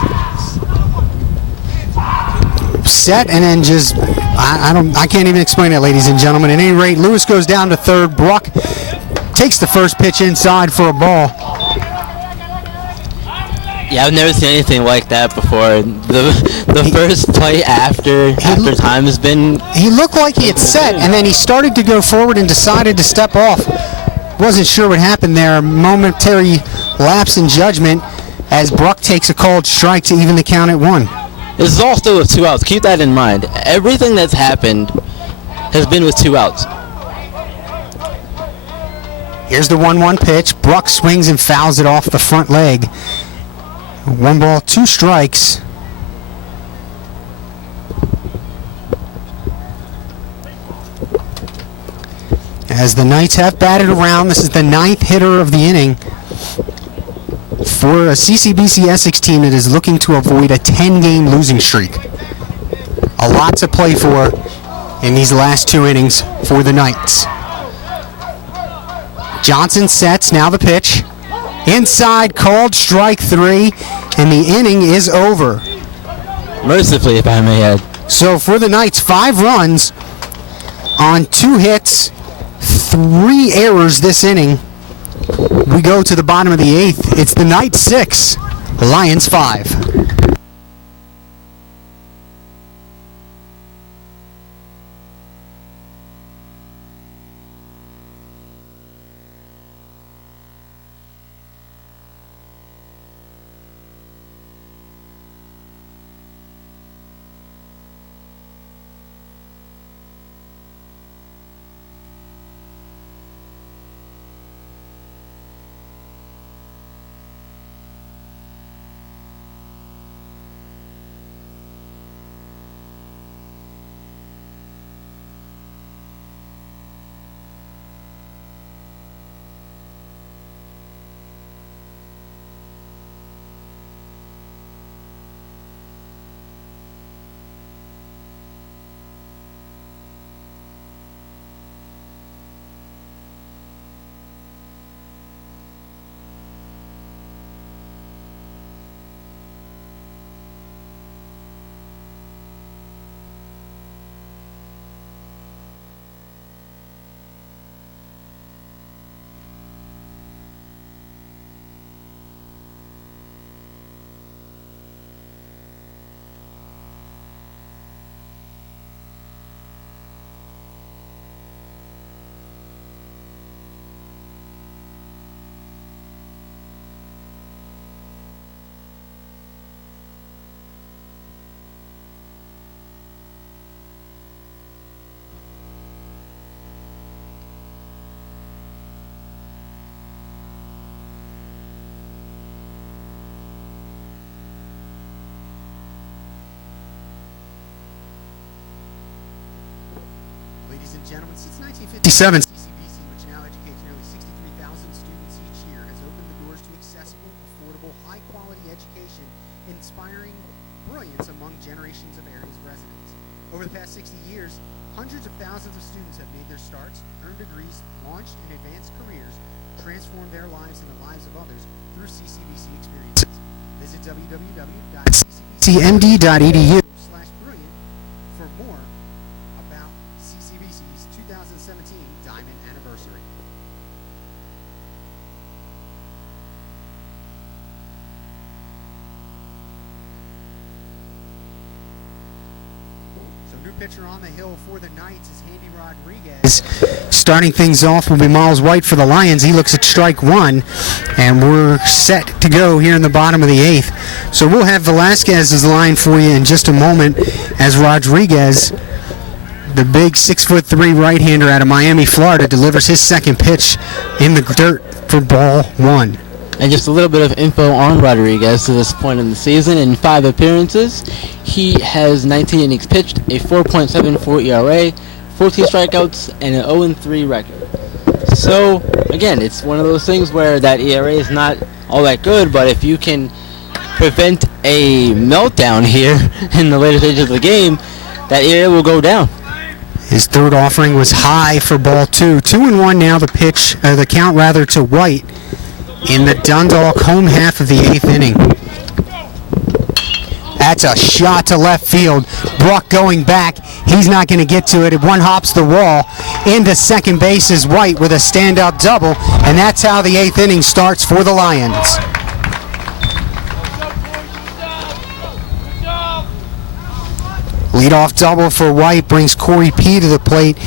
set and then just I can't even explain it, ladies and gentlemen. At any rate, Lewis goes down to third. Bruck takes the first pitch inside for a ball. Yeah, I've never seen anything like that before. The first play after time has been... He looked like he had set, and then he started to go forward and decided to step off. Wasn't sure what happened there. Momentary lapse in judgment as Bruck takes a called strike to even the count at 1. This is all still with 2 outs. Keep that in mind. Everything that's happened has been with 2 outs. Here's the 1-1 pitch. Bruck swings and fouls it off the front leg. 1 ball, 2 strikes. As the Knights have batted around, this is the 9th hitter of the inning for a CCBC Essex team that is looking to avoid a 10-game losing streak. A lot to play for in these last 2 innings for the Knights. Johnson sets, now the pitch. Inside, called strike 3, and the inning is over. Mercifully, if I may add. So for the Knights, 5 runs on 2 hits, 3 errors this inning. We go to the bottom of the 8th. It's the Knights 6, Lions 5. gentlemen, since 1957, CCBC, which now educates nearly 63,000 students each year, has opened the doors to accessible, affordable, high-quality education, inspiring brilliance among generations of area's residents. Over the past 60 years, hundreds of thousands of students have made their starts, earned degrees, launched and advanced careers, transformed their lives and the lives of others through CCBC experiences. Visit www.ccbcmd.edu/brilliant for more about CCBC's 2017 Diamond Anniversary. So new pitcher on the hill for the Knights is Handy Rodriguez. Starting things off will be Miles White for the Lions. He looks at strike one, and we're set to go here in the bottom of the eighth. So we'll have Velasquez's line for you in just a moment as Rodriguez, the big 6'3" right-hander out of Miami, Florida, delivers his second pitch in the dirt for ball one. And just a little bit of info on Rodriguez to this point in the season. In 5 appearances, he has 19 innings pitched, a 4.74 ERA, 14 strikeouts, and an 0-3 record. So, again, it's one of those things where that ERA is not all that good, but if you can prevent a meltdown here in the later stages of the game, that ERA will go down. His third offering was high for ball two. 2-1 now, the count to White in the Dundalk home half of the eighth inning. That's a shot to left field. Brock going back. He's not going to get to it. It one hops the wall. Into second base is White with a standout double, and that's how the eighth inning starts for the Lions. Leadoff double for White brings Corey P. to the plate.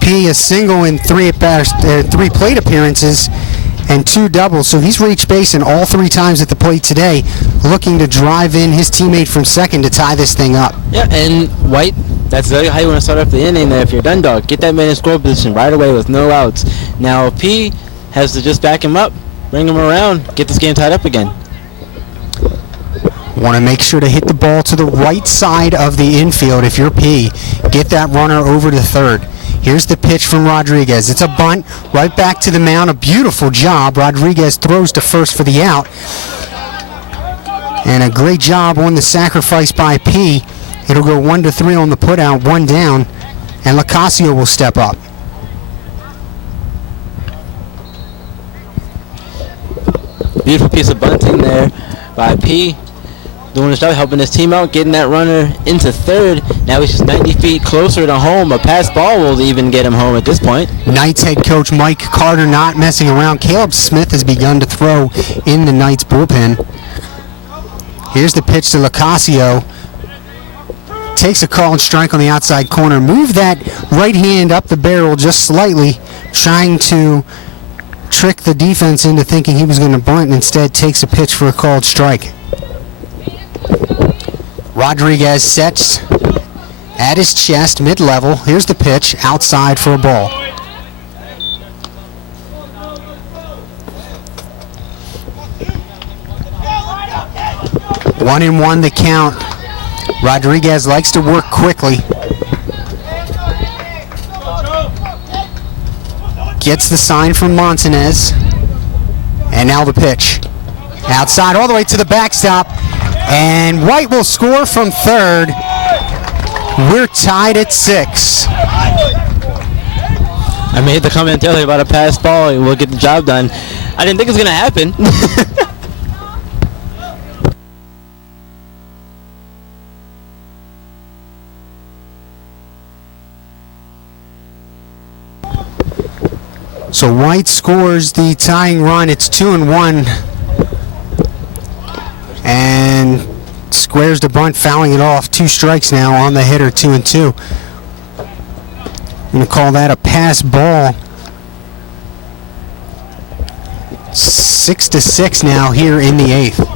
P a single in 3 plate appearances and 2 doubles, so he's reached base in all 3 times at the plate today, looking to drive in his teammate from second to tie this thing up. Yeah, and White, that's how you want to start off the inning. If you're Dundalk, get that man in score position right away with no outs. Now P has to just back him up, bring him around, get this game tied up again. Want to make sure to hit the ball to the right side of the infield if you're P. Get that runner over to third. Here's the pitch from Rodriguez. It's a bunt right back to the mound. A beautiful job. Rodriguez throws to first for the out. And a great job on the sacrifice by P. It'll go 1-3 on the putout, 1 down, and Lacasio will step up. Beautiful piece of bunting there by P. Doing his job, helping his team out, getting that runner into third. Now he's just 90 feet closer to home. A pass ball will even get him home at this point. Knights head coach Mike Carter not messing around. Caleb Smith has begun to throw in the Knights bullpen. Here's the pitch to Lacasio. Takes a called strike on the outside corner. Move that right hand up the barrel just slightly, trying to trick the defense into thinking he was going to bunt, and instead takes a pitch for a called strike. Rodriguez sets at his chest, mid-level. Here's the pitch, outside for a ball. One and one the count. Rodriguez likes to work quickly. Gets the sign from Montanez. And now the pitch. Outside all the way to the backstop. And White will score from third. We're tied at 6. I made the comment earlier about a pass ball. We'll get the job done. I didn't think it was going to happen. So White scores the tying run. It's 2-1. And squares the bunt, fouling it off. 2 strikes now on the hitter, 2-2. I'm going to call that a pass ball. 6-6 now here in the 8th.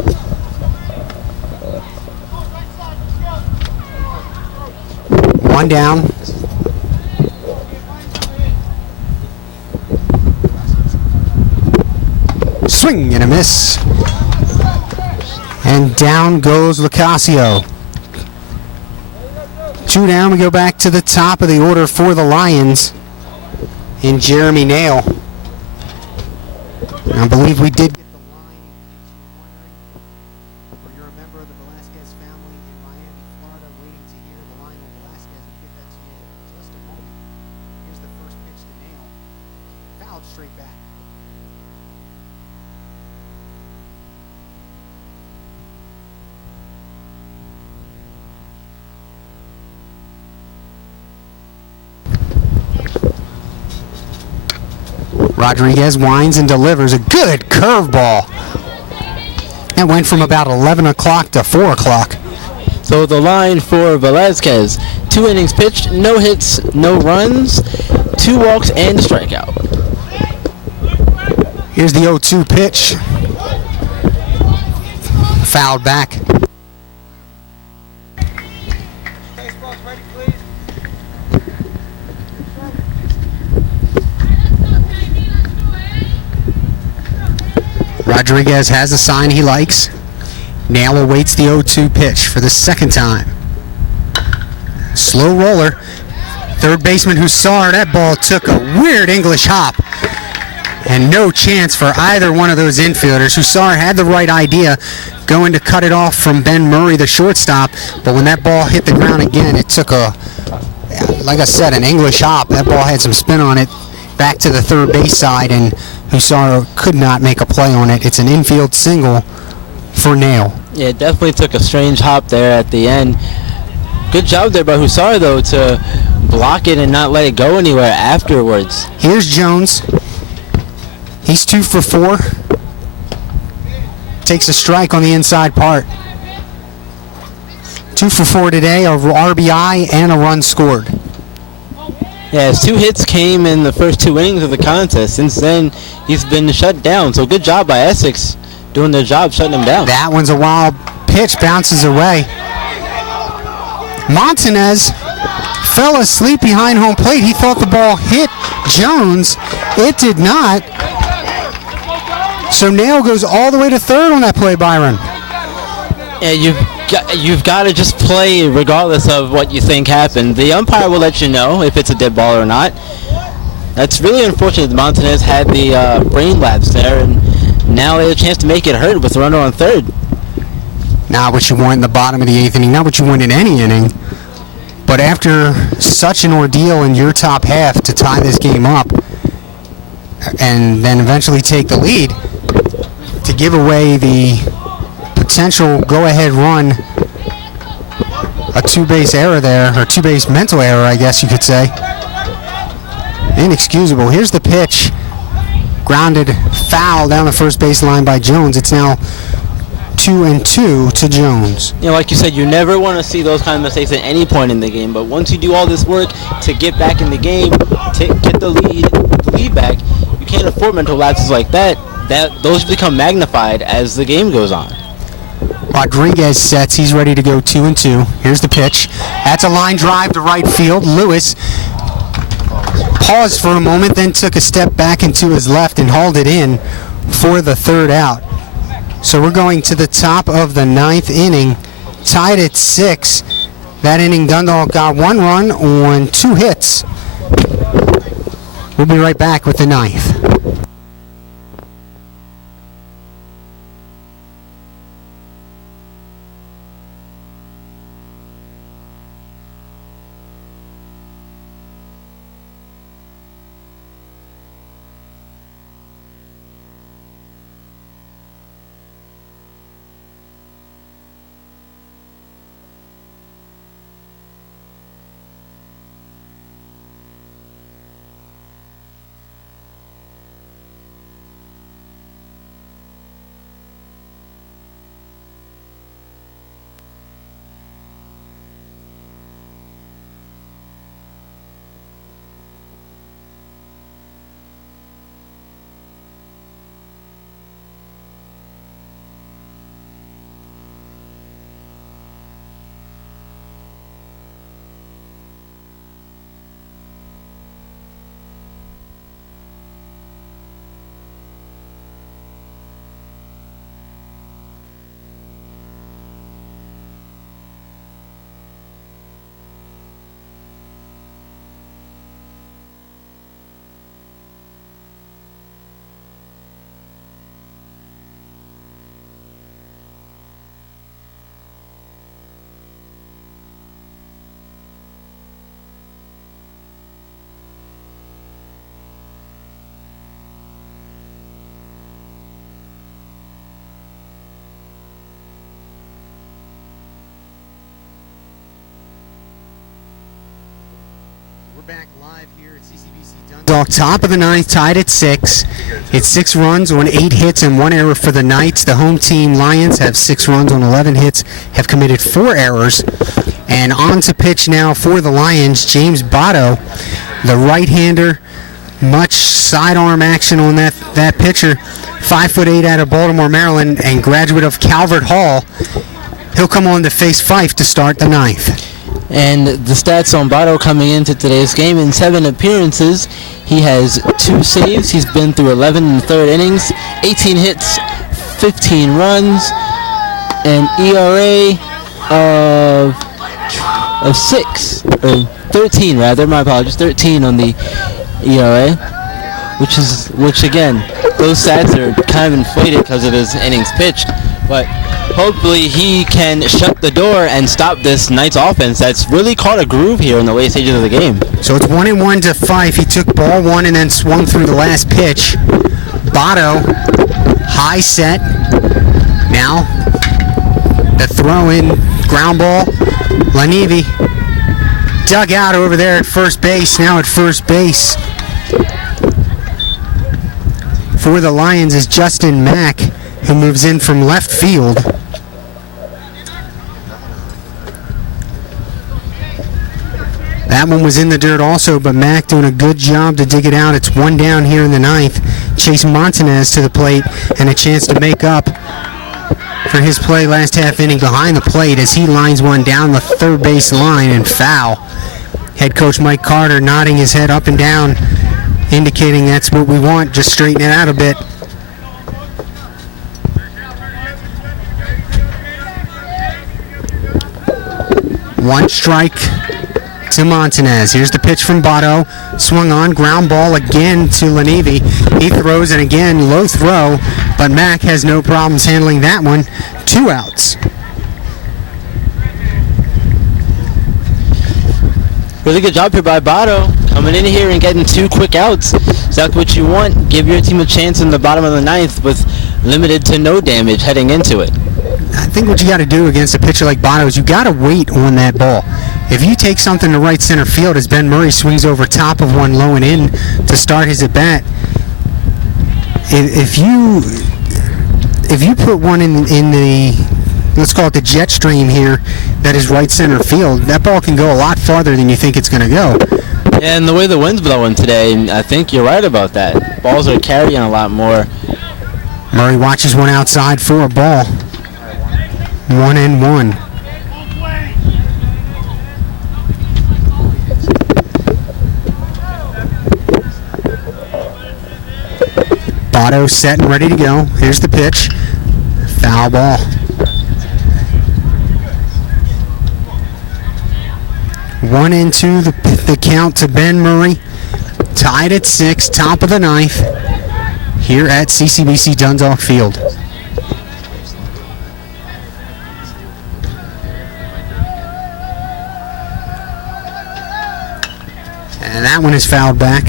One down. Swing and a miss. And down goes Lacasio. 2 down, we go back to the top of the order for the Lions in Jeremy Nail. I believe we did get the line, in case you're wondering, or you're a member of the Velasquez family in Miami, Florida, waiting to hear the Lionel Velasquez. We'll get that to you in just a moment. Here's the first pitch to Nail. Fouled straight back. Rodriguez winds and delivers a good curveball. That went from about 11 o'clock to 4 o'clock. So the line for Velasquez, 2 innings pitched, no hits, no runs, 2 walks, and a strikeout. Here's the 0-2 pitch. Fouled back. Rodriguez has a sign he likes. Nail awaits the 0-2 pitch for the second time. Slow roller. Third baseman Hussar, that ball took a weird English hop. And no chance for either one of those infielders. Hussar had the right idea, going to cut it off from Ben Murray, the shortstop. But when that ball hit the ground again, it took like I said, an English hop. That ball had some spin on it back to the third base side, and Hussar could not make a play on it. It's an infield single for Nail. Yeah, it definitely took a strange hop there at the end. Good job there by Hussar, though, to block it and not let it go anywhere afterwards. Here's Jones. He's 2 for 4. Takes a strike on the inside part. 2 for 4 today, a RBI and a run scored. Yeah, his 2 hits came in the first 2 innings of the contest. Since then, he's been shut down. So good job by Essex doing their job shutting him down. That one's a wild pitch, bounces away. Montanez fell asleep behind home plate. He thought the ball hit Jones. It did not. So Nail goes all the way to third on that play, Byron. Yeah, you've got to just play regardless of what you think happened. The umpire will let you know if it's a dead ball or not. That's really unfortunate that Montanez had the brain lapse there, and now they have a chance to make it hurt with a runner on third. Not what you want in the bottom of the 8th inning, not what you want in any inning. But after such an ordeal in your top half to tie this game up and then eventually take the lead, to give away the potential go-ahead run, a 2-base error there, or 2-base mental error, I guess you could say. Inexcusable. Here's the pitch. Grounded foul down the first base line by Jones. It's now 2-2 to Jones. You know, like you said, you never want to see those kind of mistakes at any point in the game. But once you do all this work to get back in the game, get the lead back, you can't afford mental lapses like that. Those become magnified as the game goes on. Rodriguez sets. He's ready to go 2-2. Here's the pitch. That's a line drive to right field. Lewis paused for a moment, then took a step back and to his left and hauled it in for the third out. So we're going to the top of the 9th inning, tied at 6. That inning, Dundalk got 1 run on 2 hits. We'll be right back with the 9th. back live here at CCBC Dundalk. Top of the ninth, tied at 6. It's 6 runs on 8 hits and 1 error for the Knights. The home team Lions have 6 runs on 11 hits, have committed 4 errors. And on to pitch now for the Lions, James Botto, the right-hander. Much sidearm action on that pitcher. 5'8" out of Baltimore, Maryland, and graduate of Calvert Hall. He'll come on to face Fife to start the ninth. And the stats on Botto coming into today's game: in 7 appearances, he has 2 saves. He's been through 11 in the third innings, 18 hits, 15 runs, an ERA of 6, or 13 rather. My apologies, 13 on the ERA, which again, those stats are kind of inflated because of his innings pitched, but hopefully he can shut the door and stop this Knights offense that's really caught a groove here in the late stages of the game. So it's 1-1 to Fife. He took ball 1 and then swung through the last pitch. Botto, high set. Now the throw in, ground ball. Lanivi dug out over there at first base. Now at first base for the Lions is Justin Mack, who moves in from left field. That one was in the dirt also, but Mack doing a good job to dig it out. It's 1 down here in the ninth. Chase Montanez to the plate, and a chance to make up for his play last half inning behind the plate as he lines one down the third base line and foul. Head coach Mike Carter nodding his head up and down, indicating that's what we want. Just straighten it out a bit. One strike to Montanez. Here's the pitch from Botto. Swung on, ground ball again to Lanivi. He throws, and again, low throw, but Mack has no problems handling that one. 2 outs. Really good job here by Botto, coming in here and getting 2 quick outs. Exactly what you want. Give your team a chance in the bottom of the ninth with limited to no damage heading into it. I think what you got to do against a pitcher like Botto is you got to wait on that ball. If you take something to right center field as Ben Murray swings over top of one low and in to start his at bat, if you put one in the, let's call it the jet stream here, that is right center field, that ball can go a lot farther than you think it's going to go. And the way the wind's blowing today, I think you're right about that. Balls are carrying a lot more. Murray watches one outside for a ball. 1-1. Botto set and ready to go. Here's the pitch. Foul ball. 1-2 the count to Ben Murray. Tied at 6, top of the ninth, here at CCBC Dundalk Field. And that one is fouled back.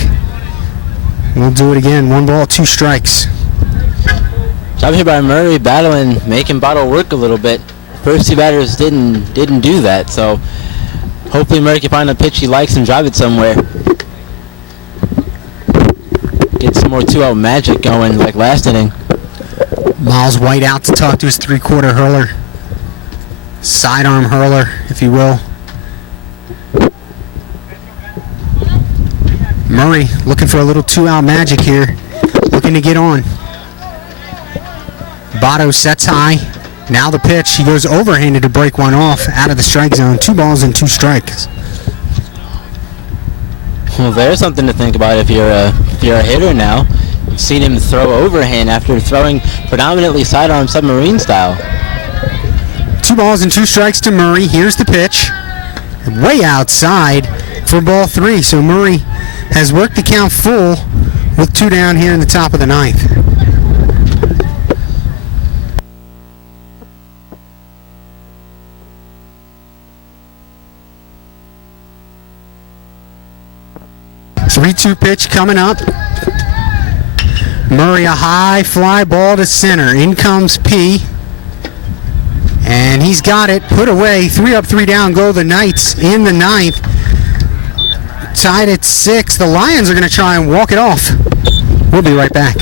We'll do it again. 1 ball, 2 strikes. Job here by Murray, battling, making Botto work a little bit. First 2 batters didn't do that, so hopefully Murray can find a pitch he likes and drive it somewhere. Get some more 2-out magic going like last inning. Miles White out to talk to his 3/4 hurler. Sidearm hurler, if you will. Murray looking for a little 2-out magic here. Looking to get on. Botto sets high. Now the pitch. He goes overhanded to break one off out of the strike zone. 2 balls and 2 strikes. Well, there's something to think about if you're a hitter now. You've seen him throw overhand after throwing predominantly sidearm submarine style. 2 balls and 2 strikes to Murray. Here's the pitch. Way outside for ball 3. So Murray has worked the count full with 2 down here in the top of the ninth. Three-two pitch coming up. Murray, a high fly ball to center. In comes P. And he's got it. Put away. 3 up, 3 down. Go the Knights in the ninth. tied at 6. The Lions are going to try and walk it off. We'll be right back.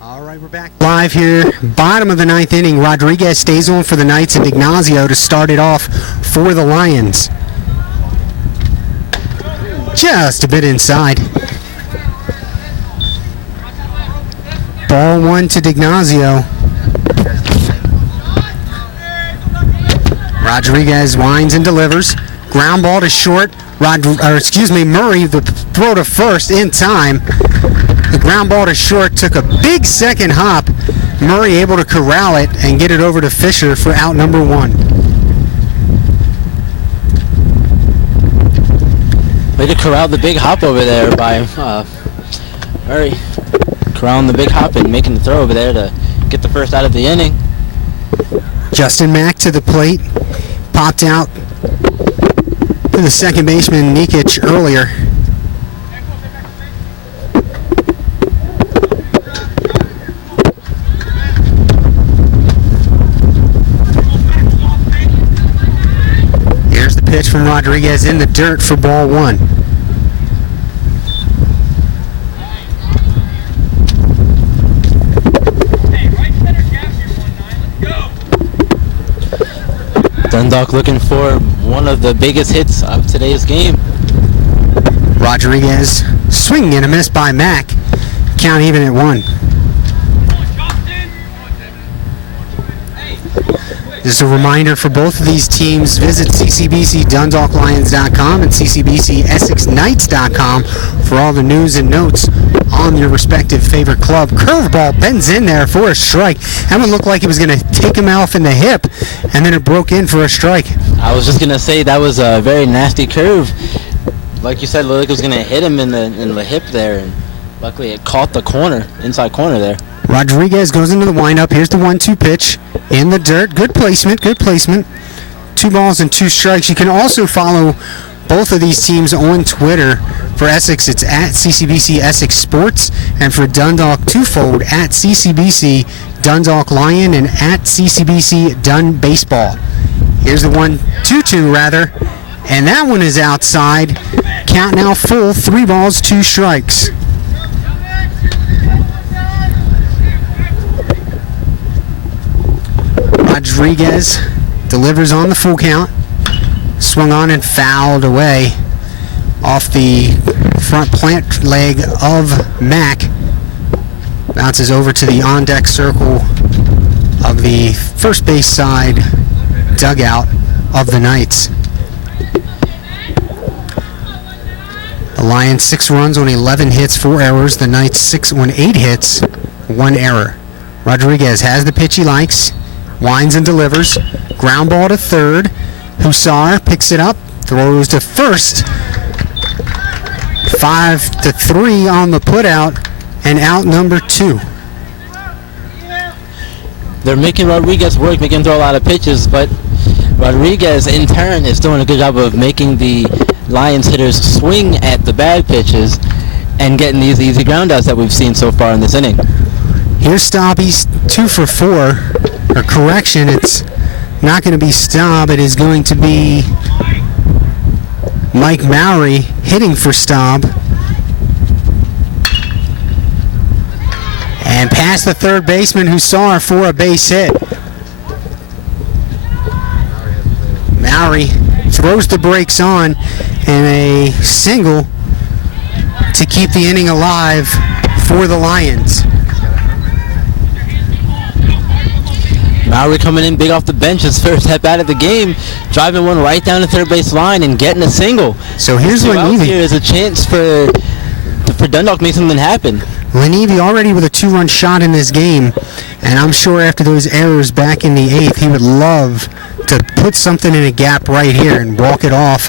All right, we're back live here. Bottom of the 9th inning. Rodriguez stays on for the Knights and Ignacio to start it off for the Lions. Just a bit inside. Ball 1 to Ignacio. Rodriguez winds and delivers. Ground ball to short. Murray, the throw to first in time. The ground ball to short took a big second hop. Murray able to corral it and get it over to Fisher for out number 1. Way to corral the big hop over there by Murray. Corralling the big hop and making the throw over there to get the first out of the inning. Justin Mack to the plate. Popped out to the second baseman, Nikic, earlier. Here's the pitch from Rodriguez in the dirt for ball 1. Dundalk looking for one of the biggest hits of today's game. Rodriguez swing and a miss by Mack. Count even at 1. Just a reminder for both of these teams, visit ccbcdundalklions.com and ccbcessexknights.com for all the news and notes on your respective favorite club. Curveball bends in there for a strike. That one looked like it was going to take him off in the hip, and then it broke in for a strike. I was just going to say that was a very nasty curve. Like you said, it looked like it was going to hit him in the hip there, and luckily it caught the corner, inside corner there. Rodriguez goes into the windup. Here's the 1-2 pitch in the dirt. Good placement, good placement. 2 balls and 2 strikes. You can also follow both of these teams on Twitter. For Essex, it's at CCBC Essex Sports, and for Dundalk, twofold at CCBC Dundalk Lion and at CCBC Dun Baseball. Here's the 1-2-2 rather, and that one is outside. Count now full, 3 balls, 2 strikes. Rodriguez delivers on the full count. Swung on and fouled away off the front plant leg of Mack. Bounces over to the on-deck circle of the first base side dugout of the Knights. The Lions 6 runs on 11 hits, 4 errors. The Knights 6 on 8 hits, 1 error. Rodriguez has the pitch he likes. winds and delivers. Ground ball to third. Hussar picks it up, throws to first. 5-3 on the putout, and out number 2. They're making Rodriguez work, making him throw a lot of pitches, but Rodriguez, in turn, is doing a good job of making the Lions hitters swing at the bad pitches and getting these easy groundouts that we've seen so far in this inning. Here's Staub. He's 2 for 4. Or correction, it's not going to be Staub. It is going to be Mike Mowry hitting for Staub. And past the third baseman, Hussar, for a base hit. Mowry throws the brakes on, and a single to keep the inning alive for the Lions. Mowry coming in big off the bench, his first step out of the game, driving one right down the third base line and getting a single. So here's Lenivi. Here is a chance for Dundalk to make something happen. Lenivi already with a 2-run shot in this game, and I'm sure after those errors back in the 8th, he would love to put something in a gap right here and walk it off,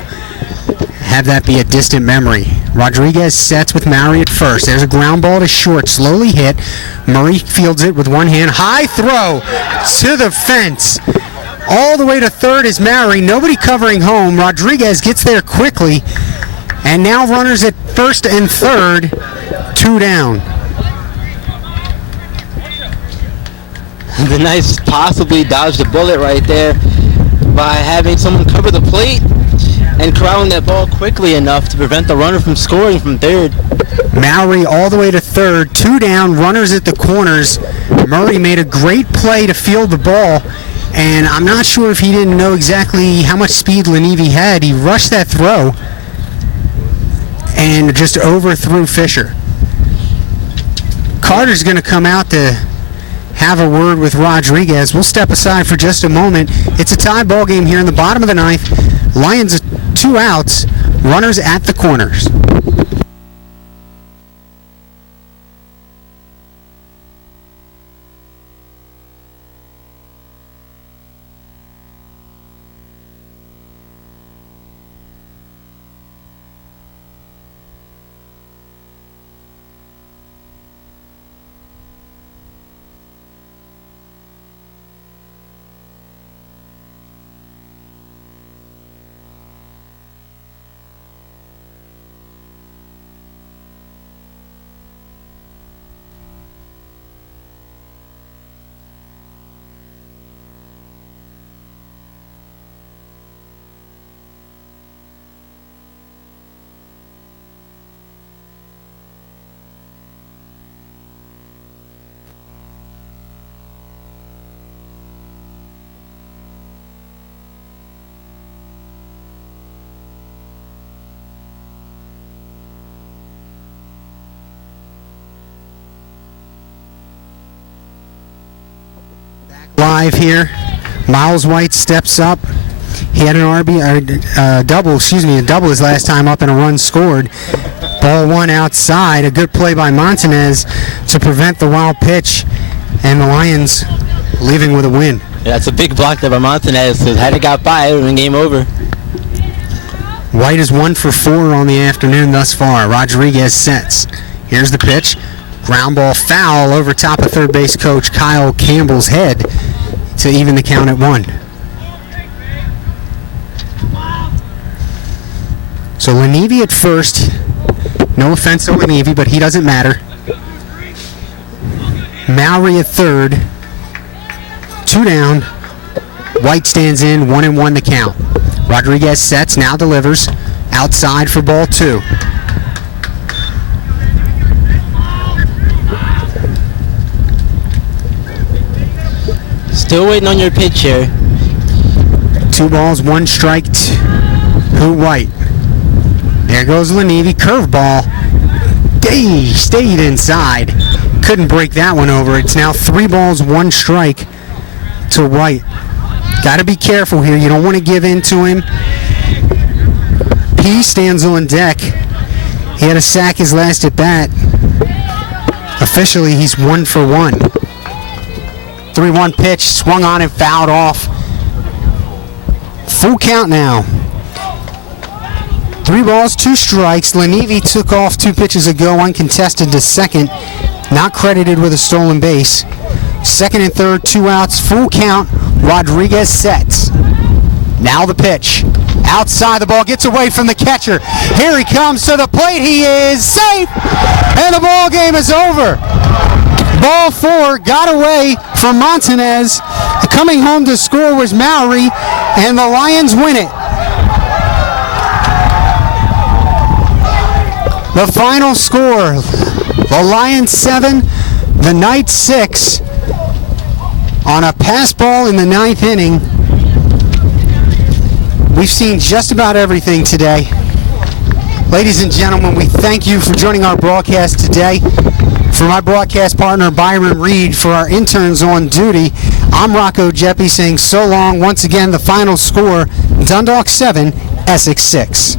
have that be a distant memory. Rodriguez sets with Mowry at first. There's a ground ball to short, slowly hit. Murray fields it with one hand. High throw to the fence. All the way to third is Mowry. Nobody covering home. Rodriguez gets there quickly. And now runners at first and third, 2 down. The nice possibly dodged the bullet right there by having someone cover the plate and corralling that ball quickly enough to prevent the runner from scoring from third. Mowry all the way to third, 2 down, runners at the corners. Murray made a great play to field the ball, and I'm not sure if he didn't know exactly how much speed Lenivi had. He rushed that throw and just overthrew Fisher. Carter's going to come out to have a word with Rodriguez. We'll step aside for just a moment. It's a tie ball game here in the bottom of the 9th. Lions 2 outs, runners at the corners. Live here, Miles White steps up. He had a double his last time up and a run scored. Ball 1 outside, a good play by Montanez to prevent the wild pitch, and the Lions leaving with a win. Yeah, that's a big block there by Montanez. So had it got by, it would have been game over. White is 1 for 4 on the afternoon thus far. Rodriguez sets. Here's the pitch. Ground ball foul over top of third base coach Kyle Campbell's head to even the count at 1. So Lenivi at first. No offense to Lenivi, but he doesn't matter. Mowry at third. 2 down. White stands in, 1-1 the count. Rodriguez sets, now delivers. Outside for ball 2. Still waiting on your pitch here. 2 balls, 1 strike to White. There goes Lenivi. Curveball. Stayed inside. Couldn't break that one over. It's now 3 balls, 1 strike to White. Got to be careful here. You don't want to give in to him. P stands on deck. He had a sack his last at bat. Officially, he's 1 for 1. 3-1 pitch, swung on and fouled off. Full count now. 3 balls, 2 strikes. Lenivi took off 2 pitches ago, uncontested to second, not credited with a stolen base. Second and third, 2 outs, full count. Rodriguez sets. Now the pitch. Outside, the ball gets away from the catcher. Here he comes to the plate. He is safe, and the ball game is over. Ball 4 got away from Montanez. Coming home to score was Mowry, and the Lions win it. The final score, the Lions 7, the Knights 6, on a pass ball in the 9th inning. We've seen just about everything today. Ladies and gentlemen, we thank you for joining our broadcast today. For my broadcast partner, Byron Reed, for our interns on duty, I'm Rocco Jeppy saying so long. Once again, the final score, Dundalk 7, Essex 6.